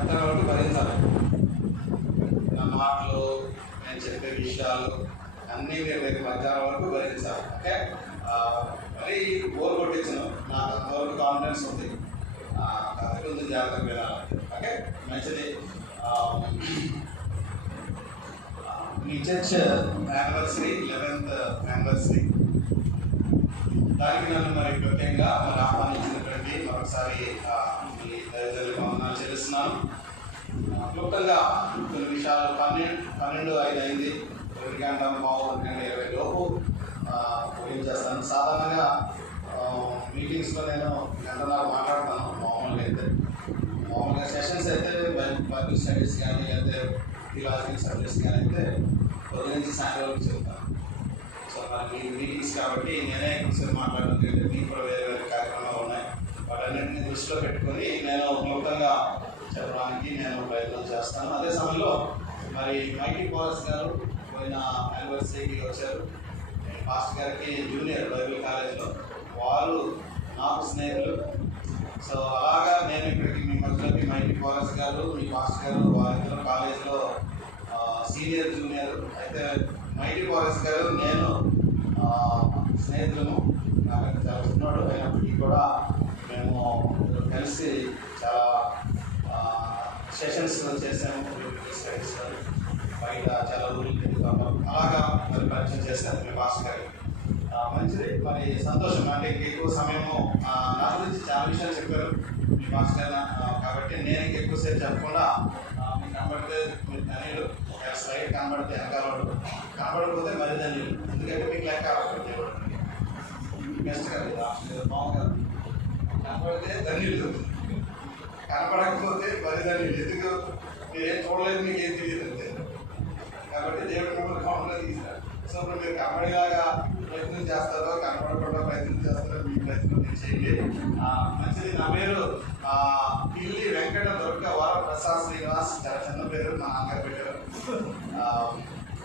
మధ్యాహ్నం వరకు భరించాలి. నా మాటలు, నేను చెప్పే విషయాలు అన్నీ మీరు రేపు మధ్యాహ్నం వరకు భరించాలి. ఓకే, మరీ బోర్ కొట్టించను, నాకు అంతవరకు కాన్ఫిడెన్స్ ఉంది. కథ ముందు జాగ్రత్తగా వినాలి. ఓకే, మంచిది. మీ చర్చ్ యానివర్సరీ 11th యానివర్సరీ, దానికి నన్ను మరి ప్రత్యేకంగా మరి ఆహ్వానించినటువంటి మరొకసారి మీ దయచేసి వందనాలు చెల్లిస్తున్నాను. క్లుప్తంగా కొన్ని విషయాలు 12:05 అయింది, 1:20 లోపు చేస్తాను. సాధారణంగా మీటింగ్స్లో నేను గంటన్నర మాట్లాడతాను. మామూలుగా సెషన్స్ అయితే బైబిల్ స్టడీస్ కానీ లేకపోతే థియలాజికల్ సబ్జెక్ట్స్ కానీ అయితే ఉదయం నుంచి సాయంత్రం వరకు చెప్తాను. సో మరి మీటింగ్స్ కాబట్టి నేనే కొంచెం మాట్లాడడం లేదు. మీకు కూడా వేరే వేరే కార్యక్రమాలు ఉన్నాయి. వాటన్నింటినీ దృష్టిలో పెట్టుకొని నేను క్లుప్తంగా చెప్పడానికి నేను ప్రయత్నం చేస్తాను. అదే సమయంలో మరి మైటీ పోరస్ గారు పోయిన యానివర్సరీకి వచ్చారు. పాస్టర్ గారికి జూనియర్ బైబిల్ కాలేజ్లో, వారు నాకు స్నేహితులు. సో అలాగా నేను ఇక్కడికి మీ మధ్యలోకి మైటీ పోరస్ గారు, మీ పాస్టర్ గారు వారిద్దరు కాలేజ్లో సీనియర్ జూనియర్. అయితే మైటీ పోరస్ గారు నేను స్నేహితులను, నాకు చాలా చిన్నవాడు అయినప్పటికీ కూడా మేము కలిసి చాలా సెషన్స్ చేసాము. స్టడీస్ బయట చాలా ఊరికి తిరుగుతాము. అలాగా మరి పరిచయం చేశాను మీ పాస్టర్ గారికి. మంచిది, మరి సంతోషం. అంటే ఎక్కువ సమయము నా గురించి చాలా విషయాలు చెప్పారు మీ పాస్టర్ గారు, కాబట్టి నేను ఎక్కువసేపు చెప్పకుండా మీకు కనబడితే మీరు ధన్యులు, స్లైడ్ కనబడితే వెనకాలడు, కనబడకపోతే మరి ధన్యులు. ఎందుకంటే మీకు లెక్క దేవుడు బెస్ట్ కదా, బాగుంది. కనబడితే ధన్యులు, కనబడకపోతే మరి ధన్యులు. ఎందుకు మీరేం చూడలేదు, మీకు ఏం తెలియదు అంతే. కాబట్టి దేవుడు మిమ్మల్ని కౌంట్లో తీసుకురాడు. సో ఇప్పుడు మీరు కనబడేలాగా ప్రయత్నం చేస్తారో, కనబడకుండా ప్రయత్నం చేస్తారో, మీ ప్రయత్నం మీరు చేయండి. మంచిది. నా పేరు పిల్లి వెంకట దుర్గ వర ప్రసాద్ శ్రీనివాస్. చాలా చిన్న పేరు, మా నాన్నగారు పెట్టారు.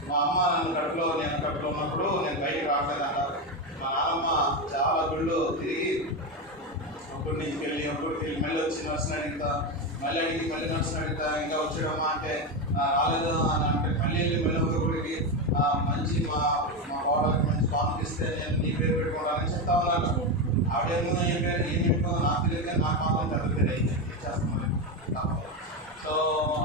మా అమ్మ నేను కడుపులో ఉన్నప్పుడు నేను బయటకు రావట్లేదంటారు. మా నాన్నమ్మ చాలా గుళ్ళు తిరిగి ఒక్కడి నుంచి వెళ్ళి మళ్ళీ వచ్చి నడుచుని అడుగుతా, మళ్ళీ నడుచుని అడుగుతా, ఇంకా వచ్చాడమ్మా అంటే రాలేదు అని అంటే మళ్ళీ ఒక గుడికి మంచి మా కోడలకి మంచి పంపిస్తే నేను నీ పేరు పెట్టుకోవడానికి చెప్తా ఉన్నాను. ఆవిడేమో ఏం పెట్టుకుందో నాకు తెలియదు, కానీ నాకు మాత్రం పెద్ద పేరు అయింది. చేస్తున్నాను. సో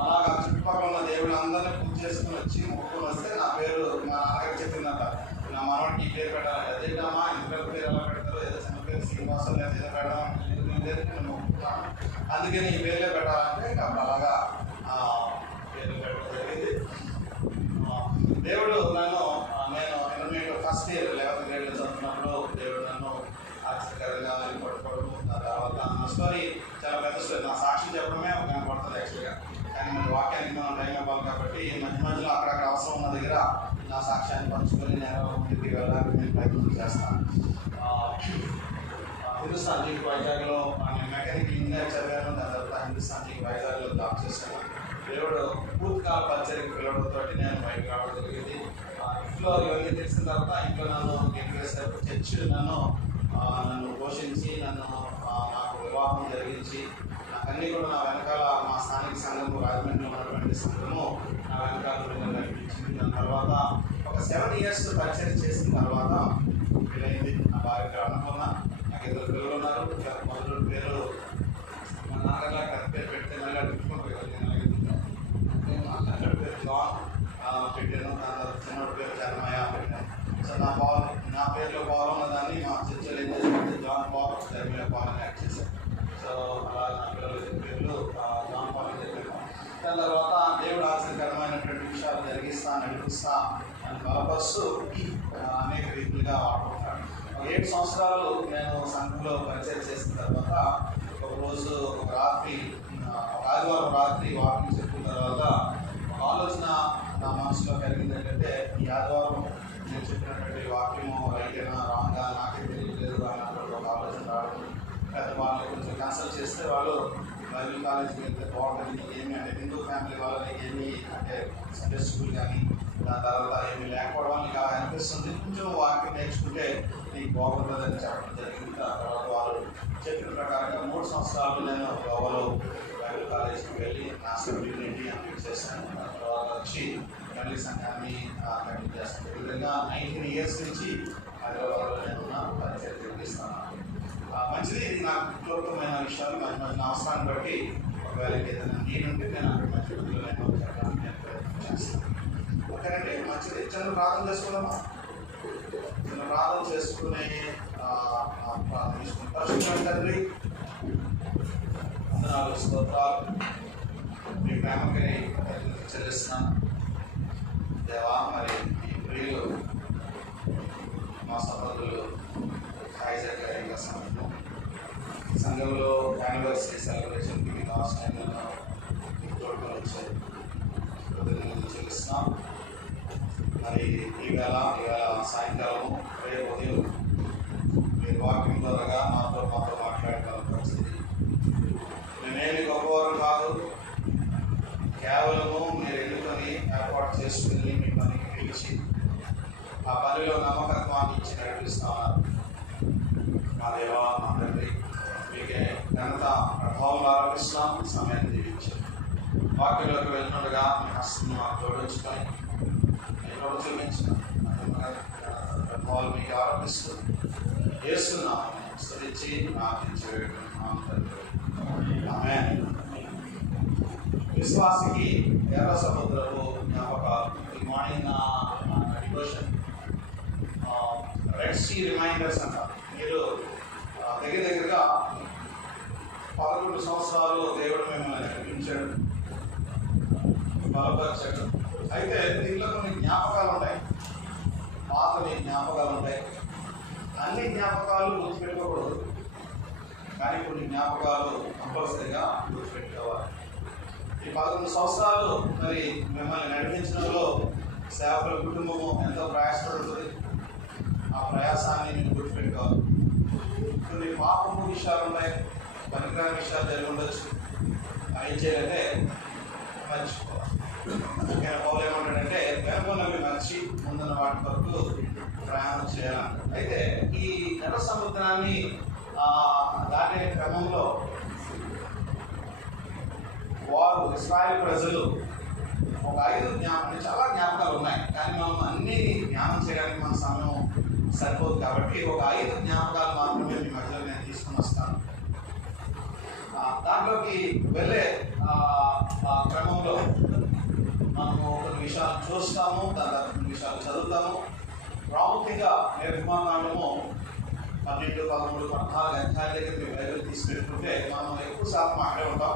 అలాగా చుట్టుపక్కల ఉన్న దేవుడు అందరినీ పూజ చేసుకుని వచ్చి మొక్కుని వస్తే నా పేరు మా నాన్నగారు చెప్పిందంట, నా మనవాడికి ఈ పేరు పెట్టాలి. అదేంటమ్మా ఇంట్లో పేరు ఎలా పెడతారో, ఏదో చిన్న పేరు శ్రీనివాసం లేదా ఏదో పెడదాం మొక్కుతాను, అందుకని ఈ పేర్లే పెట్టాలంటే ఇంకా అలాగా పేర్లు పెట్టడం జరిగింది. దేవుడు నేను ఇంటర్మీడియట్ ఫస్ట్ ఇయర్ 11th గ్రేడ్లో చదువుతున్నప్పుడు దేవుడు నన్ను ఆశ్చర్యకరంగా పట్టుకోవడం. దాని తర్వాత నా స్టోరీ చాలా పెద్ద స్టోరీ. నా సాక్షి చెప్పడమే ఒక కనపడుతుంది యాక్చువల్గా, కానీ మన వాక్యానికి మనం టైం ఇవ్వాలి కాబట్టి మధ్యలో అక్కడక్కడ అవసరం ఉన్న దగ్గర నా సాక్ష్యాన్ని పంచుకొని నేను ముందుకు వెళ్ళడానికి నేను ప్రయత్నం చేస్తాను. హిందుస్థాన్ జీకి వైజాగ్లో నేను మెకానికల్ ఇంజనీర్ చదివాను. దాని తర్వాత హిందుస్థాన్ జీకి వైజాగ్లో జాబ్ చేశాను. దేవుడు పూర్తికాల పరిచర్యకు పిలవడంతో నేను బయటకు రావడం జరిగింది. ఇంట్లో ఇవన్నీ తెలిసిన తర్వాత ఇంట్లో నన్ను ఎంకరేజ్ చర్చ్ నన్ను పోషించి నాకు వివాహం జరిగించి నాకన్నీ కూడా నా వెనకాల మా స్థానిక సంఘము రాజమండ్రిలో ఉన్నటువంటి సంఘము నా వెనకాల నడిపించింది. దాని తర్వాత ఒక 7 years పరిచయం చేసిన తర్వాత పెళ్ళయింది. నా భార్య అనుకున్న నాకు 2 పిల్లలు ఉన్నారు. మొదటి పేరు మా నాన్నగారు పెద్ద పేరు పెడితే మళ్ళీ అడుగుకుంటారు కదా, నేను పేరు జాన్ పెట్టాను. దాని తర్వాత చిన్నోడి పేరు జన్మయ్య పెట్టాను. సో నా పేరులో పాల్ ఉన్నదాన్ని మా చర్చలు ఏం చేసిందంటే జాన్ పాల్, జర్మయ్య పాల్ అని యాడ్ చేశాను. సో అలా నా పిల్లల పేర్లు జాన్ పాల్ అని చెప్పాను. దాని తర్వాత దేవుడు ఆశ్చర్యకరమైనటువంటి విషయాలు నడిపిస్తా అని బలపరుస్తూ అనేక రీతిగా వాడుకుంటాడు. 7 సంవత్సరాలు నేను సంఘంలో పరిచయం చేసిన తర్వాత ఒకరోజు ఒక ఆదివారం రాత్రి వాకింగ్ చెప్పిన తర్వాత ఒక ఆలోచన నా మనసులో కలిగింది. ఏంటంటే ఈ ఆదివారం నేను చెప్పినటువంటి వాక్యము రైటేనా రాంగా నాకే తెలియలేదు అన్నటువంటి ఒక ఆలోచన రావడం. పెద్దవాళ్ళు కొంచెం కన్సల్ట్ చేస్తే వాళ్ళు బైబిల్ కాలేజ్కి వెళ్తే బాగుంటుంది, నీకు ఏమి అంటే హిందూ ఫ్యామిలీ వాళ్ళకి ఏమి అంటే సండే స్కూల్ కానీ దాని తర్వాత ఏమి లేకపోవడం నీకు అలా అనిపిస్తుంది, కొంచెం వాక్యం నేర్చుకుంటే నీకు బాగుంటుందని చెప్పడం జరిగింది. దాని తర్వాత వాళ్ళు చెప్పిన ప్రకారంగా 3 సంవత్సరాలు నేను గోవాలో బైబిల్ కాలేజ్కి వెళ్ళి నా సబ్యూనిటీ అప్డేట్ చేశాను. తర్వాత వచ్చి మళ్ళీ సంఘాన్ని కంటిన్యూ చేస్తాను. ఈ విధంగా 19 years నుంచి హైదరాబాద్లో నేను పరిచయం చేపిస్తాను. మంచిది. ఇది నాకు క్లుప్తమైన విషయాలు మంచి మంచి అవసరాన్ని బట్టి ఒకవేళ ఏదైనా నేనుంటే నేను అక్కడ మంచి వృత్తిలో నేను చెప్పడానికి నేను ప్రయత్నం చేస్తాను. ఓకేనండి, మంచిది. చిన్న ప్రార్థన చేసుకుందామా? చిన్న ప్రార్థన చేసుకునే ప్రార్థన చేసుకుని పరిశుద్ధమైన తండ్రి, వందనాలు, స్తోత్రాలు మీ ప్రేమకై చెల్లిస్తున్నాను దేవా. మరి ఈ ప్రియులు మా సహోదరులు ఐజాక్ గారి సంఘంలో యానివర్సరీ సెలబ్రేషన్కి మీకు అవసరమైన మీకు తోడుకొని వచ్చారు, చెల్లిస్తున్నాం. మరి ఈవేళ సాయంకాలము రేపు ఉదయం మీరు వాక్యం ద్వారా మాతో మాట్లాడగల పరిస్థితి. మేమేమి గొప్పవారు కాదు, కేవలము మీరు ఎన్నుకొని ఏర్పాటు చేసుకుని మీ పనికి పిలిచి ఆ పనిలో నమ్మకత్వాన్ని ఇచ్చి నడిపిస్తున్నారు. మా దేవా, మా తండ్రి, మీకే ఘనత ప్రభావం ఆరోపిస్తున్నాం. సమయాన్ని దీవించారు. వాక్యంలోకి వెళ్తుండగా మీ హస్తం మాకు జోడించుకొని ఎన్నో చూపించిన ప్రభావాలు మీకు ఆరోపిస్తూ చేస్తున్నాం. స్తుతించి ప్రార్థించి వేడుకుంటున్నాం తండ్రి. ఆమేన్. విశ్వాసికి ఎర్ర సముద్రపు జ్ఞాపకాలు. ఈ మార్నింగ్ నా డివోషన్ రెడ్ సీ రిమైండర్స్ అంటారు. మీరు దగ్గరగా 11 సంవత్సరాలు దేవుడు మిమ్మల్ని నడిపించాడు, బలపరిచాడు. అయితే దీనిలో కొన్ని జ్ఞాపకాలు ఉంటాయి, పాతవి జ్ఞాపకాలు ఉంటాయి. అన్ని జ్ఞాపకాలు గుర్తుపెట్టుకోకూడదు, కానీ కొన్ని జ్ఞాపకాలు కంపల్సరీగా గుర్తుపెట్టుకోవాలి. ఈ 11 సంవత్సరాలు మరి మిమ్మల్ని నడిపించడంలో సేవకుల కుటుంబము ఎంతో ప్రయాసపడుతుంది. ఆ ప్రయాసాన్ని మీరు గుర్తుపెట్టుకోవాలి. కొన్ని పాపము విషయాలు ఉన్నాయి, పనికిరాని విషయాలు జరిగి ఉండొచ్చు. ఏం చేయాలంటే మర్చిపోవాలి. నేను పౌలు ఏమంటాడంటే వెనుకున్నవి మర్చి ముందున్న వాటి వరకు ప్రయాణం చేయాలంట. అయితే ఈ ఎర్ర సముద్రాన్ని దాటే క్రమంలో వారు ఇశ్రాయేలు ప్రజలు ఒక 5 చాలా జ్ఞాపకాలు ఉన్నాయి, కానీ మనం అన్ని జ్ఞానం చేయడానికి మన సమయం సరిపోదు. కాబట్టి ఒక 5 జ్ఞాపకాలు మాత్రమే మీ మధ్యలో నేను తీసుకుని వస్తాను. దాంట్లోకి వెళ్ళే క్రమంలో మనము కొన్ని విషయాలు చూస్తాము, దాని తర్వాత కొన్ని విషయాలు చదువుతాము. ప్రాముఖ్యంగా నిర్మాణము 12, 13, 14 అధ్యాయాల దగ్గర మీరు బైబిల్ తీసి పెట్టుకుంటే మనం ఎక్కువ శాతం అక్కడే ఉంటాం.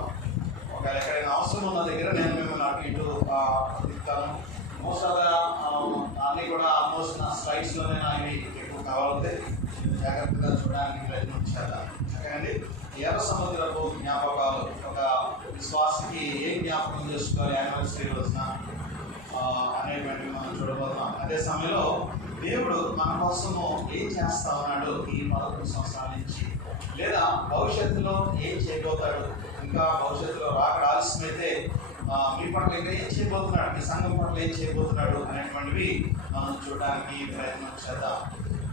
ఒకవేళ ఎక్కడైనా అవసరం ఉన్న దగ్గర నేను మిమ్మల్ని అటు ఇటు తిప్పుతాను. మోస్ట్ ఆఫ్ అన్నీ కూడా ఆల్మోస్ట్ నా స్లైడ్స్లోనే ఇవి ఎక్కువ కావాలంటే జాగ్రత్తగా చూడడానికి ప్రయత్నం చేద్దాం. ఓకేనండి. ఎర్ర సముద్రపు జ్ఞాపకాలు. ఒక విశ్వాసకి ఏం జ్ఞాపకం చేసుకోవాలి యానివర్సరీ రోజున అనేటువంటివి మనం చూడబోతున్నాం. అదే సమయంలో దేవుడు మన కోసము ఏం చేస్తా ఉన్నాడు ఈ 11 సంవత్సరాల నుంచి, లేదా భవిష్యత్తులో ఏం చేయబోతాడు, ఇంకా భవిష్యత్తులో రాకడ ఆలస్యమైతే మీ పట్ల ఇంకా ఏం చేయబోతున్నాడు, మీ సంఘం పట్ల ఏం చేయబోతున్నాడు అనేటువంటివి మనం చూడడానికి ప్రయత్నం చేద్దాం.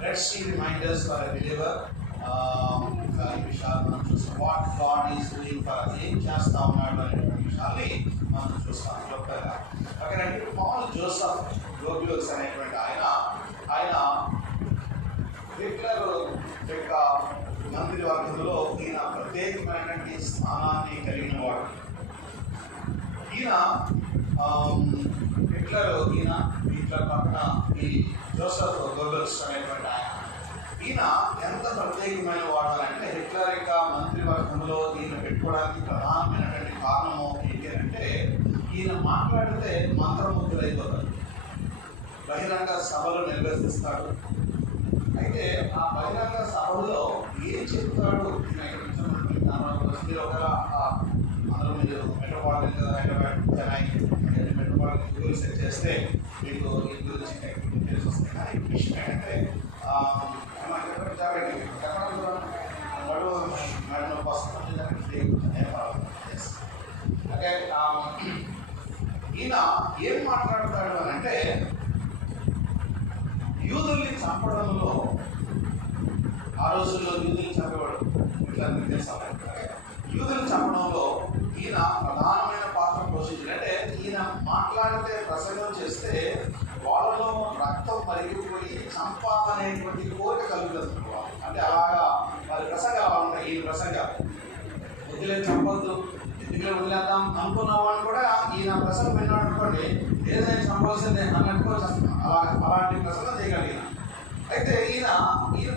Red Sea reminders for a believer. ఈ విషయాలు మనం చూస్తాం. What God is doing for us, ఏం చేస్తా ఉన్నాడు అనేటువంటి విషయాన్ని మనం చూస్తాం క్లుప్తంగా. ఓకేనండి. పాల్ జోసెఫ్ గ్లోబియోస్ అనేటువంటి ఆయన హిట్లర్ యొక్క మంత్రివర్గంలో ఈయన ప్రత్యేకమైనటువంటి స్థానాన్ని కలిగిన వాడు. ఈయన హిట్లర్ పక్కన ఈ జోసెఫ్ గోబెల్స్ అనేటువంటి ఈయన ఎంత ప్రత్యేకమైన వాడు అంటే హిట్లర్ యొక్క మంత్రివర్గంలో ఈయన పెట్టుకోవడానికి ప్రధానమైనటువంటి కారణము ఏంటి అంటే ఈయన మాట్లాడితే మంత్రముగ్ధులైపోతాడు, బహిరంగ సభలు నిర్వహిస్తాడు. అయితే ఆ బహిరంగ సభలో ఏం చెప్తాడు మీరు ఒక అందరూ మీరు metropolitan Hyderabad Chennai metropolitan Google search చేస్తే మీకు ఈ గురించి డీటెయిల్స్ వస్తాయి. కానీ విషయం ఏంటంటే ఈయన ఏం మాట్లాడతాడు అని అంటే యూదుల్ని చంపడంలో, ఆ రోజుల్లో యూదుల్ని చంపేవాడు ఇట్లా తెలుసా, యూదుల్ని చంపడంలో ఈయన ప్రధానమైన పాత్ర పోషించాడు. అంటే ఈయన మాట్లాడితే, ప్రసంగం చేస్తే వాళ్ళలో రక్తం మరిగిపోయి చంపాలనేటువంటి కోరిక కలుగుతుంది. అంటే అలాగా వారి ప్రసంగాలు ఉంటాయి. ఈయన ప్రసంగాలు వదిలే చంపొద్దు, ఎందుకంటే వదిలేద్దాం అనుకున్న వాడిని కూడా ఈయన ప్రసంగం విన్నాడు అనుకోండి, ఏదైనా చంపాల్సిందే అన్నట్టుగా అలాంటి ప్రసంగం చేయగలిగిన. అయితే ఈయన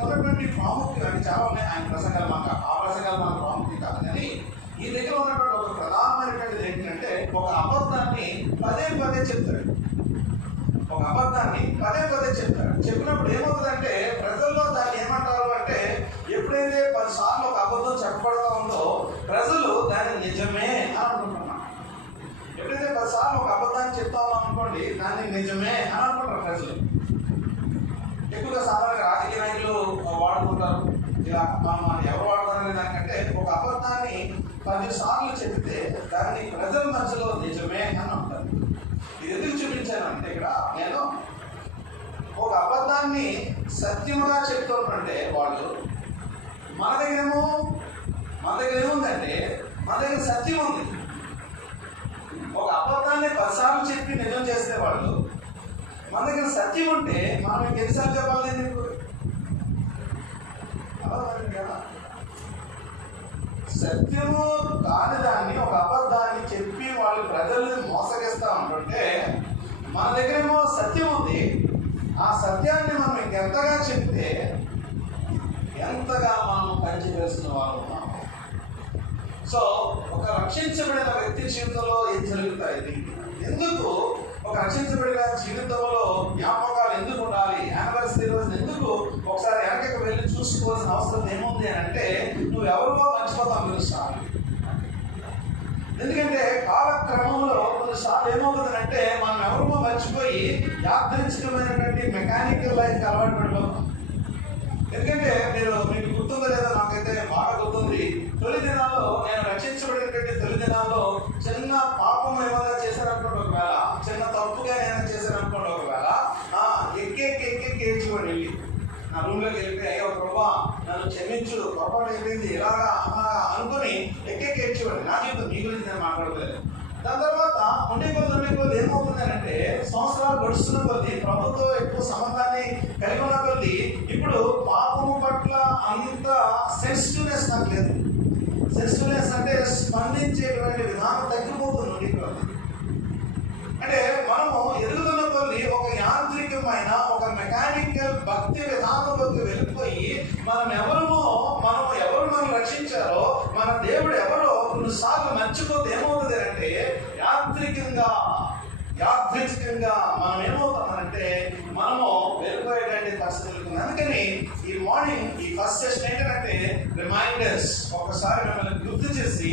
ఉన్నటువంటి ప్రాముఖ్యత అంటే చాలా ఉన్నాయి ఆయన ప్రసంగాలు. ఆ ప్రసంగాలు మనకు ప్రాముఖ్యం కాదు, కానీ ఈ దగ్గర ఉన్నటువంటి ఒక ప్రధానమైనటువంటిది ఏంటంటే ఒక అబద్ధాన్ని పదే పదే చెప్తాడు. ఒక అబద్ధాన్ని పదే పదే చెప్తాడు. చెప్పినప్పుడు ఏమవుతుందంటే ప్రజల్లో దాన్ని ఏమంటారు అంటే, ఎప్పుడైతే 10 సార్లు ఒక అబద్ధం చెప్పబడతా ఉందో ప్రజలు దాన్ని నిజమే అని అనుకుంటున్నారు. ఎప్పుడైతే 10 సార్లు ఒక అబద్ధాన్ని చెప్తా ఉన్నాం అనుకోండి, దాన్ని నిజమే అని అనుకుంటారు ప్రజలు. ఎక్కువగా సాధారణ రాజకీయ నాయకులు వాడుకుంటారు. ఇలా మనం ఎవరు వాడతారనే దానికంటే ఒక అబద్ధాన్ని 10 సార్లు చెప్తే దాన్ని ప్రజల మధ్యలో నిజమే అని అంటారు. ఇది ఎందుకు చూపించానంటే, ఇక్కడ నేను ఒక అబద్ధాన్ని సత్యముగా చెప్తుంటే వాళ్ళు మన దగ్గర ఏముందంటే మన దగ్గర సత్యం ఉంది. ఒక అబద్ధాన్ని 10 సార్లు చెప్పి నిజం చేస్తే వాళ్ళు మన దగ్గర సత్యం ఉంటే మనం ఎన్నిసార్లు చెప్పాలి? సత్యము కాని దాన్ని, ఒక అబద్ధాన్ని చెప్పి వాళ్ళు ప్రజల్ని మోసగిస్తా ఉంటుంటే మన దగ్గరేమో సత్యం ఉంది. ఆ సత్యాన్ని మనం ఇంకెంతగా చెప్తే ఎంతగా మనం పనిచేస్తున్న వాళ్ళు ఉన్నాం. సో ఒక రక్షించబడిన వ్యక్తి జీవితంలో ఏం జరుగుతాయి? ఎందుకు ఒక రక్షించబడిన జీవితంలో జ్ఞాపకాలు ఎందుకు ఉండాలి? యానివర్సరీ రోజు ఎందుకు ఒకసారి వెనకకి వెళ్ళి చూసుకోవాల్సిన అవసరం ఏముంది అని అంటే, నువ్వు ఎవరికో మర్చిపోతావు తెలుస్తాను. ఎందుకంటే కాలక్రమంలో కొన్నిసార్లు ఏమవుతుందంటే మనం ఎవరికో మర్చిపోయి యాదృచ్ఛికమైనటువంటి మెకానికల్ లైఫ్కి అలవాటు పడిపోతాం. ఎందుకంటే మీకు గుర్తుందో లేదో, నాకైతే బాగా గుర్తుంది. తొలి దినాల్లో, నేను రక్షించబడినటువంటి తొలి దినాల్లో చిన్న పాపం ఏమైనా చేశారనుకోండి, ఒకవేళ చిన్న తప్పుగా ఏమైనా చేశారనుకోండి, ఒకవేళ ఎక్కి ఏడ్చుకోండి వెళ్ళి నా రూమ్లోకి వెళ్ళిపోయి, అయ్యో ప్రభా నన్ను క్షమించు, పొరపాటు అయిపోయింది ఇలాగా అలాగా అనుకుని ఎక్కి ఏడ్చుకోండి. నా జీవితం మీ గురించి నేను మాట్లాడలేదు. దాని తర్వాత ఉండే కొద్ది ఏమవుతుందంటే, సంవత్సరాలు గడుస్తున్న కొద్దీ ప్రభుత్వం ఎక్కువ సంబంధాన్ని కలిగి ఉన్న కొద్దీ ఇప్పుడు పాపము పట్ల అంత సెన్సిటివ్నెస్ నాకు లేదు. సెన్సిటివ్నెస్ అంటే స్పందించేటువంటి విధానం తగ్గిపోతుంది. అంటే మనము ఎదుగుతున్న కొద్ది ఒక యాంత్రికమైన, ఒక మెకానికల్ భక్తి విధానంలోకి వెళ్ళిపోయి మనం ఎవరు మనం రక్షించారో, మన దేవుడు ఎవరో కొన్నిసార్లు మర్చిపోతే ఏమవుతుంది అంటే, యాదృచ్ఛికంగా మనం ఏమవుతామంటే మనము వెళ్ళిపోయేటువంటి పరిస్థితులు. అందుకని ఈ మార్నింగ్ ఈ ఫస్ట్ సెషన్ ఏంటంటే రిమైండర్స్, ఒకసారి మిమ్మల్ని గుర్తు చేసి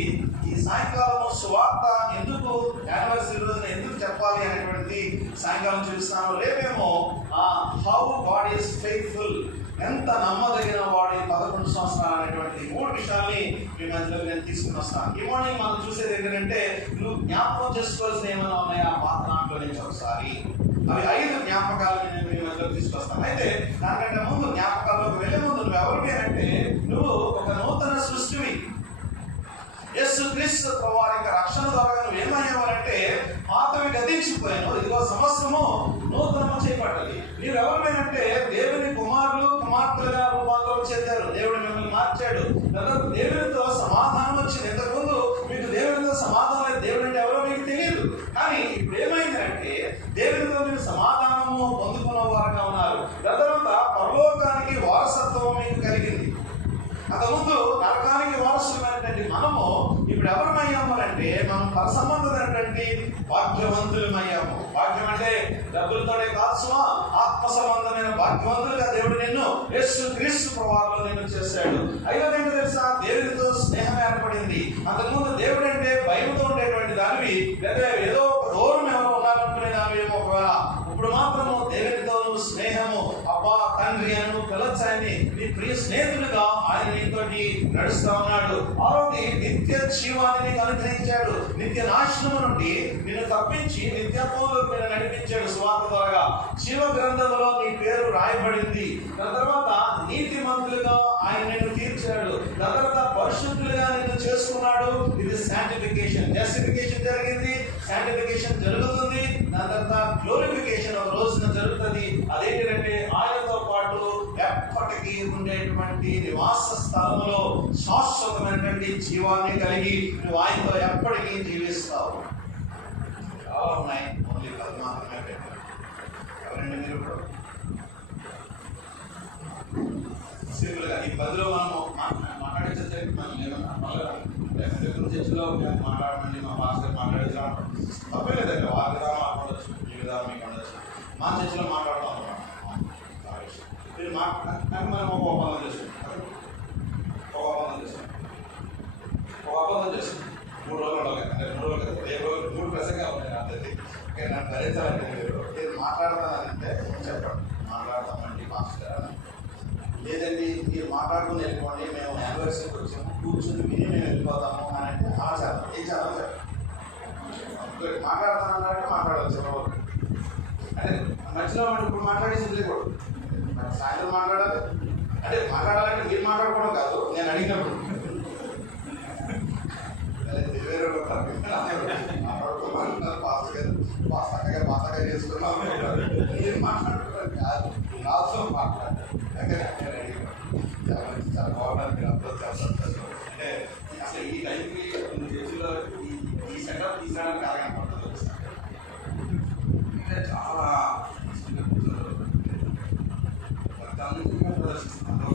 ఈ సాయంకాలం సువార్త ఎందుకు యానివర్సరీ రోజున ఎందుకు చెప్పాలి అనేటువంటిది సాయంకాలం చూపిస్తాను. రేపేమో హౌ గాడ్ ఈస్ ఫెయిత్ఫుల్, ఎంత నమ్మదగిన వాడు 11 సంవత్సరాలు అనేటువంటి 3 విషయాల్ని మీ మధ్యలో నేను తీసుకుని వస్తాను. ఈ మార్నింగ్ మనం చూసేది ఏంటంటే, నువ్వు జ్ఞాపకం చేసుకోవాల్సిన ఏమైనా ఉన్నాయా పాత నాట్లో నుంచి ఒకసారి, అవి 5 జ్ఞాపకాలు నేను మీ మధ్యలో తీసుకొస్తాను. అయితే దానికంటే ముందు, జ్ఞాపకాల్లోకి వెళ్ళే ముందు, నువ్వు ఎవరివి అంటే నువ్వు ఒక నూతన సృష్టివి. యేసుక్రీస్తు ప్రభువారి యొక్క రక్షణ ద్వారా నువ్వు ఏమయ్యావంటే, పాతవి గతించిపోయాను, ఇదిగో సమస్తము నూతనము చేయబడ్డది. మీరు ఎవరిపైనంటే దేవుని కుమారులు కుమార్తెలుగా రూపాంతరం చెందారు. దేవుడు మిమ్మల్ని మార్చాడు. దేవునితో సమాధానం వచ్చింది. ఇంతకుముందు మీకు దేవునితో సమాధానం లేదు. దేవుడు అంటే ఎవరో మీకు తెలియదు. కానీ ఇప్పుడు ఏమైందంటే, దేవునితో మీరు సమాధానము పొందుకున్న వారుగా ఉన్నారు. తర్వాత పరలోకానికి వారసత్వం మీకు కలిగింది. అంతకుముందు నరకానికి వారసులమైనటువంటి మనము ఇప్పుడు ఎవరమయ్యాము అంటే, మనం పరసంబంధమైనటువంటి భాగ్యవంతులమయ్యాము. భాగ్యం అంటే డబ్బులతోనే కాదు, ఆత్మ సంబంధమైన భాగ్యవంతులుగా దేవుడు నిన్ను యేసుక్రీస్తు ప్రభువులో నిన్ను చేశాడు. ఐదోది ఏంటో తెలుసా? దేవునితో స్నేహం ఏర్పడింది. అంతకుముందు దేవుడు అంటే భయంతో ఉండేటువంటి దానివి, లేదా ఏదో దూరం ఎవరు ఉన్నారనుకునే దానివి. ఒకవేళ ఇప్పుడు మాత్రము దేవునితో నువ్వు స్నేహము, అబ్బా తండ్రి అని నువ్వు పిలవచ్చా వస్తాయని నీ ప్రియ స్నేహితులుగా ఆయన నీతోటి నడుస్తా ఉన్నాడు. ఆరోగ్య నిత్య జీవాన్ని నీకు అనుగ్రహించాడు. నిత్య నాశనం నుండి నిన్ను తప్పించి నిత్యత్వంలో నిన్ను నడిపించాడు. స్వార్థ ద్వారా జీవ గ్రంథంలో నీ పేరు రాయబడింది. దాని తర్వాత నీతిమంతులుగా ఆయన నిన్ను తీర్చాడు. దాని తర్వాత పరిశుద్ధులుగా నిన్ను చేసుకున్నాడు. ఇది శాంటిఫికేషన్. జస్టిఫికేషన్ జరిగింది, శాంటిఫికేషన్ జరుగుతుంది. దాని తర్వాత గ్లోరిఫికేషన్ ఒక రోజున జరుగుతుంది. అదేంటంటే ఆయనతో పాటు ఎప్పటికీ ఉండేటువంటి నివాస స్థలంలో శాశ్వతమైనటువంటి జీవాన్ని కలిగి నువ్వు ఆయనతో ఎప్పటికీ జీవిస్తావు. చాలా ఉన్నాయి, ఓన్లీ 10 మాత్రమే పెట్టారు. ఎవరండి మీరు? ఇప్పుడు సింపుల్గా ఈ 10లో మనము మాట్లాడించే మనం ఏమన్నా చర్చిలో మాట్లాడమండి, మా పాస్టర్ మాట్లాడేదా తప్పే లేదండి. వారి విధానం మాట్లాడచ్చు, ఈ విధానం మీకు ఉండొచ్చు. మా చర్చిలో మాట్లాడుతాం మీరు కానీ మనం ఒక ఒప్పందం చేసుకుంటాం. ఒక ఒప్పందం చేసుకుంటాం 3 రోజులు ఉండాలి. అంటే 3 రోజులు కదా, రేపు 3 ప్రసంగా ఉన్నాయి. అంతే నన్ను భరించాలంటే మీరు మాట్లాడతానంటే చెప్పండి, మాట్లాడతామండి పాస్టర్ అని. లేదండి మీరు మాట్లాడుకుని వెళ్ళిపోండి, మేము యానివర్సరీకి వచ్చాము, కూర్చుని విని మేము వెళ్ళిపోతాము అని అంటే ఆచారం. ఏ చాలం చెప్పండి. మాట్లాడతానంటే మాట్లాడవచ్చు. అంటే మధ్యలో మనం ఇప్పుడు మాట్లాడేసి వెళ్ళకూడదు. సాయంత్రం మాట్లాడాలి. అంటే మాట్లాడాలంటే మీరు మాట్లాడుకోవడం కాదు, నేను అడిగినప్పుడు పాస్గా చేసుకున్నాం. మీరు మాట్లాడుకోవడం కాదు, నాతో మాట్లాడాలి. చాలా బాగున్నారు మీరు అప్రోచ్ చేస్తారు. అంటే అసలు ఈ టైంకి చర్చిలో ఈ సెటప్ తీసుకోవడానికి కారణపడుతుంది. అంటే చాలా ప్రదర్శిస్తున్నారు.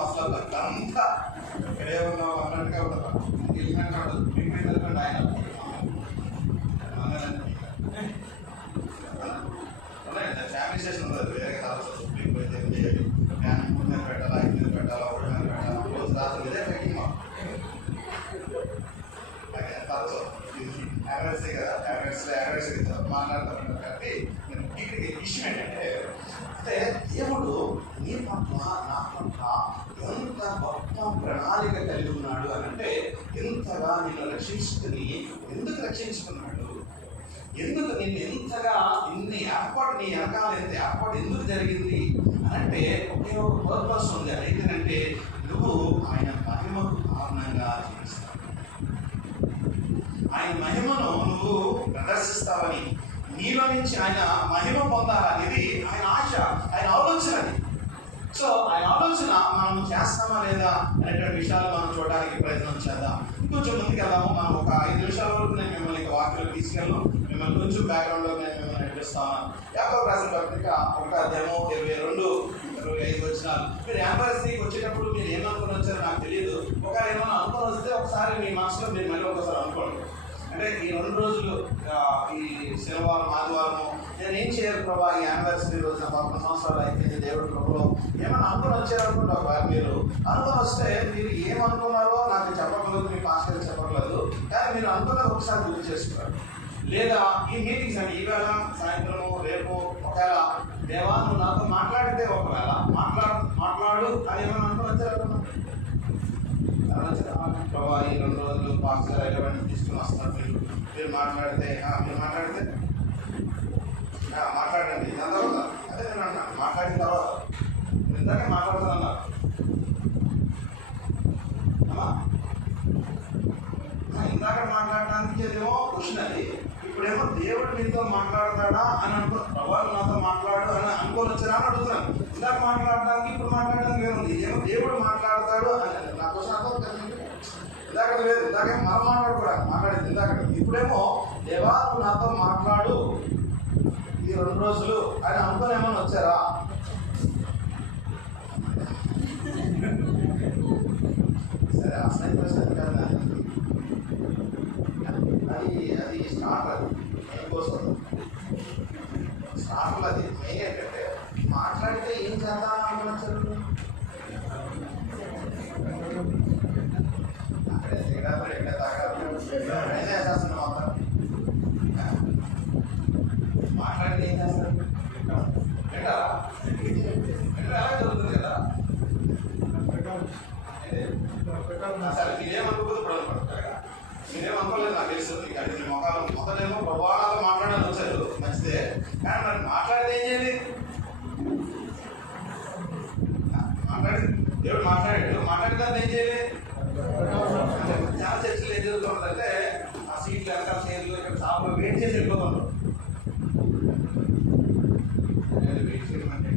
అసలు అంతా ఇక్కడే ఉన్నాం అన్నట్టుగా ఉంటారు. వెళ్ళినట్టు ఉండదు. మీకు వెళ్ళకండి ఆయన ఫ్యామిలీ స్టేషన్ ఉండదు. వేరే సుప్రీం పోతే ఫ్యాన్ 3 మీద పెట్టాలా, 5 మీద పెట్టాలా, 1 మీద పెట్టాలా, రోజు రాత్రి ఇదే పెట్టి తరచు యానివర్సరీ కదా, యానివర్సరీ మాట్లాడతాను కాబట్టి ఇక్కడ విషయం ఏంటంటే అంటే దేవుడు నీ పట్ల నా పట్ల ఎంత గొప్ప ప్రణాళిక కలిగి ఉన్నాడు అని అంటే ఎంతగా నిన్ను రక్షించుకుని ఎందుకు రక్షించుకున్నాడు, ఎందుకు నిన్ను ఎంతగా ఇన్ని ఏర్పాటు నీ వెనకాల ఎంత ఏర్పాటు ఎందుకు జరిగింది అని అంటే ఒకే ఒక పర్పస్ ఉంది. అదేంటంటే నువ్వు ఆయన మహిమకు కారణంగా జీవిస్తావు. ఆయన మహిమను నువ్వు ప్రదర్శిస్తావని, నీలో నుంచి ఆయన మహిమ పొందాలనేది ఆయన ఆశ, ఆయన ఆలోచన. అది సో ఆయన ఆలోచన మనం చేస్తామా లేదా అనేటువంటి విషయాలు మనం చూడడానికి ప్రయత్నం చేద్దాం. ఇంకొంచెం ముందుకు వెళ్దాము. మనం ఒక 5 నిమిషాల వరకు నేను మిమ్మల్ని వాక్యంలో తీసుకెళ్ళను. మిమ్మల్ని కొంచెం బ్యాక్గ్రౌండ్లో నేను మిమ్మల్ని నడిపిస్తాను. యాకోబు రాసిన పత్రిక 1వ అధ్యాయము 22-25 వచనాలు. మీరు యానివర్సరీకి వచ్చేటప్పుడు మీరు ఏమనుకుని వచ్చారో నాకు తెలియదు. ఒకవేళ ఏమైనా అనుకుని వస్తే ఒకసారి మీ మనసులో మీరు మళ్ళీ ఒకసారి అనుకోండి. అంటే ఈ 2 రోజులు ఈ శనివారం ఆదివారము నేను ఏం చేయాలి ప్రభా, ఈ యానివర్సరీ రోజున 11 సంవత్సరాలు అయిపోయింది దేవుడి కృపలో ఏమైనా అనుకుని వచ్చారనుకుంటా. ఒకవేళ మీరు అనుకుని వస్తే మీరు ఏమనుకున్నారో నాకు చెప్పగలదు, మీ పాస్టర్ చెప్పగలదు. కానీ మీరు అనుకున్నది ఒకసారి గుర్తు చేసుకున్నారు. లేదా ఈ మీటింగ్స్ అంటే ఈవేళ సాయంత్రము రేపు ఒకవేళ దేవా నువ్వు నాతో మాట్లాడితే ఒకవేళ మాట్లాడు అని ఏమైనా అనుకుని వచ్చారనుకున్నా. ప్రభా ఈ 2 రోజులు పాస్టర్ ఎటువంటి తీసుకుని వస్తున్నారు, మీరు మాట్లాడితే మాట్లాడండి. దాని తర్వాత అదే నేను అన్నాను, మాట్లాడిన తర్వాత ఇందాకే మాట్లాడతానన్నారు అమ్మా. ఇందాక మాట్లాడడానికి ఏదేమో క్వశ్చన్, అది ఇప్పుడేమో దేవుడు మీతో మాట్లాడతాడా అని ప్రభావం నాతో మాట్లాడు అని అనుకోని వచ్చారా అని అడుగుతున్నాను. ఇందాక మాట్లాడడానికి ఇప్పుడు మాట్లాడడానికి ఏముంది? ఏమో దేవుడు మాట్లాడతాడు అని నా క్వశ్చన్ అర్థం. ఇందాక లేదు, ఇందాకే మనం మాట్లాడింది ఇందాక. ఇప్పుడేమో దేవా నువ్వు నాతో మాట్లాడు ఈ 2 రోజులు అని అనుకుని ఏమన్నా వచ్చారా? సరే అసలు ప్రశ్న కదా, అది స్టార్టర్ కోసం. స్టార్టర్లు అది మెయిన్ ఏంటంటే మాట్లాడితే ఏం చేద్దాం అనుకున్నారు. మాట్లాడితే ఏం చేస్తారు? సరే మీరేమనుకోకపోతే ఇప్పుడు అనుకుంటారా? మీరేమనుకోలేదు నాకు తెలుసు. ఇక మీ మొక్కలు మొదలేమో ప్రభావాలతో మాట్లాడాలని వచ్చారు, మంచిదే. కానీ మరి మాట్లాడేది ఏం చేయాలి? దేవుడు మాట్లాడేదాన్ని ఏం చేయాలి? చాలా చర్చలు ఏం జరుగుతుందంటే ఆ సీట్లు వెనకాల చైర్లు ఇక్కడ షాపులో వెయిట్ చేసి వెళ్ళిపోతున్నారు. వెయిట్ చేయమంటే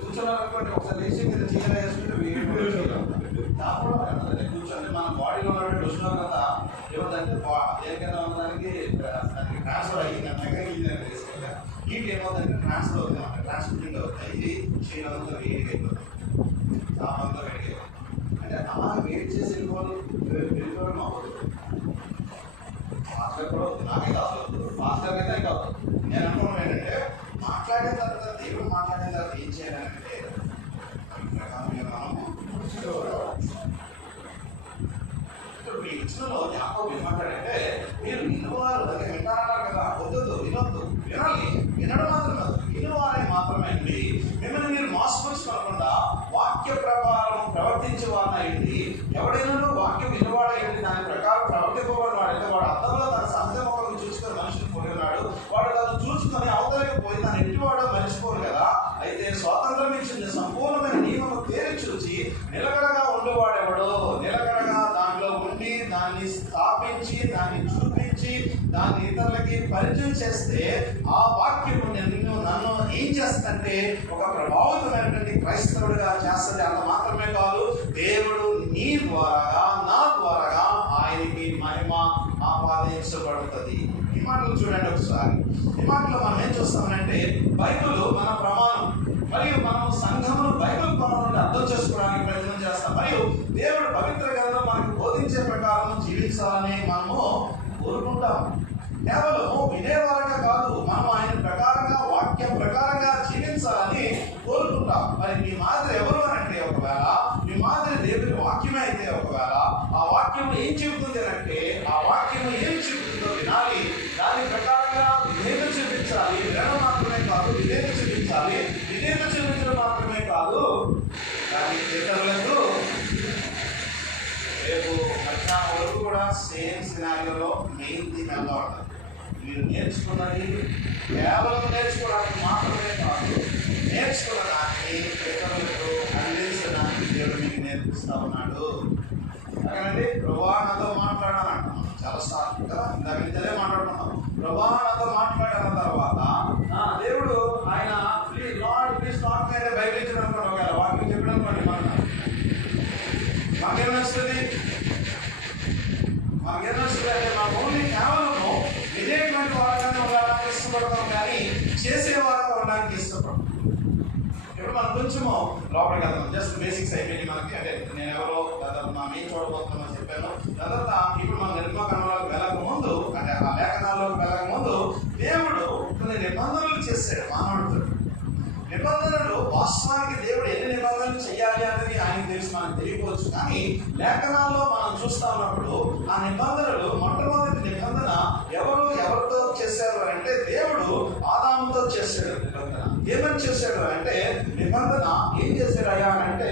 కూర్చున్నారు అనుకోండి, ఒకసారి లేచి మీద చీర వేసుకుంటే కూర్చొని మన బాడీలో ఉన్నటువంటి ఉష్ణోగ్రత ఏమవుతుందంటే దేనికైనా ఉన్నదానికి ట్రాన్స్ఫర్ అయ్యింది హీట్ ఏమవుతుందంటే ట్రాన్స్ఫర్ అవుతుంది అన్నమాట, ట్రాన్స్ఫరింగ్ అవుతుంది. ఇది శరీరం అంతా వేడిగా అయిపోతుంది, తాపంతా వేడిగా అంటే అలా వేడి చేసి వెళ్ళిపోవడం అవ్వదు. ఫాస్ట్గా కూడా అవుతుంది, నాకైతే అసలు ఫాస్ట్గా అయితే ఇంకా అవుతుంది. నేను అనుకోవడం ఏంటంటే మాట్లాడిన తర్వాత దేవుడు మాట్లాడిన తర్వాత ఏం చేయాలంటే మనము ఇప్పుడు ఈ విషయంలో యాకోబు ఏమంటాడంటే మీరు వినువారు దగ్గర వింటారన్నారు కదా, వద్దు వినొద్దు, వినాలి. వినడం మాత్రం కాదు, వినువారే మాత్రమే అండి. మిమ్మల్ని మీరు మోసపరుచుకోకుండా వాక్య ప్రకారం ప్రవర్తించే వారినైంది. ఎవడైనా వాక్యం వినవాడైంది దాని ప్రకారం ప్రవర్తింపబడిన వాడైతే వాడు అర్థంలో తన సహజ మొక్కలను చూసుకొని మనిషిని పోయినాడు. వాడు తను చూసుకొని అవతలకి పోయి తను ఎట్టివాడో మర్చిపోరు కదా. అయితే స్వాతంత్రం ఇచ్చిన సంపూర్ణమైన నియమము తేలి చూసి నిలకడగా ఉండేవాడెవడో, నిలకడగా దాంట్లో ఉండి దాన్ని స్థాపించి దాన్ని చూపించి దాన్ని ఇతరులకి పరిచయం చేస్తే ఆ వాక్యము నన్ను ఏం చేస్తుందంటే ఒక ప్రభావితమైనటువంటి క్రైస్తవుడిగా చేస్తుంది. అంత మాత్రమే కాదు, దేవుడు నీ ద్వారా నా ద్వారా ఆయనకి మహిమ ఆపాదించబడుతుంది. ఈ మాటలు చూడండి ఒకసారి. ఈ మాటలో మనం ఏం చూస్తామంటే బైబిల్ మన ప్రమాణం, మరియు మనం సంఘమును బైబిల్ పనుల నుండి అర్థం చేసుకోవడానికి ప్రయత్నం చేస్తాం. మరియు దేవుడు పవిత్ర గ్రంథం మనకు బోధించే ప్రకారం జీవించాలని మనము కోరుకుంటాం. కేవలం వినేవారంగా కాదు, మనం ఆయన ప్రకారంగా వాక్యం ప్రకారంగా జీవించాలని కోరుకుంటాం. మరి మీ మాదిరి ఎవరు అనంటే, ఒకవేళ మీ మాదిరి దేవుని వాక్యమే అయితే, ఒకవేళ ఆ వాక్యం ఏం చెబుతుంది అంటే, ఆ వాక్యం ఏం చెబుతుందో వినాలి, దాని ప్రకారంగా విధేయత చూపించాలి. వినడం మాత్రమే కాదు, విధేయత చూపించాలి. విధేయత చూపించడం మాత్రమే కాదు, దాని ఇతరులకు రేపు మధ్యాహ్నం వరకు కూడా సేమ్ సినారియోలో మెయిన్ థీమ్ వెళ్తా ఉంటుంది. మీరు నేర్చుకున్నది కేవలం నేర్చుకోవడానికి మాత్రమే కాదు, నేర్చుకున్న దాన్ని ఇతరులకు అందించడానికి దేవుడు మీకు నేర్పిస్తా ఉన్నాడు. అలాగండి ప్రభువా నాతో మాట్లాడాలంటాం చాలా సార్లు కదా, ఇందాక నుంచి అదే మాట్లాడుకున్నాం. ప్రభువా నాతో మాట్లాడిన తర్వాత దేవుడు ఆయన ప్లీజ్ నాట్ మీద బైబిల్ ఇచ్చిన అనుకోండి, ఒకవేళ వాక్యం చెప్పడం అనుకోండి, మాకేం నచ్చుతుంది అంటే మాకు ఓన్లీ కేవలము వినేటువంటి వారంగానే ఉండడానికి ఇష్టపడతాం, కానీ చేసే వారంగా ఉండడానికి ఇష్టపడతాం. ఇప్పుడు మనం కొంచెము లోపలికి వెళ్తాం. జస్ట్ బేసిక్స్ అయిపోయింది మనకి. అంటే నేను ఎవరో దాదాపు మనం ఏం చూడబోతున్నామని చెప్పాను. తర్వాత ఇప్పుడు మనం నిర్మాణంలోకి వెళ్ళక ముందు, అంటే ఆ లేఖనాల్లోకి వెళ్ళక ముందు దేవుడు కొన్ని నిబంధనలు చేశాడు మానవుడితో. నిబంధనలు వాస్తవానికి దేవుడు ఎన్ని నిబంధనలు చేయాలి అనేది ఆయనకు తెలుసు, మనకు తెలియవచ్చు. కానీ లేఖనాల్లో మనం చూస్తా ఉన్నప్పుడు ఆ నిబంధనలు, మొట్టమొదటి నిబంధన ఎవరితో చేశారు అంటే దేవుడు ఆదాముతో చేశాడు నిబంధన. ఏమని చేశాడు అంటే నిబంధన ఏం చేశాడు అయ్యా అంటే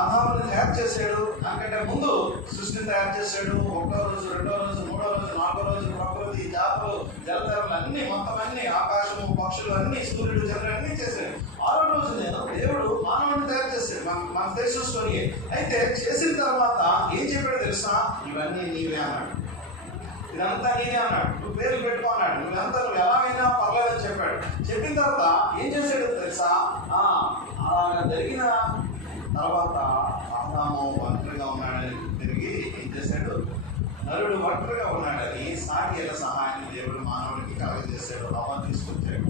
ఆదాముని తయారు చేశాడు. దానికంటే ముందు సృష్టిని తయారు చేశాడు. 1వ రోజు, 2వ రోజు, 3వ రోజు, 4వ రోజు ప్రకృతి, జాతులు, జలధరలు అన్ని మొత్తం అన్ని, ఆకాశము, పక్షులు అన్ని, సూర్యుడు, చంద్రుడు అన్ని చేశాడు. 6వ రోజు దేవుడు మానవుని తయారు చేశాడు. మన తెలిసిన స్టోరీ. అయితే చేసిన తర్వాత ఏం చెప్పాడు తెలుసా? ఇవన్నీ నీవే అన్నాడు, ఇదంతా నేనే అన్నాడు, నువ్వు పేర్లు పెట్టుకో అన్నాడు, నువ్వు ఎలాగైనా పర్లేదని చెప్పాడు. చెప్పిన తర్వాత ఏం చేశాడు తెలుసా? అలా జరిగిన తర్వాత ఆదాము ఒంటరిగా ఉన్నాడని తిరిగి ఏం చేశాడు? నరుడు ఒంటరిగా ఉన్నాడని సాటి సహాయాన్ని దేవుడు మానవుడికి కలగజేశాడు. అవ్వను తీసుకొచ్చాడు.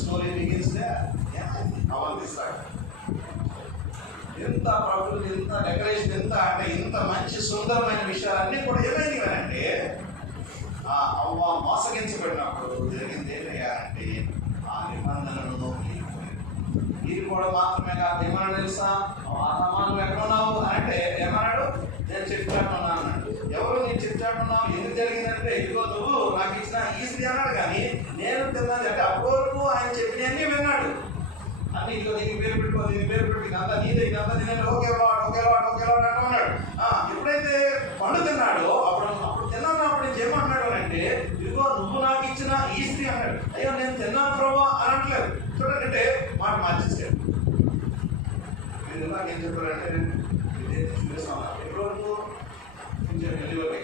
స్టోరీ బిగిన్స్ ఏమైంది? అవ్వను తీస్తాడు. ఎంత ప్రకృతి, ఎంత డెకరేషన్, ఎంత అంటే ఇంత మంచి సుందరమైన విషయాలన్నీ కూడా ఏమైంది అంటే అవ్వ మోసగించబడినప్పుడు జరిగింది ఏంటయ్యా అంటే ఆ నిబంధనలను మీరు కూడా మాత్రమే కాదు. ఏమన్నాడు తెలుసా? ఆదాము ఎక్కడున్నావు అంటే ఏమన్నాడు? నేను చెప్తానున్నా అన్నాడు. ఎవరు నేను చెప్తానున్నావు? ఎందుకు జరిగిందంటే ఇదిగో నువ్వు నాకు ఇచ్చిన ఈజీ అన్నాడు. కానీ నేను తిన్నది అంటే అప్పటివరకు ఆయన చెప్పినవన్నీ విన్నాడు. అని ఇదిగో దీనికి పేరు పెట్టుకో, దీనికి పేరు పెట్టుకో, ఇదంతా నీదే, ఇదంతా నేనే, okay lord, okay lord, okay lord అంటున్నాడు. ఎప్పుడైతే పండు తిన్నాడో అప్పుడు తిన్నప్పుడు ఏమంటున్నాడు అంటే, ఇదిగో నువ్వు నాకు ఇచ్చిన ఈ స్త్రీ అన్నాడు. అయ్యో నేను తిన్నాను ప్రభా అని అంటలేదు. చూడండి అంటే మాట మార్చేసాడు. మీరు నాకేం చెప్పారంటే ఇదే చూపిస్తాను ఎప్పటివరకు కొంచెం డెలివరీ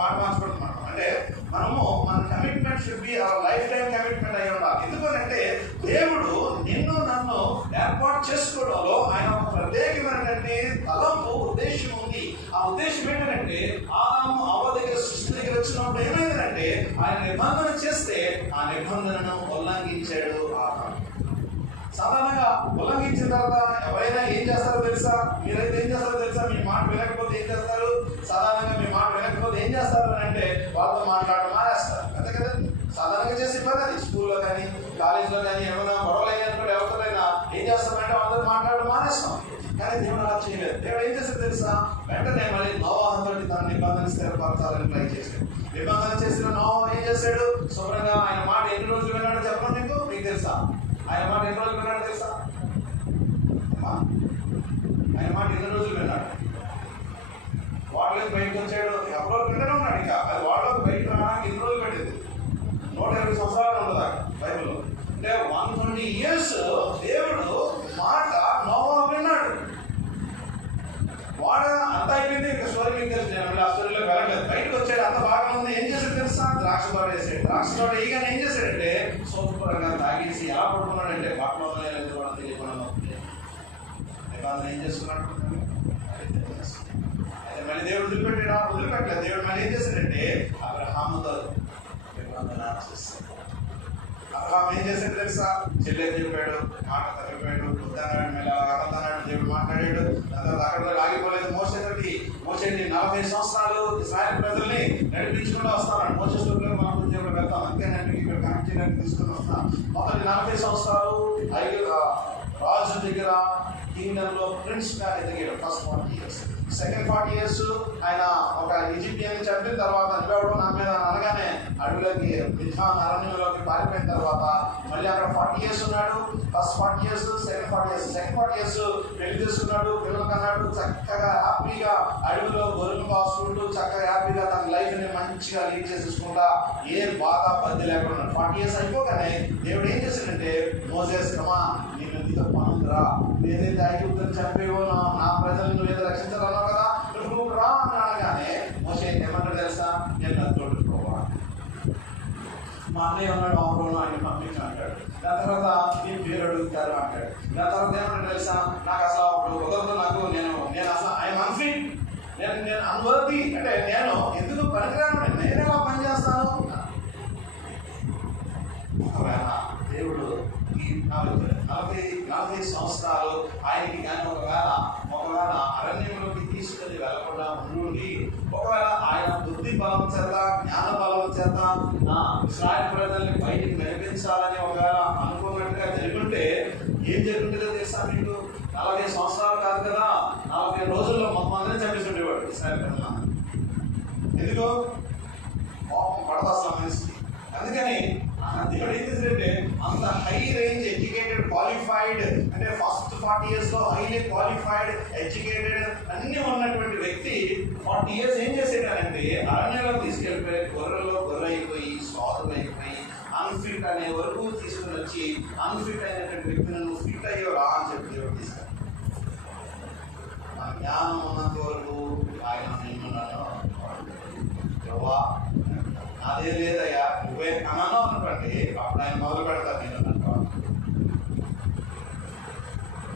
మాట మార్చుకుంటున్నాం. అంటే మనము మన commitment should be our life time commitment అయి ఉండాలి. ఎందుకంటే దేవుడు నిన్ను నన్ను ఏర్పాటు చేసుకోవడంలో ఆయన ఒక ప్రత్యేకమైనటువంటి తలంపు ఉద్దేశం ఉంది. ఆ ఉద్దేశం ఏంటంటే ఆదాము అవ్వ దగ్గర సృష్టి దగ్గర వచ్చినప్పుడు ఏమైందంటే ఆయన నిబంధన చేస్తే ఆ నిబంధనను ఉల్లంఘించాడు ఆదాము. సాధారణంగా ఉల్లంఘించిన తర్వాత ఎవరైనా ఏం చేస్తారో తెలుసా? మీరైతే ఏం చేస్తారో తెలుసా? మీ మాట వినకపోతే ఏం చేస్తారు? సాధారణంగా మీ మాట వినకపోతే ఏం చేస్తారు అని అంటే వాళ్ళతో మాట్లాడడం మానేస్తారు. అంతే కదా సాధారణంగా చేసే పని అది. స్కూల్లో కానీ కాలేజీలో కానీ ఏమైనా గొడవలు అయినప్పుడు ఎవరితోనైనా ఏం చేస్తామంటే వాళ్ళతో మాట్లాడడం మానేస్తాం. కానీ దేవుడు అలా చేయలేదు. దేవుడు ఏం చేస్తాడు తెలుసా? వెంటనే మళ్ళీ నోవాహుతో తన నిబంధన స్థిరపరచాలని ట్రై చేశాడు. నిబంధన చేసిన నోవాహు ఏం చేశాడు? శుభ్రంగా ఆయన మాట ఎన్ని రోజులు విన్నాడో చెప్పండి మీకు తెలుసా? ఆయన మాట ఎన్ని రోజులు విన్నాడు తెలుసా? ఆయన మాట ఎన్ని రోజులు విన్నాడు? వాటిలోకి బయటకు వచ్చాడు. ఎవరో వింటూనే ఉన్నాడు. ఇంకా అది వాళ్ళకి బయటకు రావడానికి ఎన్ని రోజులు పట్టింది? 120 సంవత్సరాలు ఉండదు బైబిల్లో. అంటే 120 years దేవుడు మాట నోవాహు విన్నాడు. వాడు అంత అయిపోయింది. ఇంకా స్టోరీ మీకు తెలుసు. నేను ఆ స్టోరీలో వెళ్ళలేదు. బయటకు వచ్చాడు, అంత బాగా ఉంది. ఏం చేశాడు తెలుసా? ద్రాక్ష తోట వేసాడు. ద్రాక్ష తోట వేయగానే ఏం చేశాడంటే సూపర్గా తాగేసి ఎలా పడుకున్నాడంటే బట్టలో తెలియకుండా నిబంధన ఏం చేసుకున్నాడు. అయితే మళ్ళీ దేవుడు వదిలిపెట్టలేదు. దేవుడు మళ్ళీ ఏం చేశాడంటే అబ్రహాముతో నిబంధన చేస్తాడు. అబ్రహాం ఏం చేశాడు తెలుసా? చెల్లె చెప్పాడు, మాట తప్పిపోయాడు, వద్దన్నాడు, మళ్ళీ అబద్ధన్నాడు. దేవుడు మాట్లాడాడు. దాని తర్వాత అక్కడ ఆగిపోలేదు. మోసే 40 సంవత్సరాలు ఇశ్రాయేలు ప్రజల్ని నడిపించుకుంటూ వస్తాడు. మోసే స్టోరీలో మనం దేవుడు వెళ్తాం. అంతేనండి ఇక్కడ కనెక్ట్ చేయడానికి తీసుకుని వస్తాం. మొదటి 40 సంవత్సరాలు రాజు దగ్గర కింగ్డమ్ లో ప్రిన్స్ గా ఎదిగాడు. First 40 years. సెకండ్ 40 years ఆయన ఒక ఈజిప్షియన్ చంపిన తర్వాత నిలవడం నా మీద అనగానే అడవిలోకి మిథాన్ అరణ్యంలోకి పారిపోయిన తర్వాత మళ్ళీ అక్కడ 40 years ఉన్నాడు. First 40 years, second 40 years. Second 40 years పెళ్లి చేసుకున్నాడు, పిల్లలు కన్నాడు. చక్కగా హ్యాపీగా అడవిలో గొర్రెలు కాసుకుంటూ చక్కగా హ్యాపీగా తన లైఫ్ ని మంచిగా లీడ్ చేసేసుకుంటా ఏ బాధ పద్ధతి లేకుండా 40 years అయిపోగానే దేవుడు ఏం చేశాడంటే మోసెస్ కమా నేను ఎందుకు పనుందిరా, ఏదైతే ఐగుప్తుని చంపేవో నా ప్రజలను నువ్వు ఏదో రక్షించాలన్నావు కదా, నువ్వు రా అని అనగానే మోసే ఏమంటాడు తెలుసా? నేను నా తోడు మా అన్నయ్య ఉన్నాడు, అవును ఆయన పంపించి అంటాడు. దాని తర్వాత నేను పేరు అడుగుతారు అంటాడు. దాని తర్వాత ఏమంటాడు తెలుసా? నాకు అసలు అప్పుడు కుదరదు, నేను అసలు ఐఎమ్ అన్ఫిట్, నేను అన్వర్ది, అంటే నేను ఎందుకు పనికిరాను, నేను ఎలా పని చేస్తాను. ఒకవేళ దేవుడు ఈ 40 సంవత్సరాలు ఆయనకి కానీ ఒకవేళ అరణ్యంలోకి తీసుకొని వెళ్లకుండా ఉండి ఒకవేళ ఆయన బుద్ధి బలం చేత జ్ఞాన బలం చేత ఇశ్రాయేలు ప్రజల్ని బయటికి నడిపించాలని ఒకవేళ అనుకున్నట్టుగా జరుగుంటే ఏం జరుగుతుందో తెలుసా మీకు? 40 సంవత్సరాలు కాదు కదా, 40 రోజుల్లో మొత్తం అందరినీ చంపేస్తుండేవాడు ఇశ్రాయేలు ప్రజలు. ఎందుకు? పాపం పడదు అసలు మనిషికి. అందుకని దేవుడు ఏం చేశాడంటే అంత హై రేంజ్ ఎడ్యుకేటెడ్ క్వాలిఫైడ్, అంటే ఫస్ట్ 40 years లో హైలీ క్వాలిఫైడ్ ఎడ్యుకేటెడ్ అన్ని ఉన్నటువంటి వ్యక్తి 40 years ఏం చేసేటానంటే అరణ్యంలో తీసుకెళ్ళిపోయి గొర్రె అయిపోయి సాధు అయిపోయి అన్ఫిట్ అనే వరకు తీసుకుని వచ్చి అన్ఫిట్ అయినటువంటి వ్యక్తిని నువ్వు ఫిట్ అయ్యో రా అని చెప్పి దేవుడు తీసుకెళ్ళి మన జ్ఞానం ఉన్నంత వరకు ఆయన నిన్ను ప్రభా అదే లేదయ్యా నువ్వే అన్నాను అనుకోండి, అప్పుడు ఆయన మొదలు పెడతారు నేను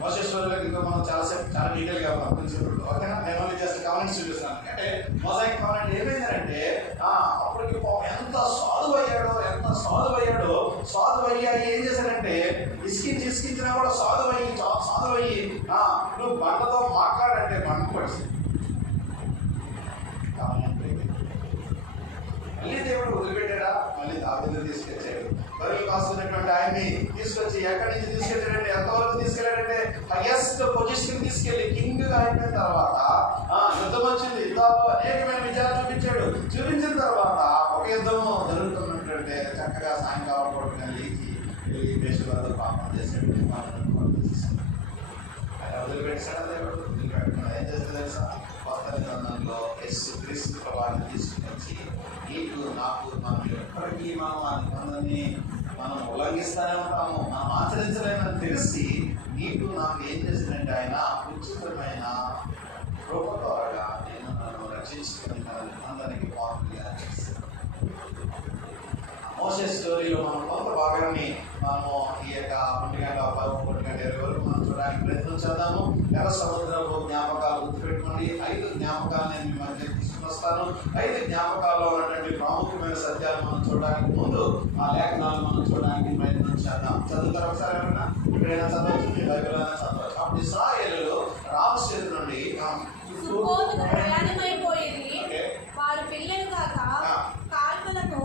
మోసేశ్వరులకు ఇంకా మనం చాలా డీటెయిల్గా ప్రిన్సిపల్ ఓకేనా. నేను ఓన్లీ జస్ట్ కమెంట్స్ చూపిస్తాను. అంటే మొజాయిక్ కమెంట్ ఏమైందంటే అప్పటికి ఎంత సాధువు అయ్యాడో సాధువు అయ్యాయి ఏం చేశాడంటే ఇసుకించినా కూడా సాధువు అయ్యి నువ్వు బండతో మాట్లాడంటే బండ పడిసి మళ్ళీ దేవుడు వదిలిపెట్టాడా? మళ్ళీ దావీదుని తీసుకొచ్చాడు. బరువులు కాస్తున్నటువంటి ఆయన్ని తీసుకొచ్చి ఎక్కడి నుంచి తీసుకెళ్ళాడంటే ఎంతవరకు తీసుకెళ్ళాడంటే హైయెస్ట్ పొజిషన్ తీసుకెళ్లి కింగ్ గా అయిపోయిన తర్వాత యుద్ధం వచ్చింది. యుద్ధాల్లో అనేకమైన విజయాలు చూపించిన తర్వాత ఒక యుద్ధము జరుగుతున్నట్టుంటే చక్కగా సాయంకాలం పడుకుని లేచి వారు పాపం చేసేట్టు ఆయన వదిలిపెట్టాడు. దేవుడు వదిలిపెట్టకుండా ఏం చేస్తే తెలుసా, కొత్త నిబంధనలో యేసుక్రీస్తు ప్రభువుని తీసుకుని వచ్చి నీకు నాకు మనం ఎప్పటికీ మనం ఆ నిబంధనని మనం ఉల్లంఘిస్తూనే ఉంటాము, మనం ఆచరించలేమని తెలిసి నీకు నాకు ఏం చేసిందంటే ఆయన ఉచితమైన కృప ద్వారా నేను నన్ను రక్షించుకుని మన నిబంధనకి పాత్రగా చేస్తాను. మోసెస్ స్టోరీలో మనం కొంత భాగాన్ని మనము ఈ యొక్క 1:10 వరకు మనం చూడడానికి ప్రయత్నం చేద్దాము. ఎర్ర సముద్రపు జ్ఞాపకాలు గుర్తుపెట్టుకోండి. 5 జ్ఞాపకాలు నేను మీ మధ్య తీసుకుని వస్తాను. 5 జ్ఞాపకాల్లో ఉన్నటువంటి ప్రాముఖ్యమైన సత్యాలు మనం చూడడానికి ముందు ఆ లేఖనాలు మనం చూడడానికి ప్రయత్నం చేద్దాం. చదువుతారు ఒకసారి ఎవరైనా? ఇక్కడైనా చదవచ్చు, మీ బైబిల్ అయినా చదవచ్చు. అప్పుడు ఇశ్రాయేలులు రాము చేతి నుండి ప్రయాణమైపోయేది. వారు పిల్లలు కాక కాల్పలకు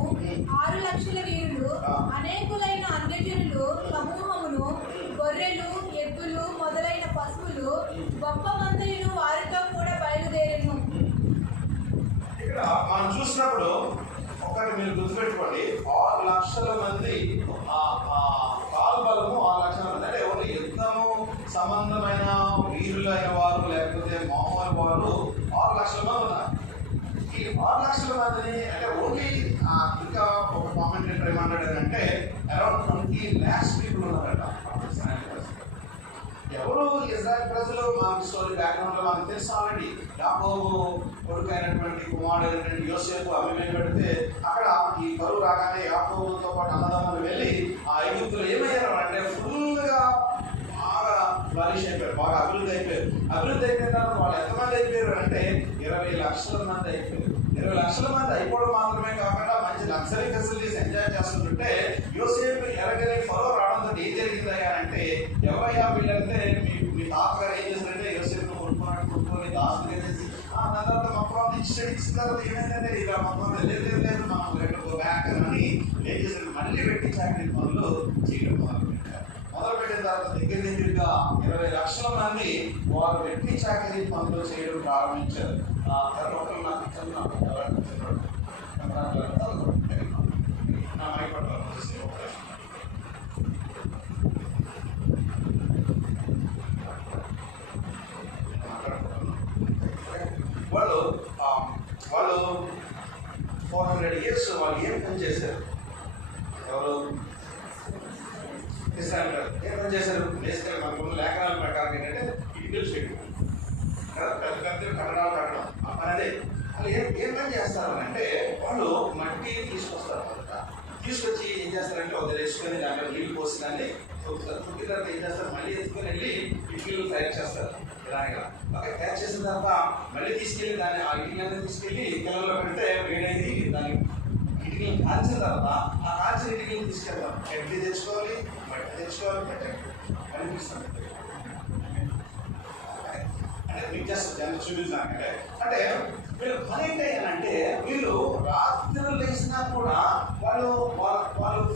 6 లక్షల వీరులు, అనేకులైన అన్యజనులు సమూహమును, గొర్రెలు, ఎద్దులు మొదలైన పశువులు, గొప్ప మందయులు వారితో కూడా బయలుదేరెను. ఇక్కడ మనం చూసినప్పుడు ఒకటి మీరు గుర్తుపెట్టుకోండి, 6 లక్షల మంది కాల్బలము 6 లక్షల మంది అంటే ఎవరు యుద్ధము సంబంధమైన వీరులైన వారు లేకపోతే మామూలు వారు 6 లక్షల మంది ఉన్నారు. ఈ 6 లక్షల మందిని అంటే ఓన్లీ ఇంకా ఒక కామెంటేటర్ ఏమంటాడు అంటే అరౌండ్ 20 lakhs పీపుల్ ఉన్నారట. ఎవరు ఇజ్రాయెల్ ప్రజలు? మనకి స్టోరీ బ్యాక్గ్రౌండ్ లో మనకు తెలుసు ఆల్రెడీ. యాకోబు కొడుకైనటువంటి కుమారుడైనటువంటి యోసేపు అమ్మిలో పెడితే అక్కడ ఈ కరువు రాగానే యాకోబుతో పాటు అన్నదమ్ములు వెళ్ళి ఆ ఐగుప్తులు ఏమయ్యారు అంటే ఫుల్ గా బాగా ఫ్లరిష్ అయిపోయారు, బాగా అభివృద్ధి అయిపోయారు. అభివృద్ధి అయిపోయిన తర్వాత వాళ్ళు ఎంతమంది అయిపోయారు అంటే 20 లక్షల మంది అయిపోయారు. 20 లక్షల మంది అయిపోవడం మాత్రమే కాకుండా మంచి లగ్జరీ ఫెసిలిటీస్ ఎంజాయ్ చేస్తుంటే యోసేపు ఎరగని ఫరో రావడంతో ఏం జరిగిందయ్యా అంటే, ఎవరయ్యా వీళ్ళంటే మీ తాతగారు ఏం చేశారంటే యోసేపును కొనుక్కొని దాసులు చేసి దాని తర్వాత మొత్తం ఇచ్చిన తర్వాత ఏమైందంటే ఇలా మొత్తం లేదు మనం గో బ్యాక్ అని ఏం చేశారు, మళ్ళీ పెట్టి చాకరీ పనులు చేయడం మొదలుపెట్టిన తర్వాత దగ్గరగా 20 లక్షల మంది వారు వెట్టి చాకరీ పనులు చేయడం ప్రారంభించారు. వాళ్ళు 400 years వాళ్ళు ఏం పని చేశారు? ఎవరు? ఏం పని చేశారు? బేసికల్ మనకున్న లేఖనాల ప్రకారం ఏంటంటే ఇటుకలు చేయడం, పెద్ద పెద్ద కట్టడాలు కట్టడం, ఆ పని అదే. వాళ్ళు ఏం పని చేస్తారు అంటే వాళ్ళు మట్టి తీసుకొస్తారు. తీసుకొచ్చి ఏం చేస్తారంటే వదిలేసుకొని దాంట్లో నీళ్ళు పోసి దాన్ని తొక్కిన తర్వాత ఏం చేస్తారు, మళ్ళీ ఎత్తుకొని వెళ్ళి ఇటుకలు తయారు చేస్తారు. ఇలాగా తయారు చేసిన తర్వాత మళ్ళీ తీసుకెళ్ళి దాన్ని ఆ ఇటుకలన్నీ తీసుకెళ్ళి కిళ్ళలో పెడితే వేడైంది. దాన్ని ఇటుకలు కాల్చిన తర్వాత ఆ కాల్చిన ఇటుకలు తీసుకెళ్తాం. ఎడ్లీ తెచ్చుకోవాలి, మట్టి తెచ్చుకోవాలి, అనిపిస్తుంది. అంటే మీకు జస్ట్ దాన్ని చూపించాలంటే అంటే వీళ్ళు పని ఏంటంటే వీళ్ళు రాత్రులు లేచినా కూడా వాళ్ళు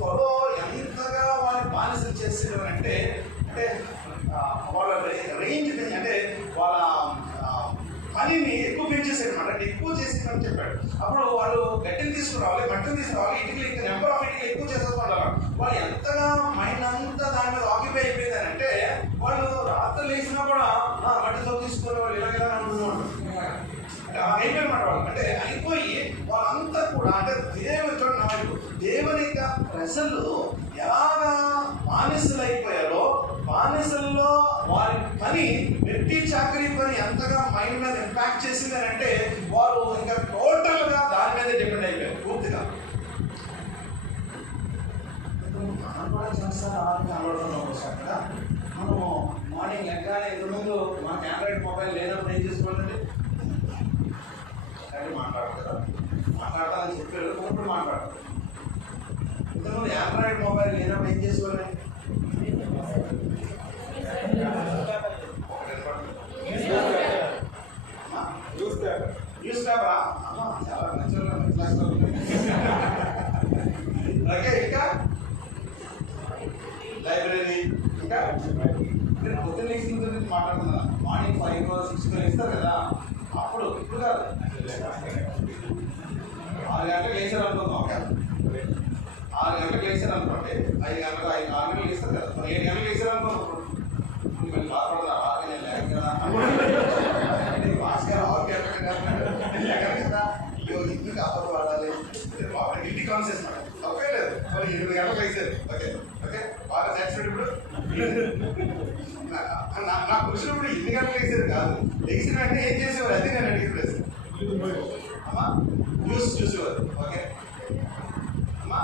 ఫలో ఎంతగా వాళ్ళని బానిసలు చేసేవారంటే అంటే వాళ్ళ రేంజ్ అంటే వాళ్ళ పనిని ఎక్కువ పెంచేసారు అనమాట. అంటే ఎక్కువ చేసిందని చెప్పాడు. అప్పుడు వాళ్ళు గట్టిని తీసుకురావాలి, మట్టిని తీసుకురావాలి, ఇటుకలు ఇంకా నెంబర్ ఆఫ్ ఇటుకలు ఎక్కువ చేసేసుకుంటారు. వాళ్ళు ఎంతగా మైండ్ అంతా దాని మీద ఆక్యుపై అయిపోయిందని అంటే వాళ్ళు రాత్రులు లేచినా కూడా మట్టితో తీసుకునే వాళ్ళు ఇలాగ అనుకున్నాడు అయిపోయినమాట. వాళ్ళు అంటే అయిపోయి వాళ్ళంతా కూడా అంటే దేవుని యొక్క ప్రజలు ఎలాగా బానిసలు అయిపోయారో, బానిసల్లో వారి పని వెట్టి చాకరీ పని ఎంతగా మైండ్ మీద ఇంపాక్ట్ చేసింది అని అంటే వారు ఇంకా టోటల్ గా దాని మీద డిపెండ్ అయిపోయారు పూర్తిగా. మనం కూడా చాలాసార్లు కనబడుతున్నాం కదా. మనము మార్నింగ్ లెక్కనే ఇంతకుముందు మనకి ఆండ్రాయిడ్ మొబైల్ లేనప్పుడు ఏం చేసుకోవాలండి? అంటే మాట్లాడతానని చెప్పారు, ఇప్పుడు మాట్లాడతారు. ఇంతకుముందు ఆండ్రాయిడ్ మొబైల్ లేనప్పుడు ఏం చేసుకోవాలి? న్యూస్ పేపరా? అమ్మా చాలా మంచి క్లాస్లో ఓకే. ఇంకా లైబ్రరీ, ఇంకా నేను పొద్దున్న లేచిన గురించి మాట్లాడుతున్నాను. మార్నింగ్ 5 or 6 ఇస్తారు కదా, అప్పుడు ఇప్పుడు కాదు 6 గంటలకు లేచారు అనుకుందాం. ఓకే, 6 గంటలకు లేచారు అనుకోండి, 5 గంటలకు 6 గంటలకు ఇస్తారు కదా. 7 గంటలకు వేసారనుకున్నప్పుడు మళ్ళీ బాధపడదా బాగా నేను లేక కదా భాస్కర్ 6 గంటలకు లేక కదా అయ్యో ఇందుకు అప్పటి వాడాలి ఇంటి కాన్సెస్ తప్పే లేదు మరి 8 గంటలకు వేసారు. ఓకే ఓకే బాగా సాటిస్ఫైడ్. ఇప్పుడు నాకు వచ్చినప్పుడు 8 గంటలకు వేసారు కాదు, వేసిన వెంటనే ఏం చేసేవారు అది నేను అడిగిన ప్రశ్న. అమ్మా న్యూస్ చూసేవారు. ఓకే అమ్మా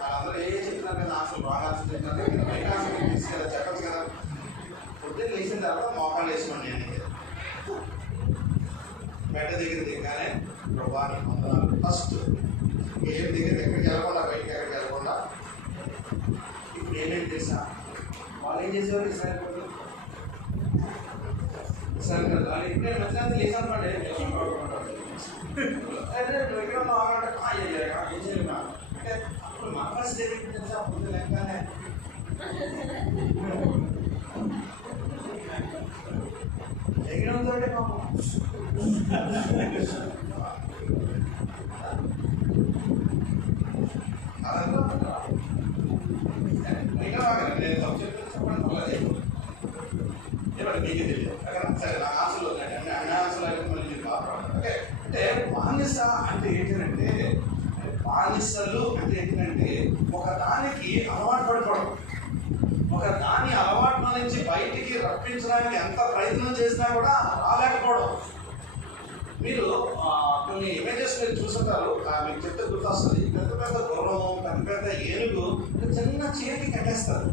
వాళ్ళందరూ ఏ చెప్తున్నారు కదా, ఆన్సర్ బాగా ఆన్సర్ చెప్తున్నారు, బయట ఆన్సర్ తెలుసు కదా, చెప్పచ్చు కదా. పొద్దున్న లేచిన తర్వాత మోకాలు వేసుకోండి. నేను బయట దగ్గర దిగగానే ప్రభాని వందనాలు ఫస్ట్ ఏం దగ్గర ఎక్కడికి వెళ్ళకుండా, బయటకి ఎక్కడికి వెళ్ళకుండా. ఇప్పుడు ఏమేమి తెలుసా వాళ్ళు ఏం చేసేవారు? ఇస్రాయల్ వాళ్ళు ఇప్పుడు నేను మధ్యాహ్నం లేసాను అంటే ఎక్కడ ఆగంటే ఏం చేయాలి అంటే అప్పుడు మా పరిస్థితి తెలుసా? ముందు లేకనే ఎగినంతో పాపం నేను తప్పు చెప్పడం ఏమంటే మీకే తెలియదు. సరే నాకు ఆన్సర్లు ఉన్నాయండి, అన్ని ఆన్సర్లు అయితే మళ్ళీ మీరు బాధపడాలి. ఓకే అంటే బానిస అంటే ఏంటంటే, బానిసలు అంటే ఏంటంటే ఒక దానికి అలవాటు పడిపోవడం, ఒక దాని అలవాట్ల నుంచి బయటికి రప్పించడానికి ఎంత ప్రయత్నం చేసినా కూడా రాలేకపోవడం. మీరు కొన్ని ఇమేజెస్ మీరు చూసుంటారు, మీకు చెప్తే గుర్తొస్తుంది. పెద్ద పెద్ద గుర్రము, పెద్ద పెద్ద ఏనుగు చిన్న చైన్కి కట్టేస్తారు.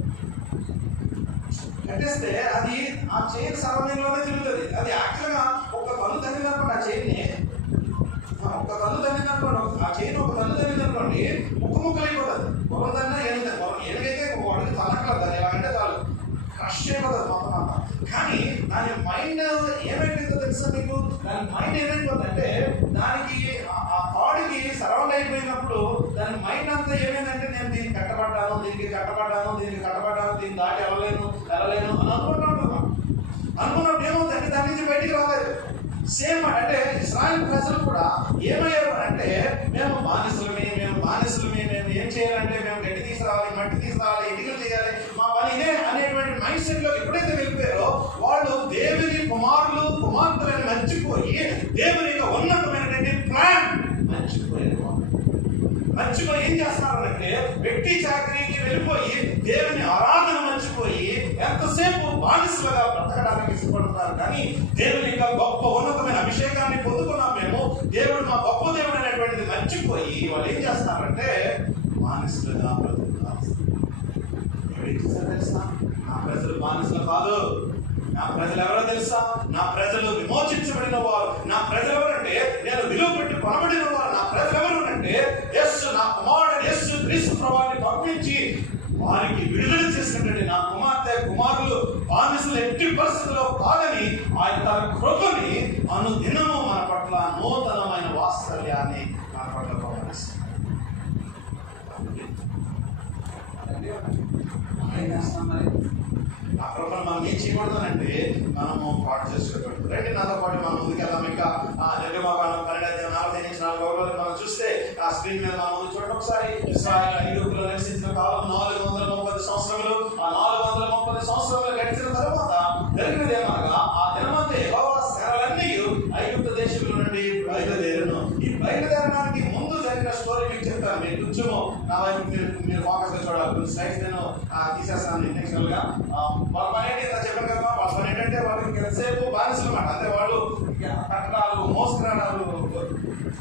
కట్టేస్తే అది ఆ చైన్ సరౌండింగ్లోనే తిరుగుతుంది. అది యాక్చువల్గా ఒక తన్ను తగ్గిందనుకోండి, ఆ చైన్ని ఒక తన్ను తగ్గిందనుకోండి, ఆ చైన్ ఒక తన్ను తగ్గిందనుకోండి ముక్కలైపోతుంది. గుర్రం తన్నా ఏనుగైతే వాడికి తనక్కలేదు, దాన్ని ఎలా అంటే చాలు క్రష్ అయిపోతుంది మొత్తం అంతా. కానీ దాని మైండ్ ఏమైపోయిందో తెలుసా మీకు? దాని మైండ్ ఏమైపోతుందంటే దానికి ఆ థాట్కి సరౌండ్ అయిపోయినప్పుడు దాని మైండ్ అంతా ఏమైందంటే నేను దీనికి కట్టబడ్డాను, దీనికి కట్టబడ్డాను, దీనికి కట్టబడ్డాను, దీన్ని దాటి వెళ్ళలేను అని అనుకుంటున్నాను. అనుకున్నప్పుడు ఏమవుతుందంటే దాని నుంచి బయటికి రాలేదు. సేమ్ అంటే ఇశ్రాయేలు ప్రజలు కూడా ఏమయ్యారు అంటే మేము బానిసలమే, మేము ఏం చేయాలంటే మేము గడ్డి తీసుకురావాలి, మట్టి తీసుకురావాలి, ఇటుకలు చేయాలి, మా పని ఇదే అనేటువంటి మైండ్ సెట్ లో ఎప్పుడైతే వెళ్ళిపోయారో వాళ్ళు దేవుని కుమారులు కుమార్తెలను మర్చిపోయి దేవుని యొక్క ఉన్నతమైనటువంటి ప్లాన్ మర్చిపోయి ఏం చేస్తున్నారంటే వ్యక్తి చాకరీకి వెళ్ళిపోయి దేవుని ఆరాధన మర్చిపోయి ఎంతసేపు బానిసలుగా బ్రతకడానికి ఇష్టపడుతున్నారు. కానీ దేవుని యొక్క గొప్ప ఉన్నతమైన అభిషేకాన్ని పొందుకున్నాం మేము, దేవుడు మా గొప్ప దేవుడు అనేటువంటిది మర్చిపోయి వాళ్ళు ఏం చేస్తున్నారంటే బానిసలుగా బ్రతుకుతున్నారు. ఎవరేం చేశారు తెలుసా? నా ప్రజలు బానిసలు కాదు, నా ప్రజలు ఎవరో తెలుసా? నా ప్రజలు విమోచించబడిన వారు. నా ప్రజలు ఎవరంటే నేను విలువ పెట్టి కొనబడిన వారు. నా ప్రజలు ఎవరు అంటే యేసు, నా కుమారుడు యేసు క్రీస్తు ప్రభువుని పంపించి వారికి విడుదల చేసినటువంటి నా కుమార్తె కుమారులు బానిసలు ఎట్టి పరిస్థితుల్లో కాదని ఆయన తన కృపని అనుదినము మన పట్ల నూతనమైన వాత్సల్యాన్ని మన పట్ల ప్రకటిస్తుంది. ఆ కృపను మనం ఏం చేయకూడదు మనము పాటు చేసుకోకూడదు. రండి నాతో పాటు మనం ముందుకెళ్దాం. ఇంకా నిర్గమకాండం 12:4 మనం చూస్తే ఆ స్క్రీన్ మీద మనం చూడండి ఒకసారి. ఇశ్రాయేలు ఐగుప్తులో నివసించిన కాలం 430 సంవత్సరములు. ఆ 430 సంవత్సరములు గడిచిన తర్వాత జరిగినది ఏమనగా ఆ దినమంతా యెహోవా సేనలన్నీ ఐగుప్తు దేశంలో నుండి బయలుదేరను. ఈ బయలుదేరడానికి ముందు జరిగిన స్టోరీ మీకు చెప్తాను. మీరు కొంచెము నా వైపు మీరు ఫోకస్ గా చూడాలి. కొన్ని స్లైడ్స్ నేను తీసేస్తాను ఇంటెన్షనల్ గా. వాళ్ళ పని ఏంటి చెప్పాను కదా, వాళ్ళ పని ఏంటంటే వాళ్ళకి ఎంతసేపు బానిసలు అన్నమాట. అంటే వాళ్ళు కట్టడాలు మోసుకురాడాలు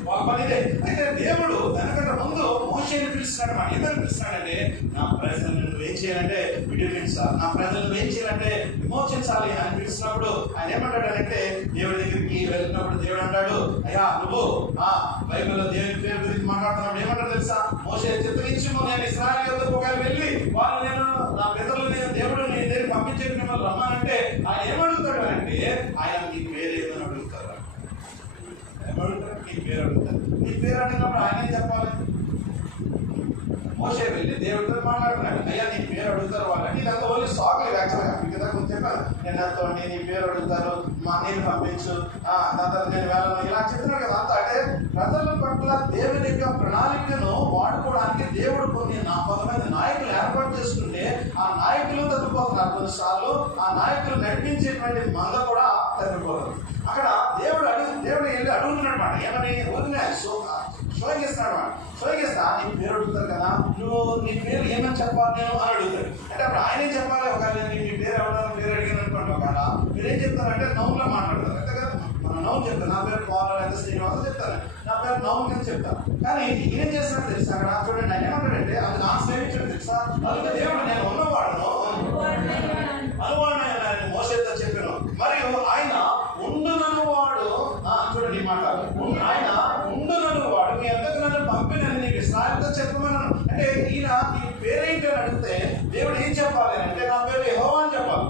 వాళ్ళ పని ఇదే. అయితే దేవుడు దానికంటే ముందు మోషేని పిలుస్తున్నాడు అన్నమాట. ఏమని పిలుస్తున్నాడంటే నా ప్రజలను నువ్వు ఏం చేయాలంటే విడిపించాలి, నా ప్రజలను నువ్వు ఏం చేయాలంటే విమోచించాలి అని పిలుస్తున్నప్పుడు ఆయన ఏమంటాడంటే దేవుడి దగ్గరికి వెళ్తున్నప్పుడు దేవుడు అంటాడు, అయ్యా నువ్వు బైబిల్లో దేవుని పేరు గురించి మాట్లాడుతున్నప్పుడు ఏమంటాడు తెలుసా? మోషే చిత్తగించుము, నేను ఇశ్రాయేలు యొద్దకు ఒకవేళ వెళ్ళి వాళ్ళు నేను నా పితరులు నేను దేవుడు నీ దగ్గర పంపించేది మిమ్మల్ని రమ్మానంటే ఆయన ఏమడుగుతాడు అంటే ఆయన నీ పేరు ఏమని అడుగుతాడు. ఏమడుగుతాడు? నీ పేరు అడుగుతాడు. నీ పేరు అడిగినప్పుడు ఆయన ఏం చెప్పాలి? మోషే వెళ్ళి దేవుడితో మాట్లాడుతున్నాడు, అయ్యా నీ పేరు అడుగుతారు వాళ్ళని. ఇదంతా ఓన్లీ సాగులు యాక్చువల్గా మీకు కదా కొంచెం చెప్పాను. నేను నిన్నతోండి నీ పేరు అడుగుతారు, నేను పంపించు, దాని తర్వాత నేను వెళ్ళను, ఇలా చెప్తున్నాడు కదా. అంత అంటే ప్రజల పట్ల దేవుని యొక్క ప్రణాళికను వాడుకోవడానికి దేవుడు కొన్ని కొంతమంది నాయకులు ఏర్పాటు చేసుకుంటే ఆ నాయకులు తగ్గిపోతున్నారు. కొన్నిసార్లు ఆ నాయకులు నడిపించేటువంటి మంద కూడా తగ్గిపోతుంది. అక్కడ దేవుడు వెళ్ళి అడుగుతున్నాడు మాట, ఏమని వదిలే శోగిస్తాడు మాట. శోగిస్తా నీ పేరు అడుగుతారు కదా, నీ పేరు ఏమని చెప్పాలి నేను అని అడుగుతాడు. అంటే అప్పుడు ఆయన ఏం చెప్పాలి? ఒకవేళ మీ పేరు ఎవరైనా పేరు అడిగిన అనుకోండి, ఒకవేళ మీరేం చెప్తారంటే నౌన్లో మాట్లాడతారు. అంతే కదా, మనం నౌన్ చెప్తాను, నా పేరు పాల్ లేదా శ్రీనివాసం చెప్తాను, నా పేరు నౌన్ కింద చెప్తాను. కానీ ఏం చేస్తాడు తెలుసా? అక్కడ చూడండి ఆయన ఏమంటాడంటే అది నా స్నేహితుడు తెలుసా, అందుకే దేవుడు నేను ఉన్నవాడును అనువాడు మోసేతో చెప్పాను. మరియు ఆయన ఉండునను వాడు, చూడండి మాట, ఆయన ఉండునను వాడు మీ అందరికి నన్ను పంపినని నీకు ఇస్రాయేలుతో చెప్పమన్నాను. అంటే ఈయన నీ పేరేంటి అని అడిగితే దేవుడు ఏం చెప్పాలి అంటే నా పేరు యెహోవా అని చెప్పాలి.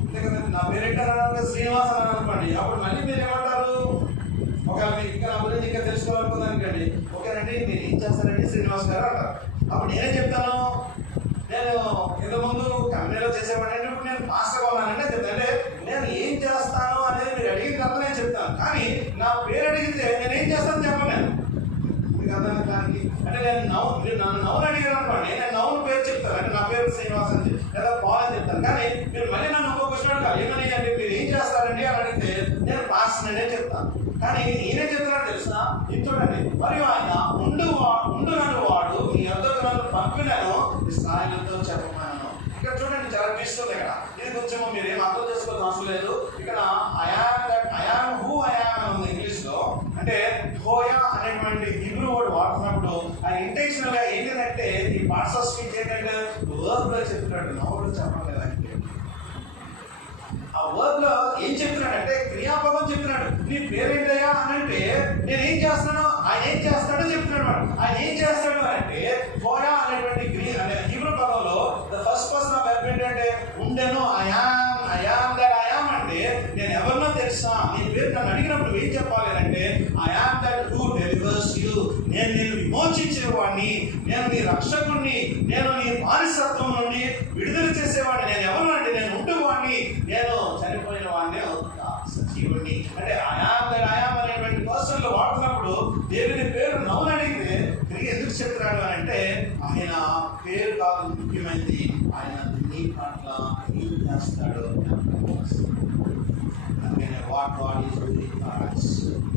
అంతే కదండి, నా పేరేంటి అని శ్రీనివాస్ అని అనుకోండి, అప్పుడు మళ్ళీ మీరు ఏమంటారు? ఒకవేళ మీకు ఇంకా నా గురించి ఇంకా తెలుసుకోవాలనుకుందానికండి, ఓకేనండి మీరు ఏం చేస్తారండి శ్రీనివాస్ గారు అంటారు. అప్పుడు నేనేం చెప్తాను? నేను ఇంతకుముందు కంపెనీలో చేసేవాడిని, ఇప్పుడు నేను మాస్టర్గా ఉన్నానంటే చెప్తాను. అంటే నేను ఏం చేస్తాను అనేది మీరు అడిగిన తర్వాత నేను చెప్తాను. కానీ నా పేరు అడిగితే నేను ఏం చేస్తాను చెప్పను. నేను మీకు అర్థం దానికి అంటే మీరు నన్ను నౌన్ అడిగారు అనుకోండి, నేను నౌన్ పేరు చెప్తాను. అంటే నా పేరు శ్రీనివాస్ అని లేదా పాల్ అని చెప్తాను. కానీ మీరు మళ్ళీ నన్ను ఇంకో క్వశ్చన్ అడగాలి, ఏమని అంటే మీరు ఏం చేస్తారండి అని అడిగితే నేను మాస్టర్ అనే చెప్తాను. కానీ నేనేం చెప్తున్నాడు తెలుసా? ఇది చూడండి, మరియు ఆయన ఉండునను వాడు మీ వద్దకు నన్ను పంపినను ఇశ్రాయేలుతో చెప్పమన్నాను. ఇక్కడ చూడండి చాలా ట్విస్ట్ ఇక్కడ. ఇది కొంచెం మీరు ఏం అర్థం చేసుకోవాల్సిన అవసరం లేదు. ఇక్కడ ఐయామ్ హూ ఐయామ్ అని ఉంది ఇంగ్లీష్లో. అంటే హోయా అనేటువంటి హిబ్రూ వర్డ్ వాడుతున్నప్పుడు ఆయన ఇంటెన్షనల్ గా ఏంటంటే ఈ పార్ట్స్ ఆఫ్ స్పీచ్ ఏంటంటే వర్బ్ లో చెప్తున్నాడు, నౌన్ చెప్పడం లేదంటే. ఆ వర్బ్ లో ఏం చెప్తున్నాడంటే క్రియాపదం చెప్తున్నాడు. నీ పేరేంటయ్యా అని అంటే నేను ఏం చేస్తాను, ఆయన ఏం చేస్తాడో చెప్తున్నాడు. ఆయన ఏం చేస్తాడు అంటే హోయా అనేటువంటి హిబ్రూ పదంలో the first person of verb ఏంటంటే ఉండెను. ఐయామ్ దట్ ఐయామ్ అంటే నేను ఎవరినో తెలుసా, నీ పేరు నన్ను అడిగినప్పుడు ఏం చెప్పాలి అంటే I'm that who delivers you, నేను నిన్ను విమోచించేవాడిని, నేను నీ రక్షకుడిని, నేను నీ బానిసత్వం నుండి విడుదల చేసేవాడిని. నేను ఎవరు అంటే నేను ఉంటువాడిని, నేను చనిపోయిన వాడిని సజీవుడిని. అంటే ఐయామ్ అనేటువంటి పర్సన్ లో వాడుతున్నప్పుడు దేవుని పేరు నౌన్ అడిగితే తిరిగి ఎందుకు చెప్తున్నాడు అని అంటే ఆయన పేరు కాదు ముఖ్యమైనది, ఆయన నీ పట్ల ఏం చేస్తాడు. What God is doing for us.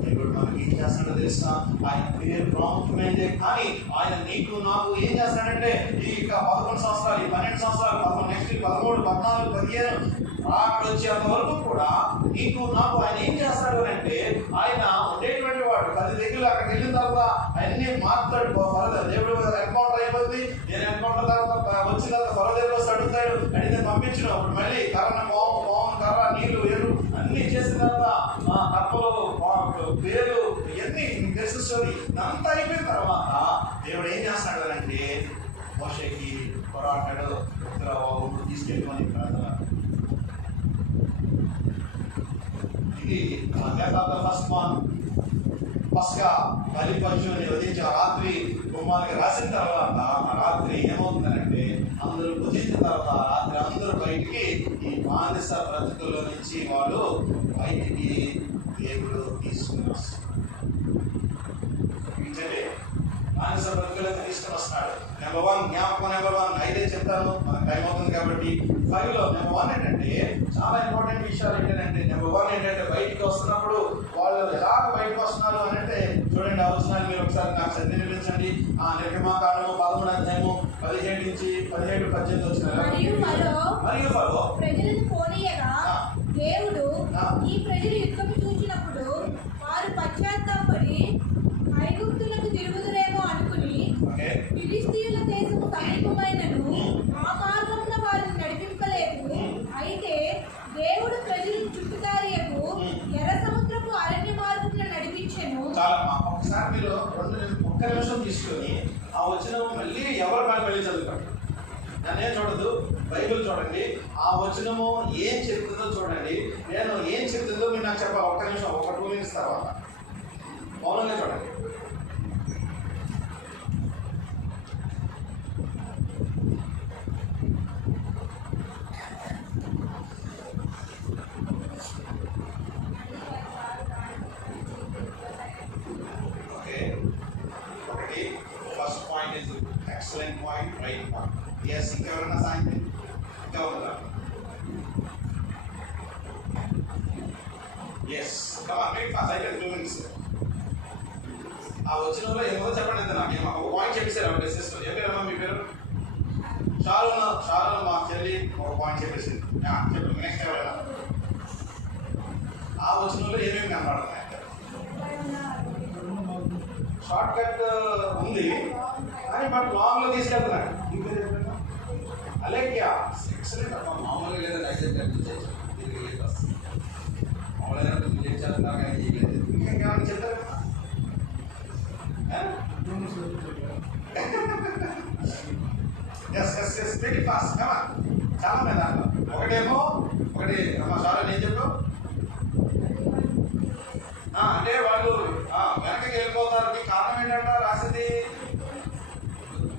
దేవుడు మనకి ఏం చేస్తాడో తెలుసా? ఆయన పేరు ప్రాముఖ్యమైనదే. కానీ ఆయన నీకు నాకు ఏం చేస్తాడంటే ఈ 11 సంవత్సరాలు, ఈ 12 సంవత్సరాలు, నెక్స్ట్ 13, 14, 15 అక్కడ వచ్చేంత వరకు కూడా నీకు నాకు ఆయన ఏం చేస్తాడు అంటే ఆయన ఉండేటువంటి వాడు 10 దగ్గర అక్కడికి వెళ్ళిన తర్వాత అన్ని మాట్లాడు. ఫరదర్ దేవుడు ఎన్కౌంటర్ అయిపోతుంది. నేను ఎన్కౌంటర్ తర్వాత వచ్చిన తర్వాత ఫరదర్ దగ్గర వస్తే అడుగుతాడు, అడిగితే పంపించిన అప్పుడు మళ్ళీ పాము కర్ర నీళ్లు ఎరు అన్ని చేసిన తర్వాత కప్పలు పేరు ఇవన్నీ తెలుస్తుంది. అంతా అయిపోయిన తర్వాత దేవుడు ఏం చేస్తాడు అంటే మోషేకి పోరాటాడు, తీసుకెళ్ళమని ప్రార్థన. ఇది ఫస్ట్ వన్ పస్కా బలి పశువుని వధించి ఆ రాత్రి గుమ్మాలకి రాసిన తర్వాత ఆ రాత్రి ఏమవుతుందంటే అందరూ భుజించిన తర్వాత రాత్రి అందరూ బయటికి ఈ బానిస బ్రతుకుల్లో నుంచి వాళ్ళు బయటికి దేవుడు తీసుకుని వస్తాడు. బానిస బ్రతుకులకు తీసుకుని వస్తున్నాడు. నెంబర్ 1 జ్ఞాపకం, నెంబర్ 1 ఐదే చెప్తాను, మనకు టైం అవుతుంది కాబట్టి. 5లో నెంబర్ 1 ఏంటంటే చాలా ఇంపార్టెంట్ విషయాలు ఏంటంటే నెంబర్ 1 ఏంటంటే బయటికి వస్తున్నప్పుడు వాళ్ళు ఎలా బయటకు వస్తున్నారు అని అంటే చూడండి, ఆ వచనాలు మీరు ఒకసారి నాకు చదివి వినిపించండి. నిర్గమాకాండము 13 అధ్యాయము 17 నుంచి 17, 18 వచ్చిన మరియు ఫరో ప్రజలను పోనీయగా దేవుడు ఈ ప్రజలు యుద్ధము చూచినప్పుడు వారు పశ్చాత్తాపడి ఐగుప్తులకు తిరుగుదురేమో అనుకుని ఫిలిష్తీయుల దేశము సమీపమైనను ఆ మార్గమున వారిని నడిపింపలేదు. అయితే దేవుడు ప్రజలను చుట్టుదారియకు ఎర్ర సముద్రపు అరణ్య మార్గమున నడిపించెను. ఒకసారి మీరు ఒక్క నిమిషం తీసుకొని ఆ వచనం మళ్ళీ ఎవరి మళ్ళీ చదువుకోండి. నన్నేం చూడదు, బైబిల్ చూడండి. ఆ వచనము ఏం చెప్తుందో చూడండి. నేను ఏం చెప్తుందో మీరు నాకు చెప్పాలి. ఒక్క నిమిషం, ఒక 2 minutes తర్వాత మౌనంగా చూడండి. ఎస్ కమాన్ మేక్ ఫాస్ట్ అయిపోయింది 2 minutes. ఆ వచ్చిన వాళ్ళు ఏమో చెప్పండి అంతే. నాకు ఏమో ఒక పాయింట్ చెప్పేసారు డ్రెస్సెస్. ఏం పేరమ్మా మీ పేరు? షారు మా చెల్లి ఒక పాయింట్ చెప్పేసింది. చెప్పండి నెక్స్ట్ ఎవరైనా. ఆ వచ్చిన వాళ్ళు ఏమేమి కనపడుతున్నాయి? షార్ట్ కట్ ఉంది కానీ బట్ లాంగ్లో తీసుకెళ్తున్నాడు. మీ పేరు చెప్పండి. అలేఖ్య. ఎక్సలెంట్ అమ్మా. మామూలుగా లేదని యాక్సెప్ట్ చేయించవచ్చు. మామూలుగా మీరు చేస్తున్నారు కానీ ఇంకేమైనా చెప్తారు కదా. ఎస్ వెరీ ఫాస్ట్ కమా. చాలా మంది దాంట్లో ఒకటి అమ్మా సార్ ఏం చెప్పావు? అంటే వాళ్ళు వెనకకి వెళ్ళిపోతారు. కారణం ఏంటంట రాసింది?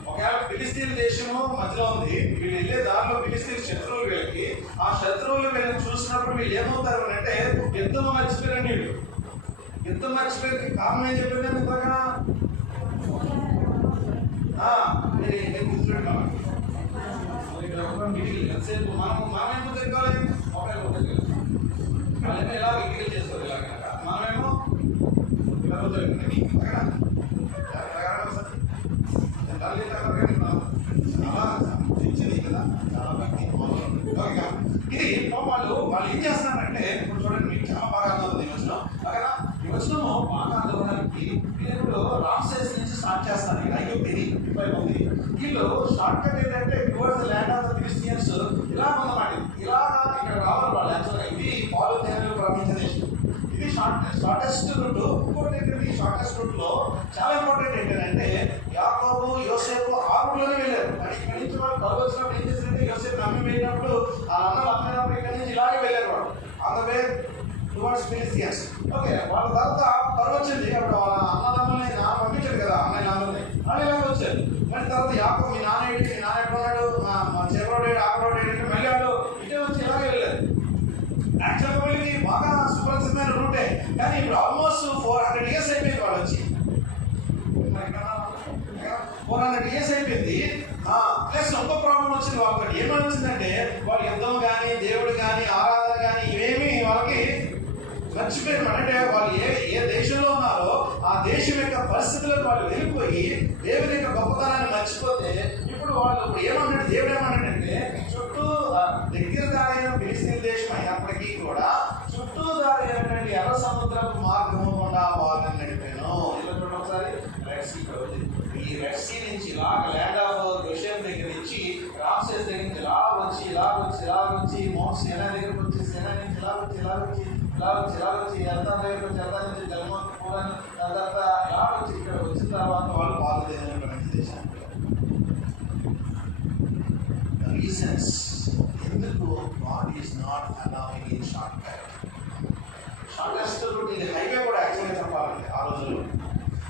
ఒకవేళ ఫిలిస్తీన్ దేశము మధ్యలో ఉంది, వీళ్ళు వెళ్ళే దారిలో ఫిలిస్తీన్ శత్రువులు వీళ్ళకి, ఆ శత్రువులు వీళ్ళని చూసినప్పుడు వీళ్ళు ఏమవుతారు అంటే యుద్ధం మర్చిపోయారండి. వీళ్ళు యుద్ధం మర్చిపోయేకి కారణం ఏం చెప్పారు? ఇంతగా నేను గుర్తుపెట్టుకోవాలి. ఎంతసేపు మనం ఎందుకు తిరగాలి? మొబైల్ వాళ్ళేమో ఇలా ఇంటికి చేసుకోవాలి. ఇలా కనుక మనమేమో చాలా తెచ్చింది కదా, చాలా భక్తి. ఇది వాళ్ళు ఏం చేస్తున్నారంటే ఇప్పుడు చూడండి, మీకు చాలా బాగా అర్థమవుతుంది ఈ వచనం. అక్కడ ఈ వచనము బాగా అర్థమవడానికి వీళ్ళు రామ్సేస్ నుంచి స్టార్ట్ చేస్తారు. ఐగుప్తిది ఉంది. వీళ్ళు షార్ట్ కట్ ఏంటంటే towards land of the Christians ఇలా ఉందన్నమాట. ఇలాగా ఇక్కడ రావాలి వాళ్ళు. యాక్చువల్గా ఇది పాలు తేనెలు ప్రవహించే దేశం. ఇది షార్టెస్ట్ రూట్. ఇంకోటి ఏంటంటే ఈ షార్టెస్ట్ రూట్ లో చాలా ఇంపార్టెంట్ ఏంటంటే యాకోబు యోసేపు ఆ రూట్లోనే వెళ్ళారు. మరి ఇక్కడి నుంచి వాళ్ళు కరువు వచ్చినప్పుడు ఏం చేశారంటే యోసేపు నమ్మి వెళ్ళినప్పుడు ఆ అన్నలు అమ్మినప్పుడు ఇక్కడి నుంచి ఇలాగే వెళ్ళారు వాళ్ళు. On the way towards Philistines. Okay, వాళ్ళ తర్వాత కరువు వచ్చింది. అప్పుడు వాళ్ళ అన్నదమ్ముల్ని పంపించాడు కదా, అన్నయ్య నాన్నని ఇలాగే వచ్చారు. మళ్ళీ తర్వాత యాకోబు మీ నాన్న ఏంటి, మీ నాన్న ఎక్కడున్నాడు, మా చేపరోడు ఆకరోడు ఏంటంటే మళ్ళీ వాళ్ళు ఇటే వచ్చి ఇలాగే వెళ్ళారు. యాక్చువల్గా వీళ్ళకి బాగా సుపరిచితమైన రూటే, కానీ ఇప్పుడు ఆల్మోస్ట్ 400 years అయిపోయింది వాళ్ళు వచ్చి. 400 years అయిపోయింది. ప్లస్ ఇంకో ప్రాబ్లం వచ్చింది వాళ్ళకి. ఏమని వచ్చిందంటే వాళ్ళు యుద్ధం కానీ దేవుడు కానీ ఆరాధన కానీ ఇవేమి వాళ్ళకి మర్చిపోయారు. అంటే వాళ్ళు ఏ దేశంలో ఉన్నారో ఆ దేశం యొక్క పరిస్థితులకు వాళ్ళు వెళ్ళిపోయి దేవుని యొక్క గొప్పతనాన్ని మర్చిపోతే ఇప్పుడు వాళ్ళు ఏమన్నాడు, దేవుడు ఏమన్నాడంటే చుట్టూ దగ్గర దారైన ఫిలిస్తీన్ దేశం అయినప్పటికీ కూడా చుట్టూ దారైనటువంటి ఎర్ర సముద్రపు మార్గము కూడా వాళ్ళని నడిపాను. ఇలా చూడండి ఒకసారి. రెడ్ సీ ఈ రెడ్ సీ నుంచి ఇలాగ ల్యాండ్ ఆఫ్ గోషెన్ దగ్గర నుంచి రామ్సేస్ దగ్గర నుంచి ఇలా వచ్చి మౌంట్ సేనా దగ్గరకు వచ్చి, సేనా నుంచి ఇలా వచ్చి అర్థం దగ్గరకు వచ్చి, అర్థం నుంచి జన్మూలని తర్వాత ఇలా వచ్చి ఇక్కడ వచ్చిన తర్వాత వాళ్ళు పాలు తేనెలు దేశానికి. రీజన్స్ ఎందుకు God is not allowing in shortcut. Shortest route ఇది. హైవే కూడా యాక్చువల్గా చెప్పాలంటే ఆ రోజుల్లో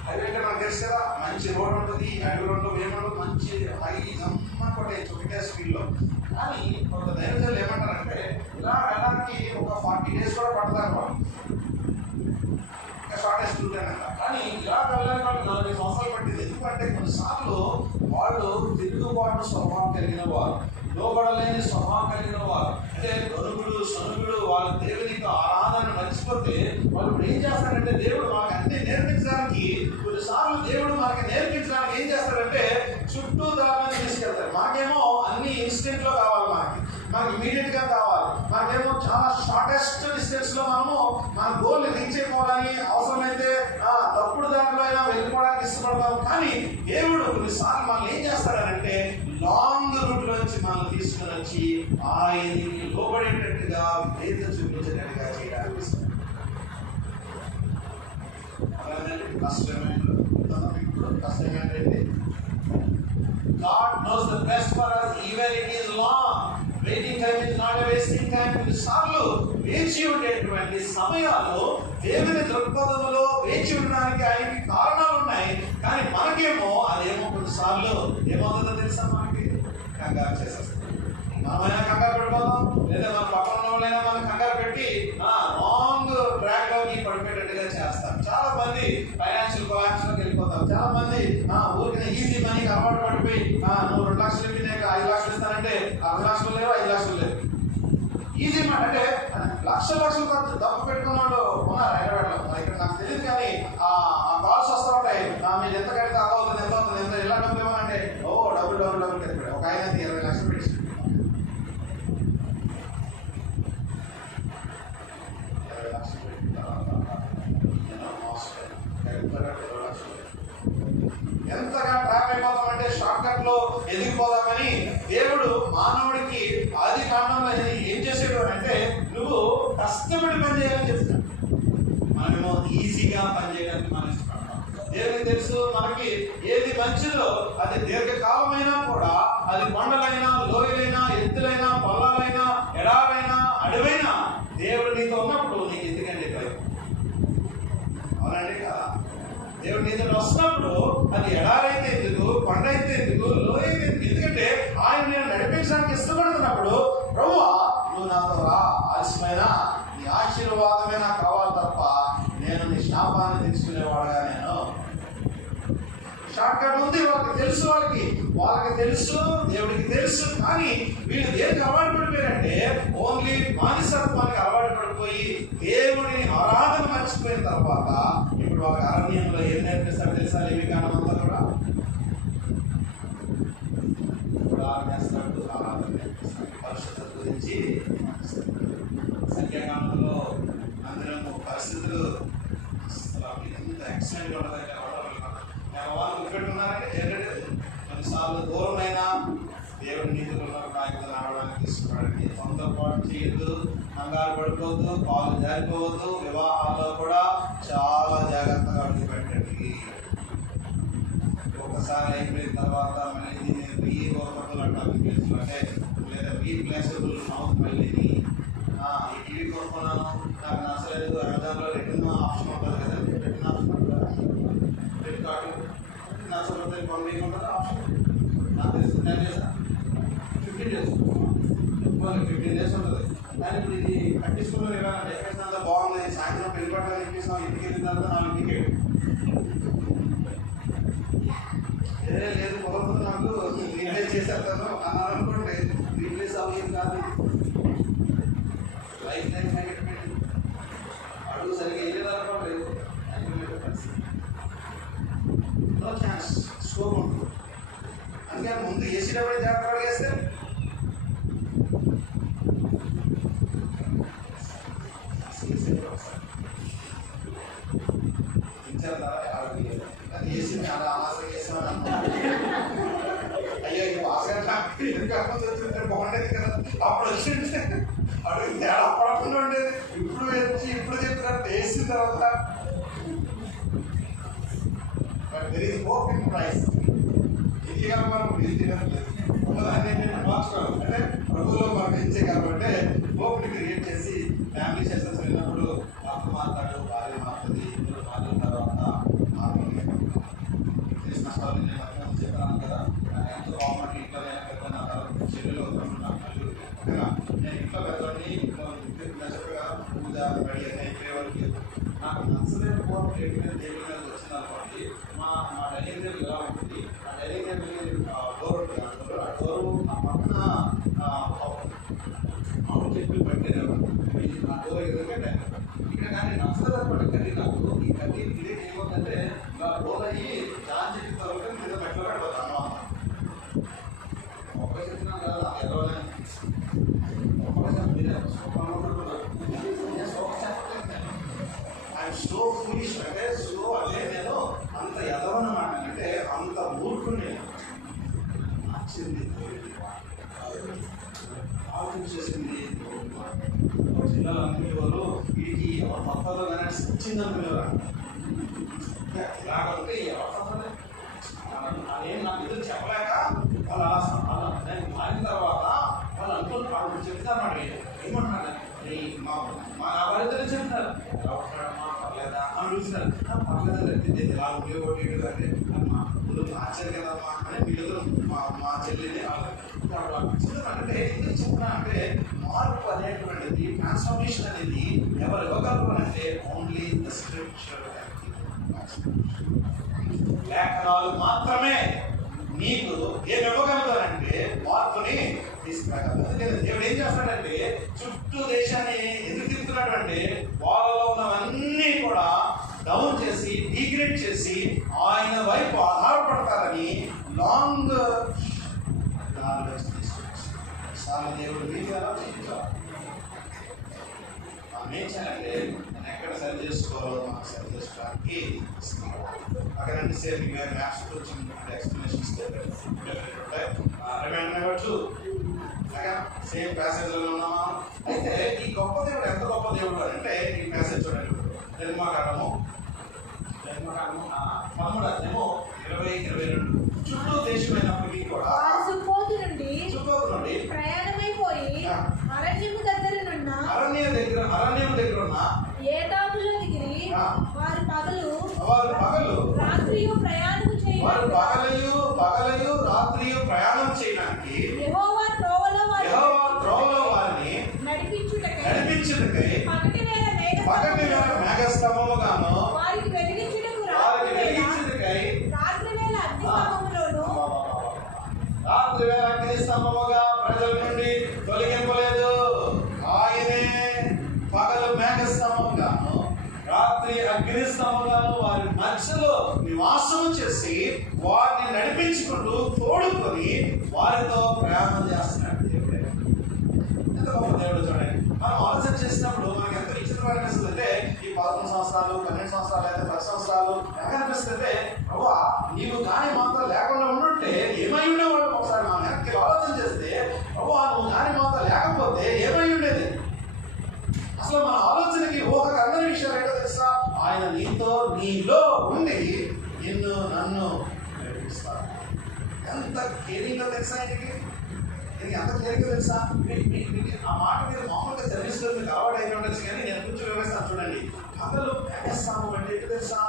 హైవే అంటే మనకు తెలుసు కదా, మంచి రోడ్ ఉంటుంది. హైవే రోడ్లో ఏమంటుంది, మంచి హై జమ్మని కొట్టేయచ్చు ఒకటే స్పీడ్లో. కానీ కొంత దైవజనులు ఏమంటారంటే ఇలా వెళ్ళడానికి ఒక 40 days కూడా పడతారు వాళ్ళు. ఇంకా షార్టెస్ట్ రూట్ అనమాట. కానీ ఇలా వెళ్ళడానికి వాళ్ళు 40 సంవత్సరాలు పట్టింది. ఎందుకంటే కొన్నిసార్లు వాళ్ళు తిరుగుబాటు స్వభావం కలిగిన వారు, లోబడలేని స్వభావం కలిగిన వారు, అంటే సనుగుడు వాళ్ళ దేవుని ఆరాధన మర్చిపోతే వాళ్ళు ఇప్పుడు ఏం చేస్తారంటే దేవుడు మనకు అన్ని నేర్పించడానికి, కొన్నిసార్లు దేవుడు మనకి నేర్పించడానికి ఏం చేస్తారంటే చుట్టూ దారిని తీసుకెళ్తారు. మనకేమో అన్ని ఇన్స్టెంట్ లో కావాలి, మనకి ఇమీడియట్ గా కావాలి. మనకేమో చాలా షార్టెస్ట్ డిస్టెన్స్ లో మనము మన గోల్ రీచ్ అయిపోవాలని, అవసరమైతే తప్పుడు దారిలో అయినా వెళ్ళిపోవడానికి ఇష్టపడతాం. కానీ దేవుడు కొన్నిసార్లు మనం ఏం చేస్తాడంటే లాంగ్ రూట్ నుంచి మనం తీసుకుని వచ్చి ఆయన్ని లోబడేటట్టుగా విధేయత చూపించేటట్టుగా చేయడానికి ఇస్తాడు. కష్టమేంటంటే God knows the best for us even it is long. Waiting time is not a wasting time. కొన్నిసార్లు వేచి ఉండేటువంటి సమయాలు దేవుని దృక్పథంలో వేచి ఉండడానికి ఆయనకి కారణాలు ఉన్నాయి. కానీ మనకేమో అదేమో కొన్నిసార్లు ఏమవుతుందో తెలుసా, మనకి కంగారు చేసేస్తాం. మనమైనా కంగారు పడిపోతాం, లేదా మన పక్కన వాళ్ళైనా మనం కంగారు పెట్టి రాంగ్ ట్రాక్ లోకి పడిపోయేటట్టుగా చేస్తాం. చాలా మంది ఫైనాన్షియల్ కొలాప్స్ లోకి వెళ్ళిపోతాం. చాలా మంది ఊరికి ఈజీ మనీకి అలవాటు పడిపోయి నువ్వు 2 లక్షలు ఇప్పి 5 లక్షలు ఇస్తానంటే 10 లక్షలు లేవు, 5 లక్షలు లేవు. ఈజీ మాట. అంటే లక్షల ఖర్చు డబ్బు పెట్టుకున్న వాళ్ళు ఉన్నారు హైదరాబాద్లో. ఇక్కడ నాకు తెలియదు కానీ ఆ కాల్స్ వస్తూ ఉంటాయి, మీరు ఎంత కడితే అంత అవుతుంది, ఎంత అవుతుంది, ఎంత ఎలా డబ్బులు ఇవ్వాలంటే డబ్బులు కట్టిపెట్టాడు. ఒక ఆయన 20 లక్షలు పెట్టి 20 లక్షలు పెట్టిన తర్వాత ఎంతగా ట్రాప్ అయిపోతామంటే షార్ట్ కట్ లో ఎదిగిపోదామని దేవుడు మానవుడికి ఆది కాండంలో ఏం చేసాడు అంటే నువ్వు కష్టపడి పని చేయాలని చెప్తాడు. మనమేమో ఈజీగా పని చేయడానికి మనం ఇష్టపడతాం. దేవునికి తెలుసు మనకి ఏది మంచిదో అది దీర్ఘకాలమైనా కూడా, అది కొండలైనా, లోయలైనా, ఎత్తులైనా, పొలాలైనా, ఎడారైనా, అడవైనా దేవుడు నీతో ఉన్నప్పుడు నీకు ఎందుకండి భయం? అవునండి కదా? దేవుడు నీతో వస్తున్నప్పుడు అది ఎడారైతే ఎందుకు, కొండ అయితే ఎందుకు, లోయ అయితే ఎందుకు? ఎందుకంటే ఆయన నేను నడిపించడానికి ఇష్టపడుతున్నప్పుడు ప్రభువా నువ్వు నాతో రా, ఆలస్యమైన నీ ఆశీర్వాదమే నాకు కావాలి తప్ప నేను నీ శాపాన్ని తీసుకునేవాడుగా నేను. షార్ట్ కట్ ఉంది, వాళ్ళకి తెలుసు, దేవుడికి తెలుసు. కానీ వీళ్ళు దేనికి అలవాటు పడిపోయారంటే ఓన్లీ మానసత్వానికి అలవాటు పడిపోయి దేవుడిని ఆరాధన మర్చిపోయిన తర్వాత ఇప్పుడు వాళ్ళకి అరణ్యంలో ఏం నేర్పిస్తాడు తెలుసా? లేవి కాండం అంతా కూడా ఆరాధన నేర్పిస్తాడు, పరిశుద్ధత గురించి. సంఖ్యాకాండంలో అందరం పరిస్థితులు ఎంత ఎక్సలెంట్గా ఉన్నదంటే వాళ్ళు గుర్తుపెట్టుకున్నారంటే ఏంటంటే కొన్నిసార్లు దూరమైన దేవుడి నీతిలో నాయకులు రావడానికి ఇష్టపడండి. తొందరపాటు చేయొద్దు, కంగారు పడిపోవద్దు, పాలు జారిపోవద్దు. వివాహాల్లో కూడా చాలా జాగ్రత్తగా అడుగుపెట్టండి. ఒకసారి అయిపోయిన తర్వాత మళ్ళీ రీవర్బుల్ అంటారు ఇంగ్లీష్లో, అంటే లేదా రీప్లేసబుల్ మౌత్. మళ్ళీ ఈ టీవీ కొనుక్కున్నాను, నాకు నచ్చలేదు, అమెజాన్లో రిటర్న్ ఆప్షన్ ఉంటుంది కదా, రిటర్న్ ఆప్షన్ ఉంటుంది, క్రెడిట్ కార్డు నచ్చకపోతే కొనలేకుండా ఆప్షన్. నాకు తెలిసి 10 days 15 days 15 days ఉంటుంది. కానీ ఇప్పుడు ఇది కట్టించుకున్న డెకరేషన్ అంతా బాగుంది, సాయంత్రం పెళ్లి పట్టాలని ఇప్పిస్తాం, ఇంటికి వెళ్ళిన తర్వాత 4 టికెట్ లేదు కుదరదు, నాకు రీప్లేస్ చేసేస్తాను అన్నారు అనుకోండి. రీప్లేస్ అవ్వేది కాదు, లైఫ్ టైం కమిట్మెంట్. అడుగు సరిగ్గా వెళ్ళేది అనుకోండి, నో ఛాన్స్, స్కోప్ ఉంటుంది. అందుకని ముందు వేసేటప్పుడే జాగ్రత్త అడిగేస్తే అది వేసి చాలా ఆసక్తి చేస్తామని అనుకుంటున్నాను. అయ్యో ఈ భాస్కర్ వచ్చింటే బాగుండేది కదా, అప్పుడు వచ్చింటే అడుగు తేడా పడకుండా ఉండేది. ఇప్పుడు వచ్చి ఇప్పుడు చెప్తున్నారు వేసిన తర్వాత. But there is hope in Christ. ఇది కనుక మనం తినట్లేదు ఉన్నదాన్ని ఏంటంటే మార్చుకోవాలి. అంటే ప్రభువులో మనం ఇచ్చే కాబట్టి హోప్ని క్రియేట్ చేసి ఫ్యామిలీ సెషన్స్ వెళ్ళినప్పుడు భర్త మాట్లాడు, భార్య మాట్లాడి, ఇద్దరు మాట్లాడిన తర్వాత చేసిన నష్టాలు నేను అర్థం చెప్పాను కదా. ఎంతో బాగుంటే ఇంట్లో నేను పెద్ద నా తర్వాత చెల్లెలు అవుతున్నాను. ఓకేనా, నేను ఇంట్లో పెద్దవాడిని, ఇంట్లో చెప్పగా పూజ రెడీ అన్నీ అయిపోయే వరకు నాకు నచ్చలేని కోపం దేవుడి మీద వచ్చింది అనుకోండి. మా డైనింగ్ టేబుల్ ఎలా ఉంటుంది, ఆ డైనింగ్ టేబుల్ డోర్ ఉంటుంది, ఆ డోరు ఆ పక్కన మామూలు చెట్లు పెట్టేది. ఆ డోర్ ఎదురుగా ఇక్కడ కానీ నచ్చలేదు అనుకోండి కర్రీ. నాకు ఈ కర్రీ క్రియేట్ చేయబోతుందంటే ఇలా డోర్ అయ్యి దాని చెప్పిన తర్వాత మీద మెట్లో పెడతాను అన్నమాట. ఒక్కడే చెప్తున్నాను కదా, ఎవరైనా మీరే ఐఎమ్ సో ఫూలిష్ అంటే సో అదే నేను అంత ఎదవనమాట. అంటే అంత ఊరుకుని నేను నచ్చింది ఆలోచించేసింది. జిల్లాలో అనుకునేవారు వీడికి ఎవరు తప్పదో కానీ వచ్చింది అనుకునేవారు. ఇలాగ ఉంటే ఎవరు తప్పదే అదేం నాకు ఎదురు చెప్పలేక వాళ్ళు అలా నేను మారిన తర్వాత వాళ్ళు అనుకుని చెప్తారన్నమాట. ఏమంటున్నారు మా నా వాళ్ళిద్దరు చెప్తారు, ఎలా ఉంటాడమ్మా పర్లేదా అని చూస్తారు. పర్లేదండి ఎలా ఉండేవాడు అంటే ఆశ్చర్య కదమ్మా అని వీళ్ళిద్దరు మా చెల్లిని అంటే ఎందుకు చెప్తున్నా అంటే మార్పు అనేటువంటిది, ట్రాన్స్ఫర్మేషన్ అనేది ఎవరు ఇవ్వగలరు అంటే ఓన్లీ ద స్క్రిప్చర్. లేఖనాలు మాత్రమే నీకు ఏమి ఇవ్వగలరు అంటే మార్పుని తీసుకురాగలరు. అందుకని దేవుడు ఏం చేస్తాడంటే చుట్టూ దేశాన్ని ఎందుకు తిరుగుతున్నాడు అంటే వాళ్ళలో ఉన్నవన్నీ కూడా డౌన్ చేసి డిగ్రేడ్ చేసి ఆయన వైపు ఆధారపడతారని లాంగ్ దేవుడు మీకు ఎలా చేయించాలి. మనం ఏం చేయాలంటే మనం ఎక్కడ సరి చేసుకోవాలో మనం సరి చేసుకోవడానికి అక్కడంటే సేమ్ మ్యాథ్స్ కొంచెం ఎక్స్ప్లెనేషన్స్ ఉంటాయి. రిమైండర్ సేమ్ ప్యాసేజ్లో ఉన్నామా. అయితే ఈ గొప్ప దేవుడు ఎంత గొప్ప దేవుడు అంటే ఈ ప్యాసేజ్ చూడండి. నిర్మాకాండము 13:20-22 చుట్టూ దేశమైనప్పటికీ కూడా సుక్కోతు నుండి ప్రయాణమైపోయి అరణ్యము దగ్గర ఉన్న ఏతాములో దిగిరి వారు పగలు రాత్రియు ప్రయాణము చేయడానికి యెహోవా త్రోవలో వారిని నడిపించుటకై పగటి వేళ మేఘస్తంభముగాను వారికి వెలిగించుటకు రాత్రి వేళ అగ్ని స్తంభముగా ప్రజల నుండి తొలగింపలేదు. ఆయనే పగలు మేఘస్తంభముగాను రాత్రి అగ్ని స్తంభముగాను వారి మధ్యలో నివాసం చేసి వారిని నడిపించుకుంటూ తోడుకొని వారితో ప్రయాణం చేస్తున్నాడు. దేవుడే ఎంత గొప్ప దేవుడు చూడండి. మనం ఆలోచన చేసినప్పుడు మనకి ఎంత విచిత్రం అనిపిస్తుంది అంటే ఈ 11 సంవత్సరాలు 12 సంవత్సరాలు అయితే 10 సంవత్సరాలు ఎలా అనిపిస్తుంది అంటే ప్రభువా నీవు కానీ మాతో లేకుండా ఉండుంటే ఏమై ఉండేవాడు. ఒకసారి మనం వెనక్కి ఆలోచన చేస్తే ప్రభువా నువ్వు కానీ మాతో లేకపోతే ఏమై ఉండేది. అసలు మన ఆలోచనకి ఊహకు అందరి విషయాలు ఏంటో తెలుసా. ఆయన నీలో ఉండి నన్ను నడిపిస్తాడు. ఎంత కేరింగ్గా తెలుసా ఆయనకి. ఎంత కేరింగ్గా తెలుసా. ఆ మాట మీద మామూలుగా సర్వీస్లో మీకు అలవాటు అయిన ఉండొచ్చు కానీ నేను కొంచెం వివరిస్తాను చూడండి. పగలు మేఘస్తంభం అంటే ఏంటో తెలుసా.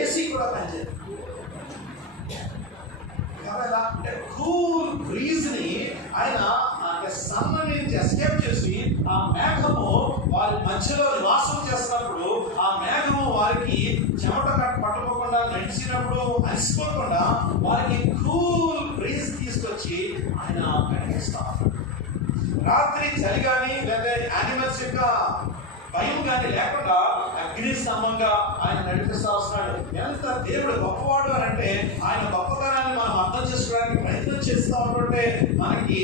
ఏసీ కూడా పనిచేయదు. అంటే కూల్ బ్రీజ్ ని ఆయన సన్ నుంచి ఎస్కేప్ చేసి ఆ మేఘము వారి మధ్యలో నివాసం చేస్తున్నప్పుడు ఆ మేఘము వారికి చెమట పట్టుకోకుండా నడిచినప్పుడు అలసిపోకుండా వారికి కూల్ బ్రీజ్ తీసుకొచ్చి ఆయన కనిపిస్తారు. రాత్రి చలి కానీ లేదా యానిమల్స్ యొక్క భయం కానీ లేకుండా అగ్ని స్తంభంగా ఆయన నడిపిస్తూ వస్తున్నాడు. ఎంత దేవుడు గొప్పవాడు అని అంటే ఆయన గొప్పతనాన్ని మనం అర్థం చేసుకోవడానికి ప్రయత్నం చేస్తూ ఉంటుంటే మనకి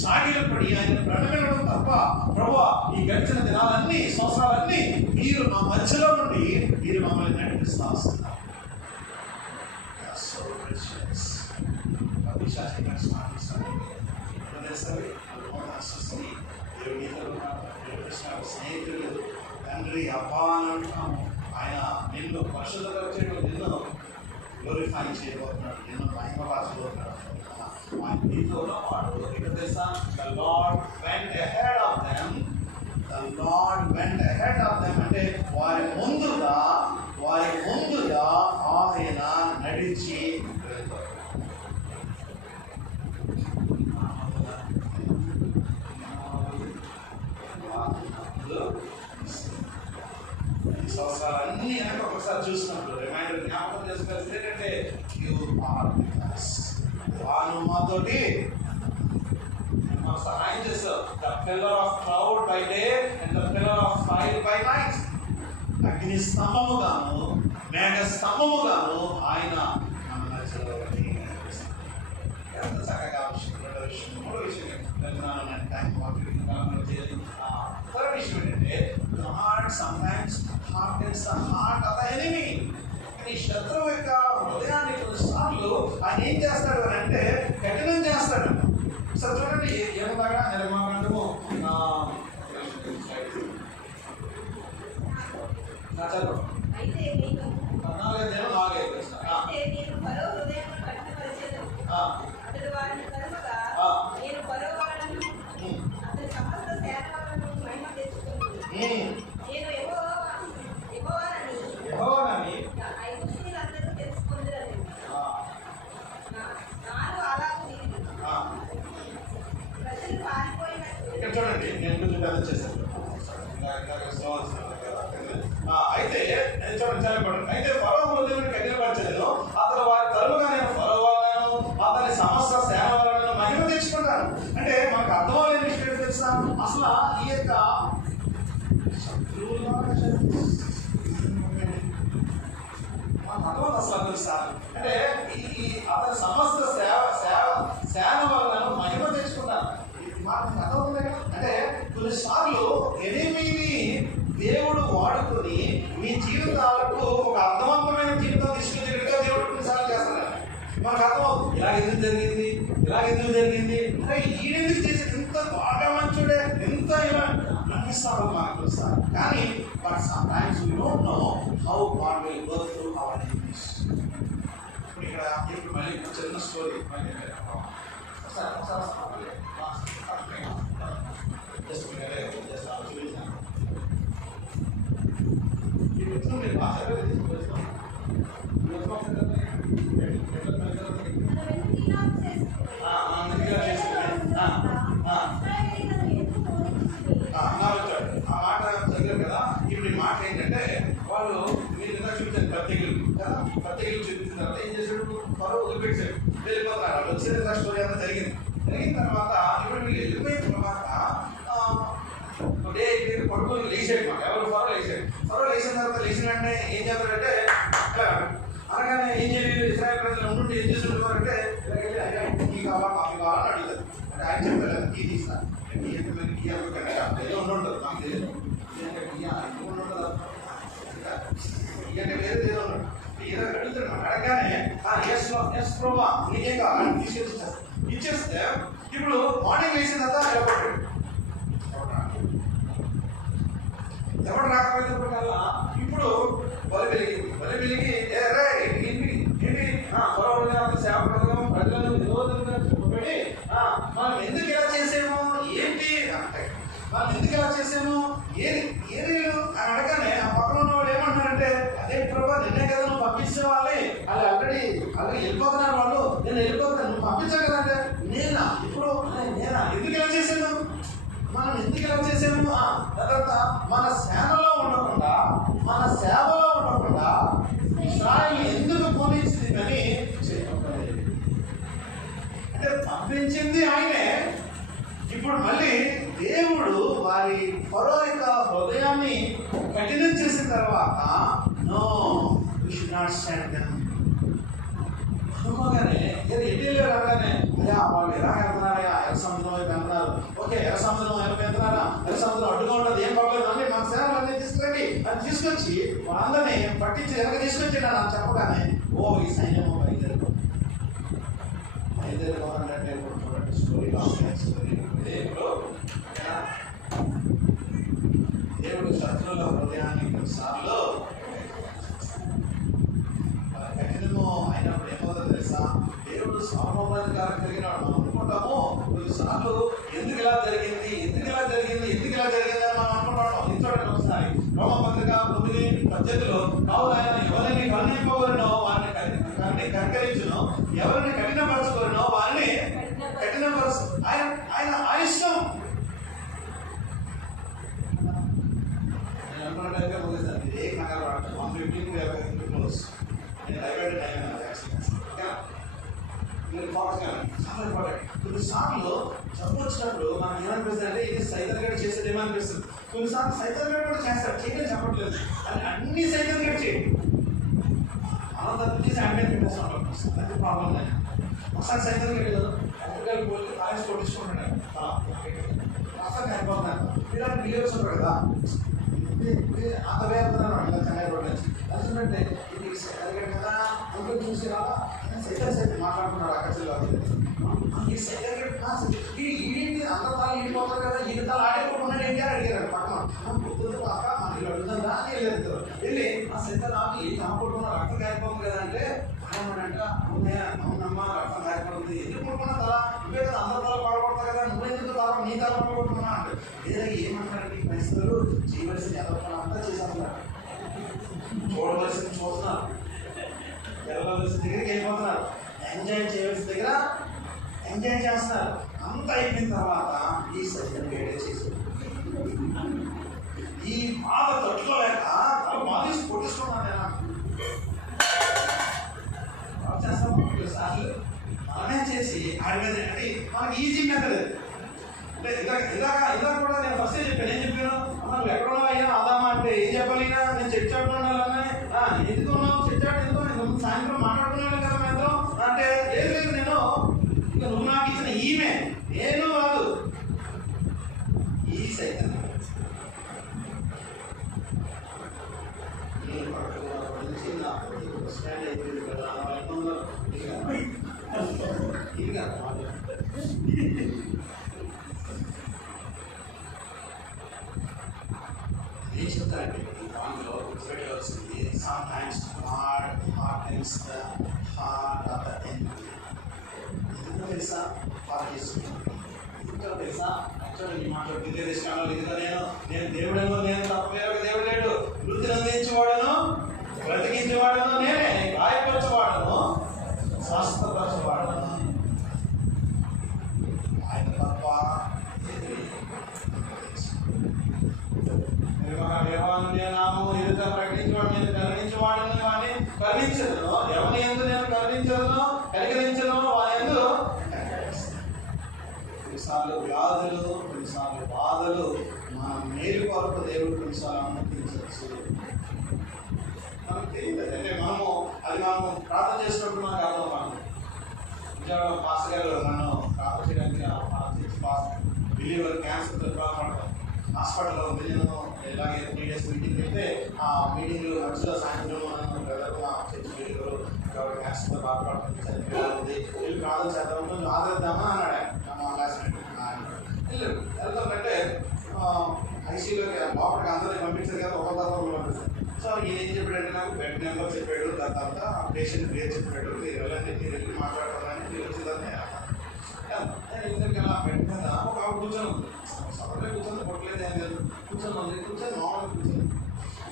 సాగిలపడి ఆయన ప్రణమిలడం తప్ప ప్రభువా ఈ గడిచిన దినాలన్నీ సంవత్సరాలన్నీ మీరు మా మధ్యలో నుండి మీరు మమ్మల్ని నడిపిస్తూ వస్తున్నారు. స్నేహితులు తండ్రి అబ్బా అని అంటున్నాము. ఆయన నిన్ను పరిశుద్ధంగా వచ్చేటప్పుడు నిన్ను గ్లోరిఫై చేయబోతున్నాడు, నిన్ను మహిమపరచబోతున్నాడు. ఆయన నీతో ఉన్నవాడు ఇక్కడ తెలుసా. The Lord went ahead of them అంటే వారి ముందుగా ఆయన నడిచి సంవత్సరాలన్నీ వెనక ఒకసారి చూసినప్పుడు రిమైండర్ జ్ఞాపకం చేసుకోవాల్సింది ఏంటంటే వాను మాతోటి మాకు సహాయం చేస్తావు. The pillar of cloud by day and the pillar of fire by night. అగ్ని స్తంభముగాను మేఘ స్తంభముగాను ఆయన మన మధ్యలో ఎంత చక్కగా మూడో విషయం థర్డ్ విషయం ఏంటంటే God sometimes hardens the heart of the enemy. ఈ శత్రువు యొక్క హృదయాన్ని కొన్నిసార్లు ఆయన ఏం చేస్తాడు అని అంటే కఠినం చేస్తాడు. సార్ చూడండి ఏమలాగా నిర్మాణము చదువు 14 చూడండి నేను కొంచెం పెద్ద చేశాను. అయితే చూడండి అయితే ఫరో హృదయాన్ని కఠినపరచలేదు. అతను వారి తరువుగా నేను ఫరో వాళ్ళను అతని సమస్త సేన వాళ్ళను మహిమ అసలు ఈ యొక్క అర్థం అసలు తెలుసారి అంటే ఈ అతని సమస్త సేన వలన మహిమ తెచ్చుకుంటారు. అర్థం ఉంది కదా. అంటే కొన్నిసార్లు ఎనిమిది దేవుడు వాడుకొని మీ జీవితాలకు ఒక అర్థవంతమైన జీవితం తీసుకొచ్చేట్టుగా దేవుడు కొన్నిసార్లు చేస్తాడు. మనకు అర్థమవుతుంది ఇలా ఎందుకు జరిగింది, ఇలా ఎందుకు జరిగింది, అంటే ఈడెందుకు చేసి ఎంత బాగా మంచుడే, ఎంత ఇలా అన్నిసార్లు మనకు తెలుస్తారు. కానీ but sometimes we don't know how God will work through our enemies. ఇక్కడ ఇప్పుడు మళ్ళీ చిన్న స్టోరీ మళ్ళీ మీరు బాగా ఆ మాట చదివారు కదా. ఇప్పుడు ఈ మాట ఏంటంటే వాళ్ళు మీరు ఇందాక చూపించారు పత్రికలు కదా. పత్రికలు చూపించిన తర్వాత ఏం చేశాడు, పరువు వదిలిపెట్టాడు, వెళ్ళిపోతున్నారు. వాళ్ళు వచ్చేది స్టోరీ అంతా జరిగిన తర్వాత ఇప్పుడు వీళ్ళు వెళ్ళిపోయిన తర్వాత డే పడుకొని లేచాడు మాట. ఎవరు ఫరో లేచాడు. ఫరో లేచిన తర్వాత లేచిన వెంటనే ఏం చేస్తాడంటే అనగానే ఏం చేయాలి, ఇస్రాయేల్ ప్రజలు ఉంటుంటే ఏం చేస్తుంటారంటే టీ కావాలా కాఫీ కావాలని అడుగుతారు. అంటే ఆయన చెప్తారు కదా టీ తీస్తాను టీ అనుకుంటే ఏదో ఉండుంటుంది, నాకు తెలియదు అంటే వేరే ఏదో ఉండదు. ఏదో అడుగుతాడు అడగగానే ఎస్ ప్రభా నీకేం కావాలని తీసుకొచ్చేస్తారు. ఇచ్చేస్తే ఇప్పుడు మార్నింగ్ లేచిన తర్వాత ఎవరు రాకపోయేటప్పటికల్లా ఇప్పుడు బలి వెలిగి ఏంటి సేవకులుగా ప్రజలను విరోధంగా చెప్పబడి మనం ఎందుకు ఇలా చేసాము ఏంటి అంటే మనం ఎందుకు ఇలా చేసాము ఏది అని అడగానే ఆ పక్కన ఉన్న వాళ్ళు ఏమంటున్నారంటే అదే ప్రభా నిన్నే కదా నువ్వు పంపించిన వాళ్ళే వాళ్ళు ఆల్రెడీ వెళ్ళిపోతున్నారు, వాళ్ళు నేను వెళ్ళిపోతాను నువ్వు పంపించావు కదా అంటే నేనా ఇప్పుడు నేనా ఎందుకు ఇలా చేశాను, మనం ఎందుకు ఇలా చేసాము, తర్వాత మన సేవలో ఉండకుండా ఇశ్రాయేలు ఎందుకు పోనించింది అని అంటే పంపించింది ఆయనే. ఇప్పుడు మళ్ళీ దేవుడు వారి ఫరో యొక్క హృదయాన్ని కఠినం చేసిన తర్వాత no we should not stand them అనుకోగానే ఏదో ఎడ్డీలు రాగానే అదే వాళ్ళు ఎలా వెళ్తున్నారా ఎర్ర సముద్రం వైపు వెళ్తున్నారు, ఓకే ఎర్ర సముద్రం వైపు వెళ్తున్నారా, ఎర్ర సముద్రం అడ్డుగా ఉండదు ఏం పర్లేదు అంటే మన సేవలు అన్నీ తీసుకురండి అని తీసుకొచ్చి వాళ్ళందరినీ పట్టించి వెనక తీసుకొచ్చి నాకు చెప్పగానే ఓ ఈ సైన్యము బయలుదేరుకోవాలంటే చూడండి స్టోరీ దేవుడు శత్రువుల హృదయాన్ని కొన్నిసార్లు కఠినము అయినప్పుడు ఏమవుతుందో తెలుసా, దేవుడు సార్వభౌమాధికారం కలిగినాడు. మనం అనుకుంటాము కొన్నిసార్లు ఎందుకు ఇలా జరిగింది అని మనం అనుకుంటాం. చూడండి ఒకసారి రోమపత్రిక 9:18 కావున ఆయన ఎవరిని కరుణింపవలనో వారిని కనికరించును, ఎవరిని కఠినపరచుకోరనో వారిని కఠినపరచు. ఆయన ఇష్టం. నేను అనుకున్నట్లయితే ముగిస్తాను. ఇది ఏ నగరం 115 క్లోజ్. నేను లైబ్రరీ టైం మీరు ఫోకస్ కానీ చాలా ఇంపార్టెంట్. కొన్నిసార్లు జబ్బు వచ్చినప్పుడు మనకు ఏమనిపిస్తుంది అంటే ఇది సైతం గడి చేసేది ఏమనిపిస్తుంది. కొన్నిసార్లు సైతం గడి కూడా చేస్తారు, చేయని చెప్పట్లేదు అని అన్ని సైతం గడి చేయండి. మనం తప్పు చేసి ఆయన పెట్టేస్తాం, అది ప్రాబ్లం లేదు. ఒకసారి సైతం గడి ఎక్కడికి పోయి కాలేజ్ కొట్టించుకుంటున్నాడు అసలు అయిపోతున్నాను. ఇలాంటి బిలియర్స్ ఉంటారు కదా అంత వేస్తున్నాను ఇలా చెన్నై రోడ్ నుంచి అంటే ఇది సైతం కదా అంతా చూసి రావా సైతం మాట్లాడుతున్నాడు అక్కడ ఈ అందతాలు ఈడిపోతారు కదా ఈడతాలు ఆడేపోతున్నాడు ఏంటి అని అడిగారు పక్కన పొద్దున్న పాక మనకి అడుగుతుందా అని వెళ్ళారు. వెళ్ళి ఆ సైతం ఆపి కొట్టుకున్న రక్తం కారిపోతుంది కదా అంటే ఏమన్నాడంట అవునమ్మా రక్తం కారిపోతుంది ఎందుకు కొట్టుకున్నా తల నువ్వే కదా అందరి తల పాడబడతా కదా నువ్వెందుకు తల నీ తల పడగొట్టుకున్నా అంటే లేదా ఏమంటారండి క్రైస్తవులు చేయవలసింది ఎవరికన్నా అంతా చేసేస్తున్నారు, చూడవలసింది చూస్తున్నారు, వెళ్ళవలసిన దగ్గరికి వెళ్ళిపోతున్నారు, ఎంజాయ్ చేయవలసిన దగ్గర ఎంజాయ్ చేస్తున్నారు. అంత అయిపోయిన తర్వాత ఈ సత్యం వేడే చేశారు. ఈ బాధ తట్టుకోలేక తల బాధేసి కొట్టిస్తున్నాను నేను చేస్తాం మనమే చేసి ఆడి మీద అంటే మనకి ఈజీ మెథడ్ అంటే ఇలా కూడా పీస్ అవుతుంది. నేను పడుకున్నప్పటి నుంచి నా స్టాండ్ అయిపోయింది కదా, ఇది కాదు ఏం చెప్తారంటే దాంట్లో గుర్తుపెట్టవలసింది sometimes heart hardens the heart of the MP. ఎందుకో తెలుసా? ఎందుకో తెలుసా? యాక్చువల్లీ ఈ మాట తెలియజేసాను. ఇదిగో నేను దేవుడను, నేను తప్ప వేరొక దేవుడు లేడు. వృద్ధిని అందించేవాడను, బ్రతికించేవాడను నేనే, గాయపరచేవాడను, స్వస్థపరచేవాడను. ఆయన తప్ప నామము ఎదుట ప్రకటించేవాడు, నేను కరుణించేవాడను కానీ కరుణించదును. ఎవరి ఎందు నేను కరుణించదును కనికరించను వాని ఎందు. కొన్నిసార్లు వ్యాధులు, కొన్నిసార్లు బాధలు మన మేలు కొరకు దేవుడు కొన్నిసార్లు అనుమతించవచ్చు. మనకు తెలియదు అంటే మనము ప్రార్థన చేసినప్పుడు మనకు అర్థం. మనం విజయవాడ పాస్ గారు నన్ను ప్రార్థన చేయడానికి బిలీవర్ క్యాన్సర్తో బాధపడతాం. హాస్పిటల్లో ఉంది. నేను ఇలాగే 3 days మీటింగ్ వెళ్తే ఆ మీటింగ్ మధ్యలో సాయంత్రం బ్రదర్ మా చర్చి బిలీవరు క్యాన్సర్తో బాధపడుతుంది, చనిపోయింది, వెళ్ళి ప్రార్థన చేద్దాం, కొంచెం ఆదరిద్దామా అన్నాడు మా క్లాస్మేట్. వెళ్తామంటే ఐసీయూలోకి లోపలికి అందరినీ పంపించారు కదా, ఒక తర్వాత పంపిస్తారు. సో ఈయన ఏం చెప్పాడంటే నాకు బెడ్ నెంబర్ చెప్పాడు, దాని తర్వాత పేషెంట్ పేరు చెప్పాడు, మీరు వెళ్ళండి, మీరు వెళ్ళి మాట్లాడతారని మీరు వచ్చిందని ఎందుకంటే అలా బెడ్ మీద ఒక ఆవిడ కూర్చొని ఉంది. సపరేట్గా కూర్చొని కొట్టలేదు, ఏం లేదు, కూర్చొని ఉంది. కూర్చొని మామూలుగా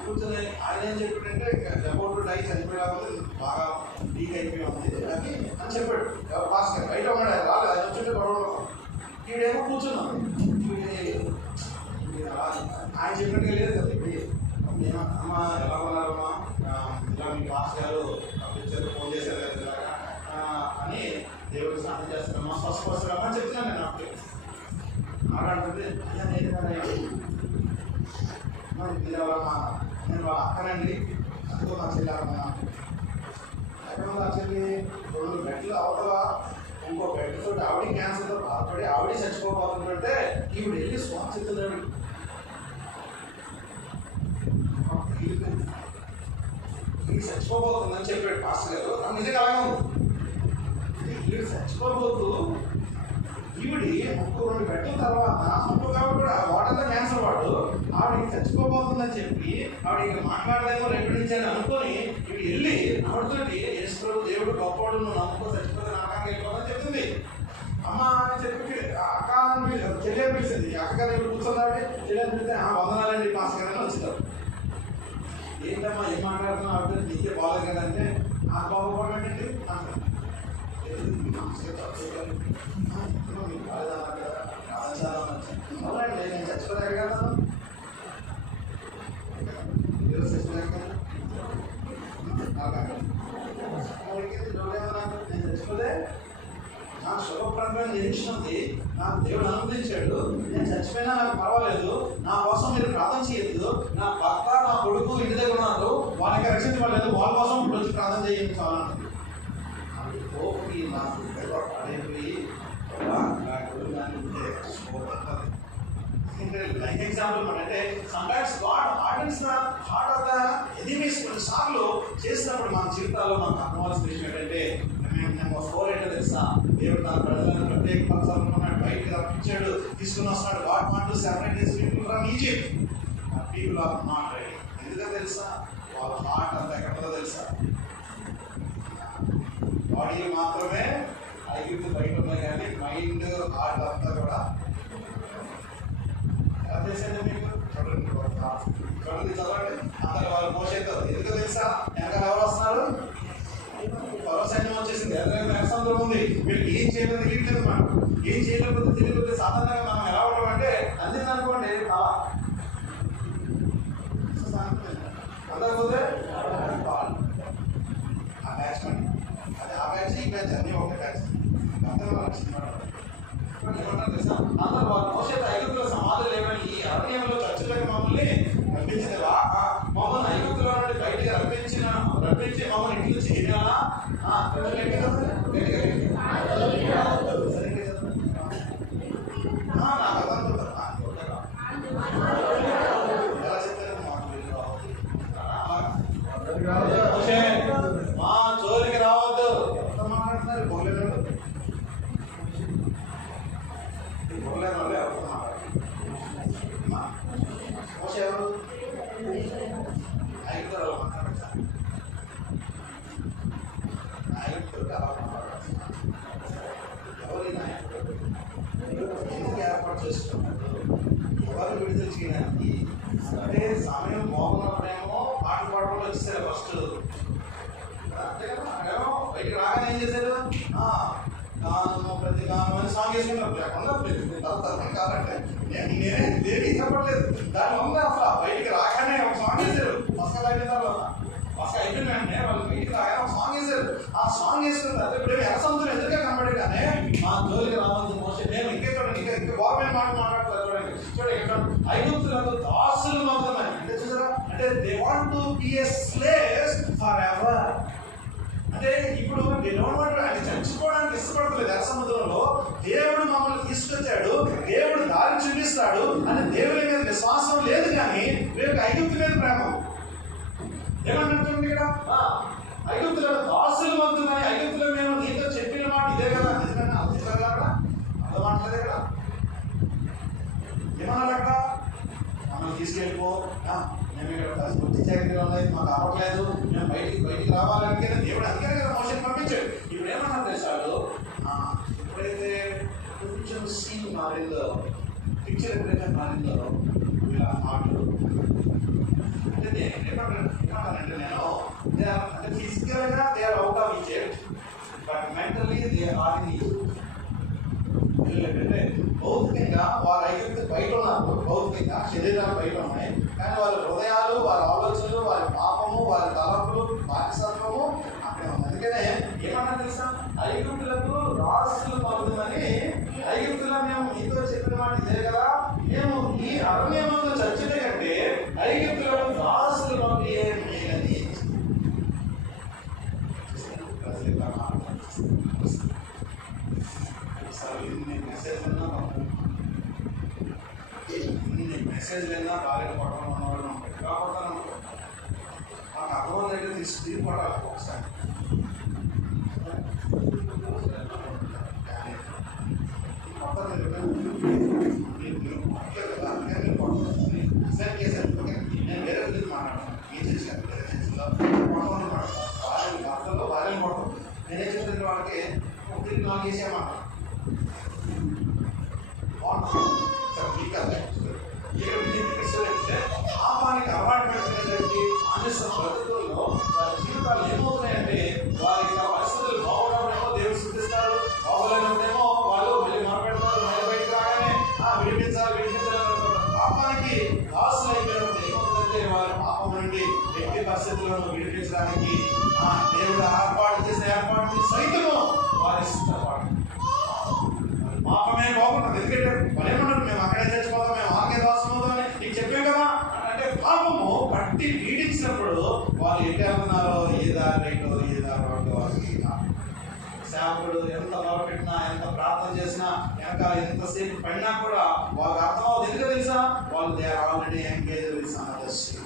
కూర్చొని ఆయన ఏం చెప్పాడంటే అబౌట్ డై చనిపోయేలాగా బాగా వీక్ అయిపోయి ఉంది అని చెప్పాడు. పాస్ గారు బయట ఉన్నాడు, ఆయన రాలేదు, ఆయన వచ్చి గొడవలో ఈవిడేమో కూర్చున్నాం. ఆయన చెప్పినట్టుగా లేదు కదా. ఇప్పుడు అమ్మ ఎలా ఉన్నారమ్మా, ఇలా మీ పాస్ గారు పంపించారు, ఫోన్ చేశారు కదా ఇలాగా అని, దేవుడికి స్నానం చేస్తారమ్మా, స్వస్థపరుస్తారమ్మా అని చెప్తున్నాను నేను. అప్పుడు ఆడంటుంది, అయ్యా నేను కదా మీరు ఎవరమ్మా, నేను వాళ్ళ అక్కనండి, అందుకో నా చెల్లారమ్మా. ఎక్కడ ఉంది ఆ చెల్లి? 2 బెడ్లు అవతల ఇంకో బెడ్ తోటి ఆవిడ క్యాన్సర్తో బాధపడి ఆవిడ చచ్చిపోతుంటే ఈవిడ వెళ్ళి స్వామి చెప్తున్నాడు. ఇది చచ్చిపోతుందని చెప్పాడు పాస్టర్ గారు. నాకు నిజంగా అలాగే ఉంది. ఈవిడ చచ్చిపోతూ ఈవిడి ఇంకో 2 బెడ్ల తర్వాత ఇంకొక ఆవిడ కూడా వాటర్లో క్యాన్సర్ వాడు ఆవిడకి చచ్చిపోతుందని చెప్పి ఆవిడ మాట్లాడలేమో 2 నుంచి అని అనుకొని ఇవి వెళ్ళి ఆవిడతోటి యేసు దేవుడు గొప్పవాడు, నువ్వు నమ్ముకో, చచ్చిపోతే నరకానికి వెళ్ళిపోదని చెప్తుంది. అమ్మ అని చెప్పి అక్క అని చెల్లెని పిలిచింది. అక్కగారు ఇప్పుడు కూర్చున్నాడు, చెల్లెని పిలిస్తే వందనాలండి పాస్ గారు వచ్చింది. ఏంటమ్మా ఏం మాట్లాడుతున్నా ఆవిడ, నీకే బాగోదు కదంటే ఆ బాగుపడండి అంటారు. అవునండి నేను చచ్చిపోయాను కదా, నేను చచ్చిపోతే నాకు శుభప్రదమైన నిరీక్షణ ఉంది, నాకు దేవుడు అనుమతించాడు, నేను చచ్చిపోయినా నాకు పర్వాలేదు, నా కోసం మీరు ప్రార్థన చేయొద్దు, నా భర్త నా కొడుకు ఇంటి దగ్గర ఉన్నారు, వాళ్ళకి రక్షించబడలేదు, వాళ్ళ కోసం ఇప్పుడు వచ్చి ప్రార్థన చేయండి చాలండి. ఓకే నాకు అడైపోయి లైక్ ఎగ్జాంపుల్ అంటే sometimes God hardness the heart of the enemies. కొన్నిసార్లు చేసినప్పుడు మన జీవితాల్లో మనకు అర్థమవలసిన విషయం ఏంటంటే, నెంబర్ 4 ఏంటో తెలుసా? దేవుడు తన ప్రజలను ప్రత్యేక పరచాలనుకున్నాడు, బయటికి రప్పించాడు, తీసుకుని వస్తున్నాడు. God want to separate his people from Egypt. People are not ready. ఎందుకో తెలుసా? వాళ్ళ హార్ట్ అంతా ఎక్కడో తెలుసా? బాడీ మాత్రమే ఐగిప్తు బయట ఉన్నాయి, కానీ మైండ్ హార్ట్ అంతా కూడా ఎలా తెలిసింది మీకు? చూడండి చదవండి. అంతగా వాళ్ళు మోసేస్తారు. ఎందుకు తెలుసా? వెనకాల ఎవరు వస్తున్నారు? సైన్యం వచ్చేసింది, సముద్రం ఉంది, వీళ్ళకి ఏం చేయలేదు తెలియట్లేదు. మనం ఏం చేయలేకపోతే తెలియకపోతే సాధారణంగా మనం ఎలా ఉంటాం అంటే అందింది అనుకోండి అలా అందకపోతే ఆ బ్యాచ్మెంట్ అదే ఆ బ్యాచ్ ఈ బ్యాచ్ అన్నీ ఒక బ్యాచ్ అందరూ ఏమంటారు తెలుసా? అందరూ వాళ్ళు మోసేత ఐగుప్తుల సమాధులు లేవని ఈ అరణ్యంలో చర్చలకు మమ్మల్ని రప్పించింది. మమ్మల్ని ఐగుప్తుల నుండి బయటికి రప్పించి మమ్మల్ని ఇంట్లో చేయాలా? నాకు అర్థం ఎలా చెప్తారు? మా జోలికి రావద్దు. మోషే, మా జోలికి రావద్దు. ఎంత మాట్లాడుతున్నారు బొగలేరు? బొగలేరు వాళ్ళు ఎవరు మాట్లాడుతున్నారు? మోషే ఎవరు? నాయకుడు మాట్లాడతారు. నాయకుడు అలా మాట్లాడతారు. ఎవరి నాయకుడు? ఎందుకు ఏర్పాటు చేసుకున్నారు? ఎవరు విడుదల చేయడానికి? అంటే సమయం బాగున్నప్పుడేమో పాటలు పాడడంలో వచ్చేసారు ఫస్ట్. అంతేమో బయటికి రాగానే ఏం చేశారు? గానము ప్రతి గానం అని సాంగ్ వేసుకుంటారు. లేకుండా కాబట్టి నేనే దేనికి చెప్పట్లేదు. దాని ఉంది అసలు బయటికి రాగానే ఒక సాంగ్ వేశారు. ఫస్ట్ అయిపోయిన తర్వాత ఫస్ట్ అయిపోయిన వెంటనే వాళ్ళు బయటికి రాగానే ఒక సాంగ్ వేశారు. ఆ సాంగ్ వేసుకున్న తర్వాత ఇప్పుడు ఎరసముద్రం ఎదురుగా కనబడగానే మా జోలికి రావద్దు మోసే. నేను ఇంకే చూడండి, ఇంకా గవర్నమెంట్ మాట మాట్లాడతారు. చూడండి ఇక్కడ ఐగుప్తులకు దాసులు అవుతున్నాయి. అంటే చూసారా? అంటే they want to be a slaves for ever. అంటే ఇప్పుడు అంటే చచ్చిపోవడానికి ఇష్టపడతలేదు. ఎర్రసముద్రంలో దేవుడు మమ్మల్ని తీసుకొచ్చాడు, దేవుడు దారి చూపిస్తాడు అని దేవుని మీద విశ్వాసం లేదు. కానీ వీళ్ళకి ఐగుప్తు మీద ప్రేమ. ఏమంటుంది ఇక్కడ? ఐగుప్తులకు దాసులు అవుతున్నాయి. ఐగుప్తులో మేము నీతో చెప్పిన మాట ఇదే కదా. నిజంగా అక్కడ అర్థం మాట్లాడలేదు. ఇక్కడ ఏమన్నాడు? అక్కడ మమ్మల్ని తీసుకెళ్ళిపో, మేము ఇక్కడ వృత్తి చాకరీలో ఉన్నాయి, మాకు అవ్వట్లేదు, మేము బయటికి రావాలంటే దేవుడు అందుకనే కదా మోషేని పంపించాడు. ఇప్పుడు ఏమన్నా తెలుసాడు? ఎప్పుడైతే కొంచెం సీన్ మారిందో, పిక్చర్ ఎప్పుడైతే మారిందో ఇలా మాటలు అంటే ఏమంటానంటే నేను అంటే ఫిజికల్గా they are out of Egypt, but mentally they are in Egypt. అంటే భౌతికంగా వారు ఐగుప్తు బయట ఉన్నారు, భౌతికంగా శరీరాలు బయట ఉన్నాయి. కానీ వారి హృదయాలు, వారి ఆలోచనలు, వారి పాపము, వారి తలపులు, బానిసత్వము అక్కడే ఉంది. అందుకనే ఏమన్నా తెలుసా? ఐగుప్తులకు రాసులు పంపుతుందని. ఐగుప్తులో మేము మీతో చెప్పిన మాట ఇదే కదా. మేము ఈ అరణ్యమంలో చచ్చిన కంటే ఐగుప్తులకు రాసులు పంపి మేలని మెసేజ్ లేదా భార్య పడడం అన్నవాళ్ళు మనం ఎట్లా పడతాను మాకు అర్థం దగ్గర తీసి పడాలి ఒకసారి. నేను వేరే గురించి మాట్లాడతాను. ఏం చేశాను వేరే చేసిందో భార్యలు భర్తల్లో భార్యలు పడతాం. నేనే చెప్తున్న వాళ్ళకి ఒకరికి నాకు చేసేమాట పాపానికి అలవాటు పెట్టినటువంటి మానసిక బ్రతుకుల్లో వారి జీవితాలు ఏమవుతున్నాయంటే వారి పరిస్థితులు బాగున్నప్పుడేమో దేవుడు శుద్ధిస్తారు, బాగోలేనప్పుడేమో వాళ్ళు మళ్ళీ మొరపెడతారు, మళ్ళీ బయటకు రాగానే విడిపించాలి. పాపానికి దాసులు అయిపోయినప్పుడు ఏమవుతుందంటే వారి పాపం నుండి వ్యక్తి పరిస్థితులను విడిపించడానికి దేవుడు ఏర్పాటు చేసిన ఏర్పాటుని సైతము వారి ఇష్టపాటు. పాపమే బాగుంటుంది. ఎందుకంటే వాళ్ళేమన్నారు? మేము అక్కడే చచ్చిపోతాం, మేము ఆకే దాసమవుతాం అని నీకు చెప్పాం కదా. అంటే పాపము పట్టి పీడించినప్పుడు వాళ్ళు ఎటు వెళ్తున్నారో, ఏ దారి రైటో ఏ దారి వాడో వాళ్ళకి సేవకుడు ఎంత మొరపెట్టినా, ఎంత ప్రార్థన చేసినా, వెనకాల ఎంతసేపు పడినా కూడా వాళ్ళకి అర్థం అవుతుంది. ఎందుకు తెలుసా? వాళ్ళు they are already engage with Samadarshi.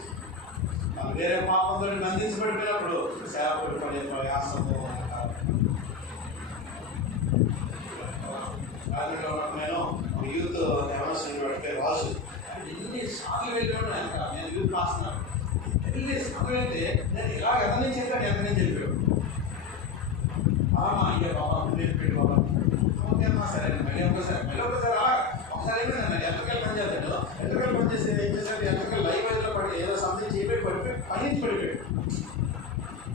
వాళ్ళు వేరే పాపంతో బంధించబడిపోయినప్పుడు సేవకుడు పడే ప్రయాసము. నేను యూత్ ఎవరెస్ట్ పెడితే రాజు ఎన్ని సార్లు వెళ్ళాడు. నేను యూత్ రాస్తున్నాను. ఎన్ని సార్లు వెళ్తే నేను ఇలా ఎంత నుంచి చెప్పాను, ఎంత నుంచి చెప్పాడు. అయ్యే బాబా పెట్టి బాబా ఓకేమ్మా సరే మళ్ళీ ఒకసారి అలా ఒకసారి అయిపోయింది. ఎలక్ట్రికల్ పని చేస్తాడు. ఎలక్ట్రికల్ పని చేస్తే ఏం చేశాడు? ఎలక్ట్రికల్ లైవ్ వైజ్లో పడి ఏదో సంథింగ్ చేయబెట్టి పడిపోయి పడిపోయాడు.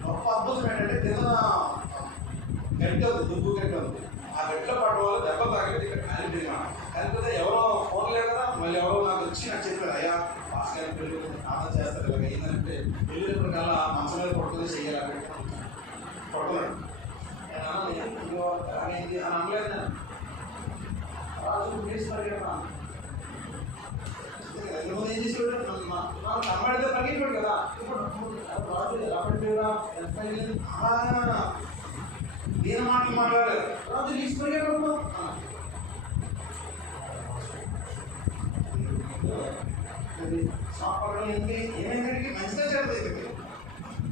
గొప్ప అద్భుతం ఏంటంటే కింద గట్టి ఉంది, దుబ్బు గట్టి ఉంది. ఆ గట్టిలో పడ్డ వాళ్ళు దెబ్బ తాగట్టి ఇక్కడ కాలిపోయినా కాకపోతే ఎవరో ఫోన్ లేదు కదా. మళ్ళీ ఎవరో నాకు వచ్చి నాకు చెప్పారు, అయ్యా భాస్కర్ పెళ్ళి ప్రార్థన చేస్తారు ఇలా ఏంటంటే పెళ్ళినప్పుడు కల్లా మంచం మీద పడుతుంది చెయ్యాలి పడుతున్నాడు. అలాగేంటి అని అనలేదు. నేను రాజు తీసుకున్నాడు కదా. ఎంతమంది ఏం చేసేవాడు? కనబడితే తగ్గిపోయాడు కదా. ఇప్పుడు రాజు ఎలా పడిపోయాడా, ఎంత దీని మాటలు మాట్లాడారు. రాజు తీసుకునే స్టాక్ పడడం ఏంటి ఏమైందంటే మంచిదే చెడ్డది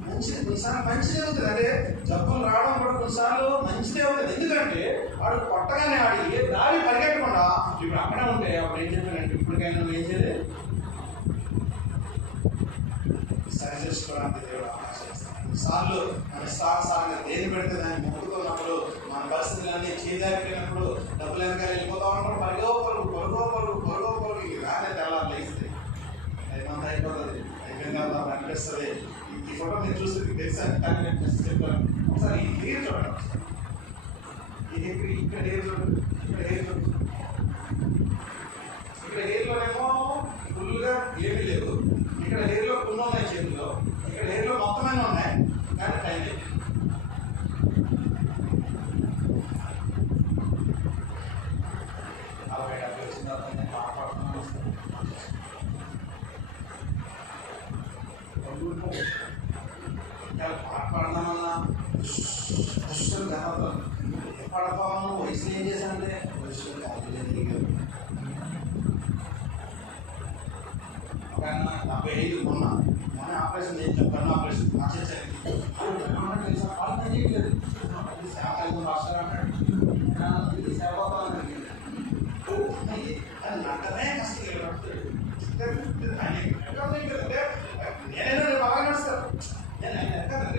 మంచిది కొన్నిసార్లు మంచిదే అవుతుంది. అంటే జబ్బులు రావడం కూడా కొన్నిసార్లు మంచిదే అవుతుంది. ఎందుకంటే వాడు కొట్టగానే ఆడి ఏ దారి పరిగెట్టకుండా ఇప్పుడు అక్కడే ఉంటే అప్పుడు ఏం చెప్పానంటే ఇప్పటికైనా నువ్వు ఏం చేయలేదు సరి చేసుకోవడానికి దేవుడు అవకాశం ఇస్తాడు. కొన్నిసార్లు మన సాగు దేని పెడితే దాన్ని మొక్కుతున్నప్పుడు మన పరిస్థితులన్నీ చేదారిపోయినప్పుడు డబ్బులు వెనకాల వెళ్ళిపోతా ఉన్నప్పుడు పరుగో ఇది రానే తెల్లారు లేస్తే ఏమంతా అయిపోతుంది. అయిపోయిన తర్వాత అనిపిస్తుంది. ఈ ఫోటో మీరు చూస్తే తెలుసా కానీ నేను జస్ట్ చెప్పాను. ఒకసారి ఈ హెయిర్ చూడండి. ఇక్కడ హెయిర్ చూడండి. ఇక్కడ హెయిర్లోనేమో ఫుల్గా ఏమీ లేవు. ఇక్కడ హెయిర్లో కొన్ని ఉన్నాయి చేతుల్లో. ఇక్కడ హెయిర్లో మొత్తమైన ఉన్నాయి కానీ టైం లేదు. అలాగే డబ్బులు వచ్చిన తర్వాత నేను మాట్లాడుతున్నాను. పాడదామన్నా కనపడతాను. ఏం పడతామన్నా వయసులో ఏం చేశానంటే వయసులో కాదు లేదు. ఒక 75 మొన్న ఆపరేషన్ చేయించాం. కన్ను ఆపరేషన్ ఆశించడానికి తెలుసా వాళ్ళు చేయట్లేదు. సేవ రాష్ట్రాలు అంటాడు ఇది సేవ నక్కనే కష్టం. నేనేదో బాగా నడుస్తాను.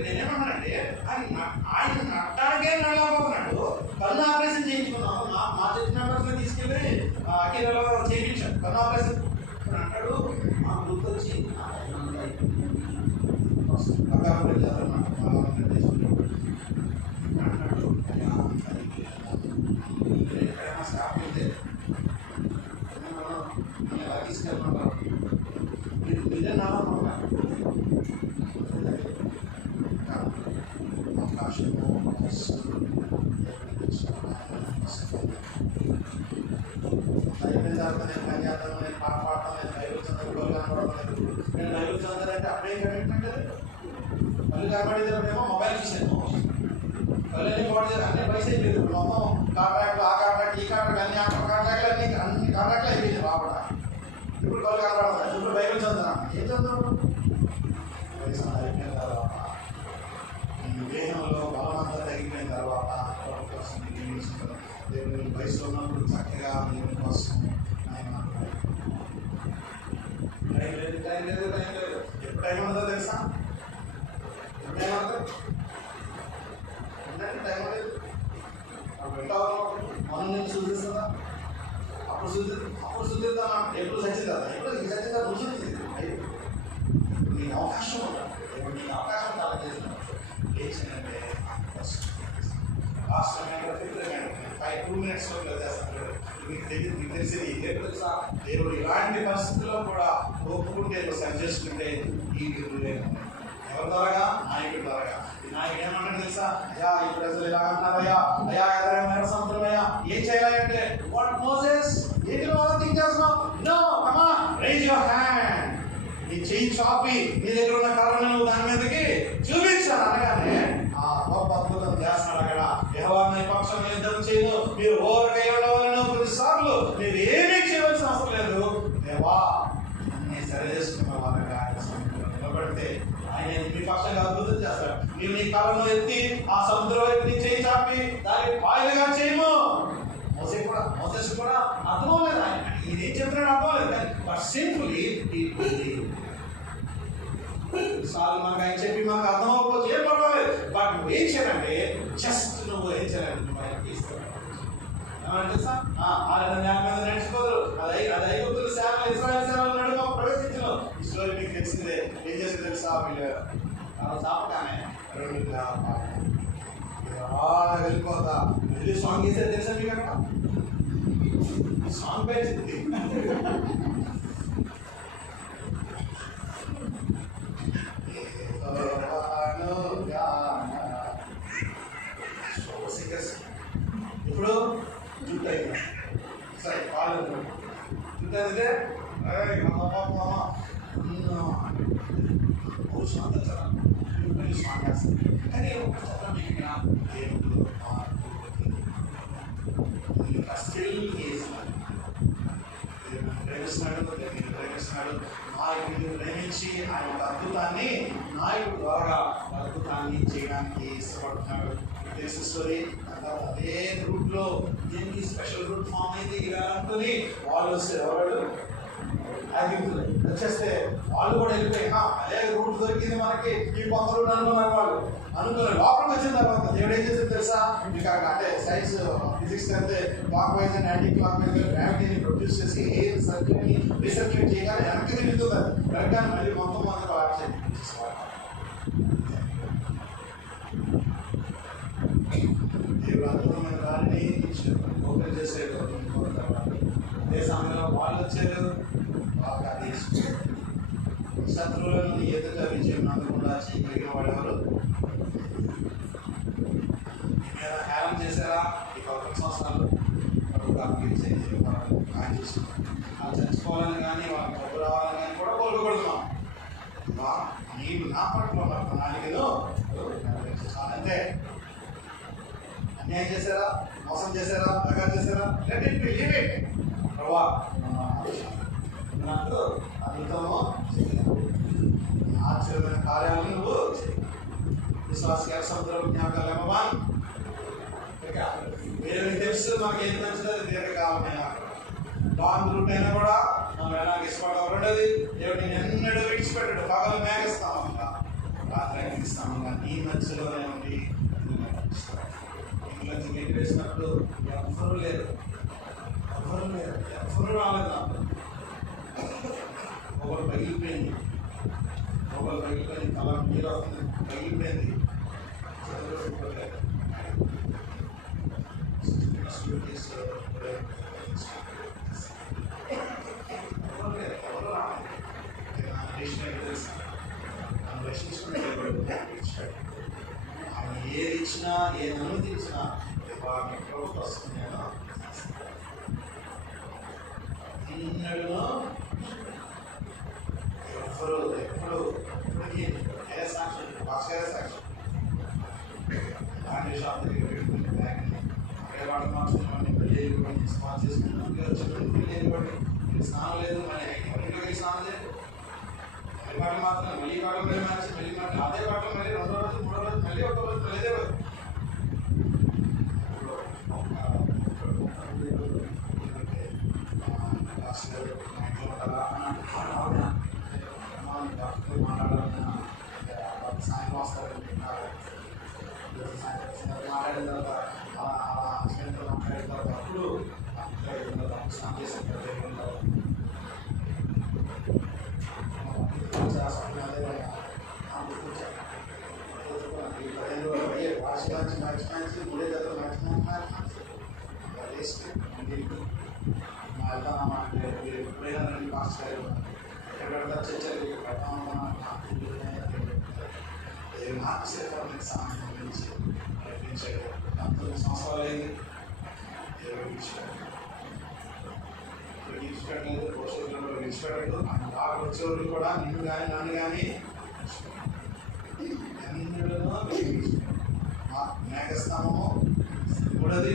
నేనేమన్నానంటే ఆయన నట్టానికే నడలేకపోతున్నాడు. కన్ను ఆపరేషన్ చేయించుకున్నాము. మా చర్చ్ మెంబర్స్ని తీసుకెళ్ళి అఖిలలో చేయించాం కన్ను ఆపరేషన్. ఇప్పుడు అంటాడు మా గుర్తొచ్చి అంటాడు ఎక్కడైనా స్టాఫ్ ఉంటే ఎలా తీసుకెళ్ళమంటారు మీరే నాలనుకుంటున్నారు. అయిపోయిన తర్వాత నేను పని చేస్తాను, నేను పాట పాడతాను, నేను బైబిల్ చదువుకోవాలి కనపడలేదు. నేను బైబిల్ చదువుతానంటే అప్పుడేం కమిట్మెంట్ అది. కళ్ళు కనపడేదేమో మొబైల్ చూసాను. కళ్ళని బాడీ అన్ని పైసలు అయిపోయింది. మొత్తం కాంట్రాక్ట్లు ఆ కాంట్రాక్ట్ ఈ కాంట్రాక్ట్ అన్ని కాంట్రాక్ట్లు అన్ని కాంట్రాక్ట్లు అయిపోయింది రావడ. ఇప్పుడు కళ్ళు కనపడతాయి. ఇప్పుడు బైబిల్ చదువుతాను. ఏం చదువుతాను? వయసు అయిపోయిన తర్వాత దేహంలో బలమంతా తగ్గిపోయిన తర్వాత కోసం దేవుని వయసులో ఉన్నప్పుడు చక్కగా దేవుని కోసం ఆయన టైం లేదు. ఎప్పుడు టైం ఉంటుందో తెలుసా? ఎప్పుడు టైం ఉంటుంది? టైం లేదు. అప్పుడు వెంటావు మనం నేను సూచిస్తుందా? అప్పుడు సూచిద్దాం. ఎప్పుడు సచ్చింది కదా. ఎప్పుడు ఈ సచ్చిందా నువ్వు చూస్తుంది. నీకు అవకాశం ఉంటుంది. ఇప్పుడు నీకు అవకాశం చాలా చేసినప్పుడు ఏంటంటే లాస్ట్ 2 minutes చేస్తాను. మీకు తెలిసింది తెలుసా? దేవుడు ఇలాంటి పరిస్థితుల్లో కూడా ఒప్పుకుంటే సరి చేసుకుంటే ఈ ఎవరి ద్వారాగా? నాయకుడి ద్వారాగా. ఈ నాయకుడు ఏమన్నాడు తెలుసా? అయ్యా ఈ ప్రజలు ఇలా అంటున్నారయ్యా, అయ్యా ఎదరైన సముద్రమయ్యా ఏం చేయాలంటే వాట్ మోసెస్ ఏంటి వాళ్ళు థింక్ చేస్తున్నావు? No come on raise your hand. నీ చెయ్యి చాపి నీ దగ్గర ఉన్న కర్రను నువ్వు దాని మీదకి చూపించాను అనగానే ఆ గొప్ప అద్భుతం చేస్తున్నాడు. అక్కడ యెహోవా పక్షం యుద్ధం చేయను, మీరు ఓరకై ఉండవాలను. కొన్నిసార్లు మీరు ఏమీ చేయవలసిన అవసరం లేదు. దేవా అన్ని సరి చేసుకున్న వాళ్ళగా ఆయన సముద్రంలో నిలబడితే ఆయన మీ పక్షంగా అద్భుతం చేస్తాడు. నీవు నీ కర్రను ఎత్తి ఆ సముద్రం వైపు నీ చేయి చాపి దాన్ని పాయలుగా చేయము. మోసెస్ కూడా అర్థం లేదు. ఆయన ఇదేం చెప్తున్నాడు అర్థం లేదు. కానీ బట్ సింపుల్లీ సార్లు మనకు ఆయన చెప్పి మనకు అర్థం అవ్వకపోతే ఏం పర్వాలేదు. బట్ నువ్వు ఏం చేయాలంటే జస్ట్ నువ్వు ఏం చేయాలంటే నువ్వు ఆయన తీసుకురా. ఏమన్నా తెలుసా? ఆయన జ్ఞానం మీద నడిచిపోతారు. అది ఐగుప్తుల సేవలు ఇశ్రాయేలు సేవలు నడుమ ప్రవేశించను. ఈ స్టోరీ మీకు తెలిసిందే. ఏం చేసి తెలుసా? వీళ్ళు చాపగానే 2 వెళ్ళిపోతా వెళ్ళి సాంగ్ చేసేది తెలుసా మీకు? అక్కడ సాంగ్ పేరు ఇప్పుడు జుట్టు అయినా సరే వాళ్ళు జుట్టు అయితే కానీ దేవుడు స్టిల్ ప్రేమిస్తున్నాడు. నాయకుడిని ప్రేమించి ఆయన ఒక అద్భుతాన్ని నాయకుడు ద్వారా అద్భుతాన్ని చేయడానికి ఇష్టపడుతున్నాడు. తెలిసిన స్టోరీ. అదే రూట్లో దీనికి స్పెషల్ రూట్ ఫామ్ అయింది ఇలా అనుకుని వాళ్ళు వస్తే ఎవరు యాక్టివిటీలు వచ్చేస్తే వాళ్ళు కూడా వెళ్ళిపోయి అదే రూట్ దొరికింది మనకి ఈ కొత్త రూట్ అనుకున్నారు. వాళ్ళు అనుకుని లోపలికి వచ్చిన తర్వాత దేవుడు ఏం చేసింది తెలుసా? మీకు అంటే సైన్స్ ఫిజిక్స్ అయితే clockwise and anticlockwise గ్రావిటీని ప్రొడ్యూస్ చేసి ఎయిర్ సర్క్యూట్ని రీసర్క్యూట్ చేయగానే వెనక్కి తిరుగుతుంది. వెనకాల మళ్ళీ మొత్తం మనకు ఆప్షన్ దేవుడు అద్భుతమైన దారిని ఓపెన్ చేసేది. అదే సమయంలో వాళ్ళు వచ్చారు. శత్రువులను ఎదుట విజయం అందకుండా చేయగలిగిన వాడెవరు? ఏమైనా హేళన చేశారా? ఈ 11 సంవత్సరాలు ఆయన చూసుకున్నాం. వాళ్ళు చచ్చిపోవాలని కానీ వాళ్ళకి డబ్బు రావాలని కానీ కూడా కోరుకోగలుగుతాం. నీవు నా పట్ల ఉన్న ప్రణాళికను అంతే. అన్యాయం చేశారా? మోసం చేశారా? దగా చేశారా? Let it be, leave it. ప్రభా నాకు అద్భుతము ఆశ్చర్యమైన కార్యాలను నువ్వు విశ్వాస సముద్రం జ్ఞాపకాలు ఇవ్వమని వేరే తెలుసు. మాకు ఏది నచ్చుతుంది దీర్ఘకాలమైన లాంగ్ రూట్ అయినా కూడా మనం ఎలాగ ఇష్టపడడం. రెండోది దేవుడు నేను ఎన్నడూ విడిచిపెట్టాడు. పగలు మేఘస్తాము రాత్రి అందిస్తాము. నీ మధ్యలోనే ఉండి ఇంట్లోంచి నీళ్ళు వేసినప్పుడు ఎవరు లేరు, ఎవరు రాలేదు. నాకు ఒకరు పగిలిపోయింది, తల నీరు వస్తుంది, పగిలిపోయింది. ఆయన ఏది ఇచ్చినా ఏది అనుమతి ఇచ్చినా ప్రభుత్వం వస్తుంది. ఎవరు ఎప్పుడు ఇప్పటికీ ఏ సాక్ష్యం భాస్కరే సాక్ష్యం. లాంటి షాప్ దగ్గర పెట్టుకుని బ్యాగ్ని అక్కడే వాటర్ మార్చుకుని పెళ్ళి స్పాన్ చేసుకున్నాం. పెళ్ళి వెళ్ళిపోండి, స్నానం లేదు, మళ్ళీ ఇంట్లోకి స్నానం లేదు. మళ్ళీ పాటలు మాత్రం మళ్ళీ పాటలు మళ్ళీ మార్చి మళ్ళీ మాట అదే పాటలు మళ్ళీ 2వ రోజు 3వ రోజు మళ్ళీ 1వ రోజు లేదే రోజు. సాయంత్రం వస్తారండి మాట్లాడిన తర్వాత హస్బెండ్తో మాట్లాడిన తర్వాత అప్పుడు స్నానం చేసిన మ్యాచ్ 3 జతలు మ్యాచ్ వెళ్తానమ్మా అంటే మీరు ఎప్పుడైనా రండి పాస్ గారు ఎక్కడ పెడతారు చర్చలు పెడతామమ్మా నాకు సేపటి సామాన్యం గురించి ప్రయత్నించాడు. 19 సంవత్సరాలు అయింది. విడిచిపెట్టలేదు, పోషకులను విడిచిపెట్టలేదు. బాగా వచ్చేవాళ్ళు కూడా నిన్ను కానీ నన్ను కానీ మేఘస్తంభము 3వది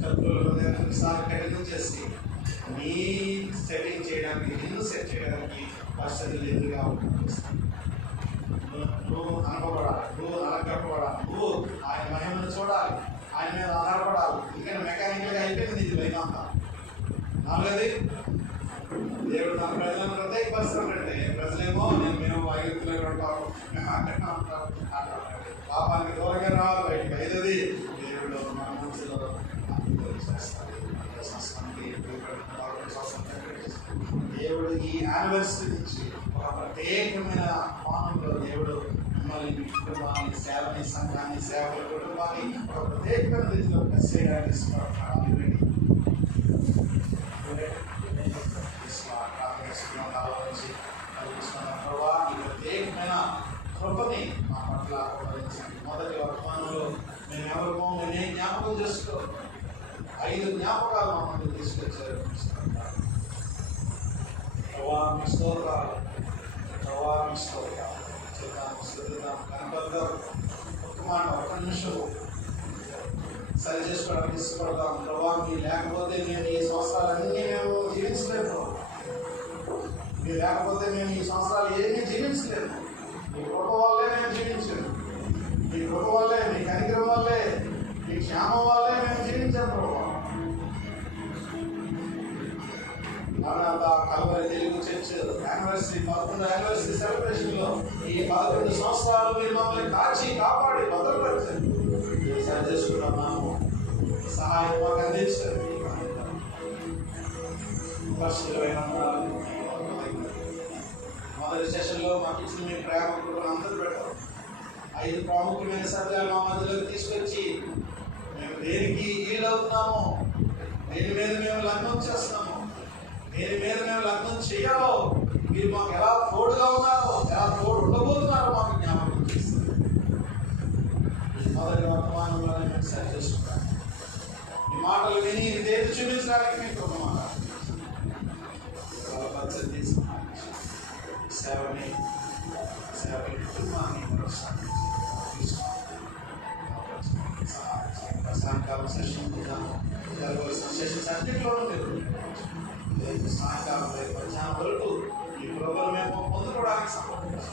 శత్రువుల కఠినం చేసి నీ సెట్టింగ్ చేయడానికి, నిన్ను సెట్ చేయడానికి పరిస్థితులు ఎదురుగా నువ్వు అనుకోబడాలి, నువ్వు అనగట్టబడాలి, నువ్వు ఆయన మహిమను చూడాలి, ఆయన మీద ఆధారపడాలి. ఎందుకంటే మెకానికల్గా అయిపోయింది ఇది పైనంతా. 4వది దేవుడు తన ప్రజలను ప్రత్యేకపరుస్తాడంటే ప్రజలేమో మేము వైద్యులు పాపానికి దూరంగా రావాలి బయటికి. 5వది దేవుడు మన మనసులో దేవుడు ఈ యానివర్సరీ నుంచి ఒక ప్రత్యేకమైన కోణంలో దేవుడు మిమ్మల్ని, మీ కుటుంబాన్ని, సేవని, సంఘాన్ని, సేవల కుటుంబాన్ని ఒక ప్రత్యేకమైన రీతిలో ప్లస్ చేయడానికి ఇష్టపడుతున్నాడు. ఈ ప్రత్యేకమైన కృపని మా పట్ల ఉపయోగించండి. మొదటి వర్తమానంలో మేము ఎవరికో నేను జ్ఞాపకం చేసుకో 5 జ్ఞాపకాలు మమ్మల్ని తీసుకొచ్చారు. స్తోత్రాలు చేద్దాం కనపడదాం. ఒక్క మాట, ఒక్క నిమిషం సరి చేసుకోవడానికి ఇష్టపడదాం. ప్రభావం మీరు లేకపోతే నేను ఈ సంవత్సరాలన్నీ మేము జీవించలేము. మీరు లేకపోతే మేము ఈ సంవత్సరాలు ఏమీ జీవించలేము. మీ కృప వల్లే మేము జీవించాము. మీ కృప వల్లే, మీ కనికరం వల్లే, మీ క్షేమం వల్లే మేము జీవించాము ప్రభావ. కల్వరి తెలుగు చర్చ్ యానివర్సరీ 11వ యానివర్సరీ సెలబ్రేషన్లో ఈ 11 సంవత్సరాలు మీరు మమ్మల్ని కాచి కాపాడి భద్రపరిచారు. సరి చేసుకున్నాము, సహాయం మాకు అందించారు. మొదటి సెషన్లో మాకు ఇచ్చిన మీ ప్రేమ కూడా అందరూ పెట్టారు. 5 ప్రాముఖ్యమైన సత్యాలు మా మధ్యలోకి తీసుకొచ్చి మేము దేనికి ఈడవుతున్నామో, దేని మీద మేము లగ్నం చేస్తున్నాము, దేని మీద మేము లగ్నం చేయాలో, మీరు మాకు ఎలా తోడుగా ఉన్నారో, ఎలా తోడు ఉండబోతున్నారో మాకు జ్ఞాపకం చేస్తారు. మొదటి వర్తమానంలోనే మేము సరి చేసుకుంటాం. ఈ మాటలు విని దేని చూపించడానికి మీకు ఒక మాట సేవని కుటుంబాన్ని సాయంకాలం సెషన్ జరగవలసిన సెషన్స్ అన్నింటిలోనూ మీరు రేపు సాయంకాలం రేపు మధ్యాహ్నం వరకు ఈ ప్రోగ్రాం మేము పొందుకోవడానికి సంబంధించి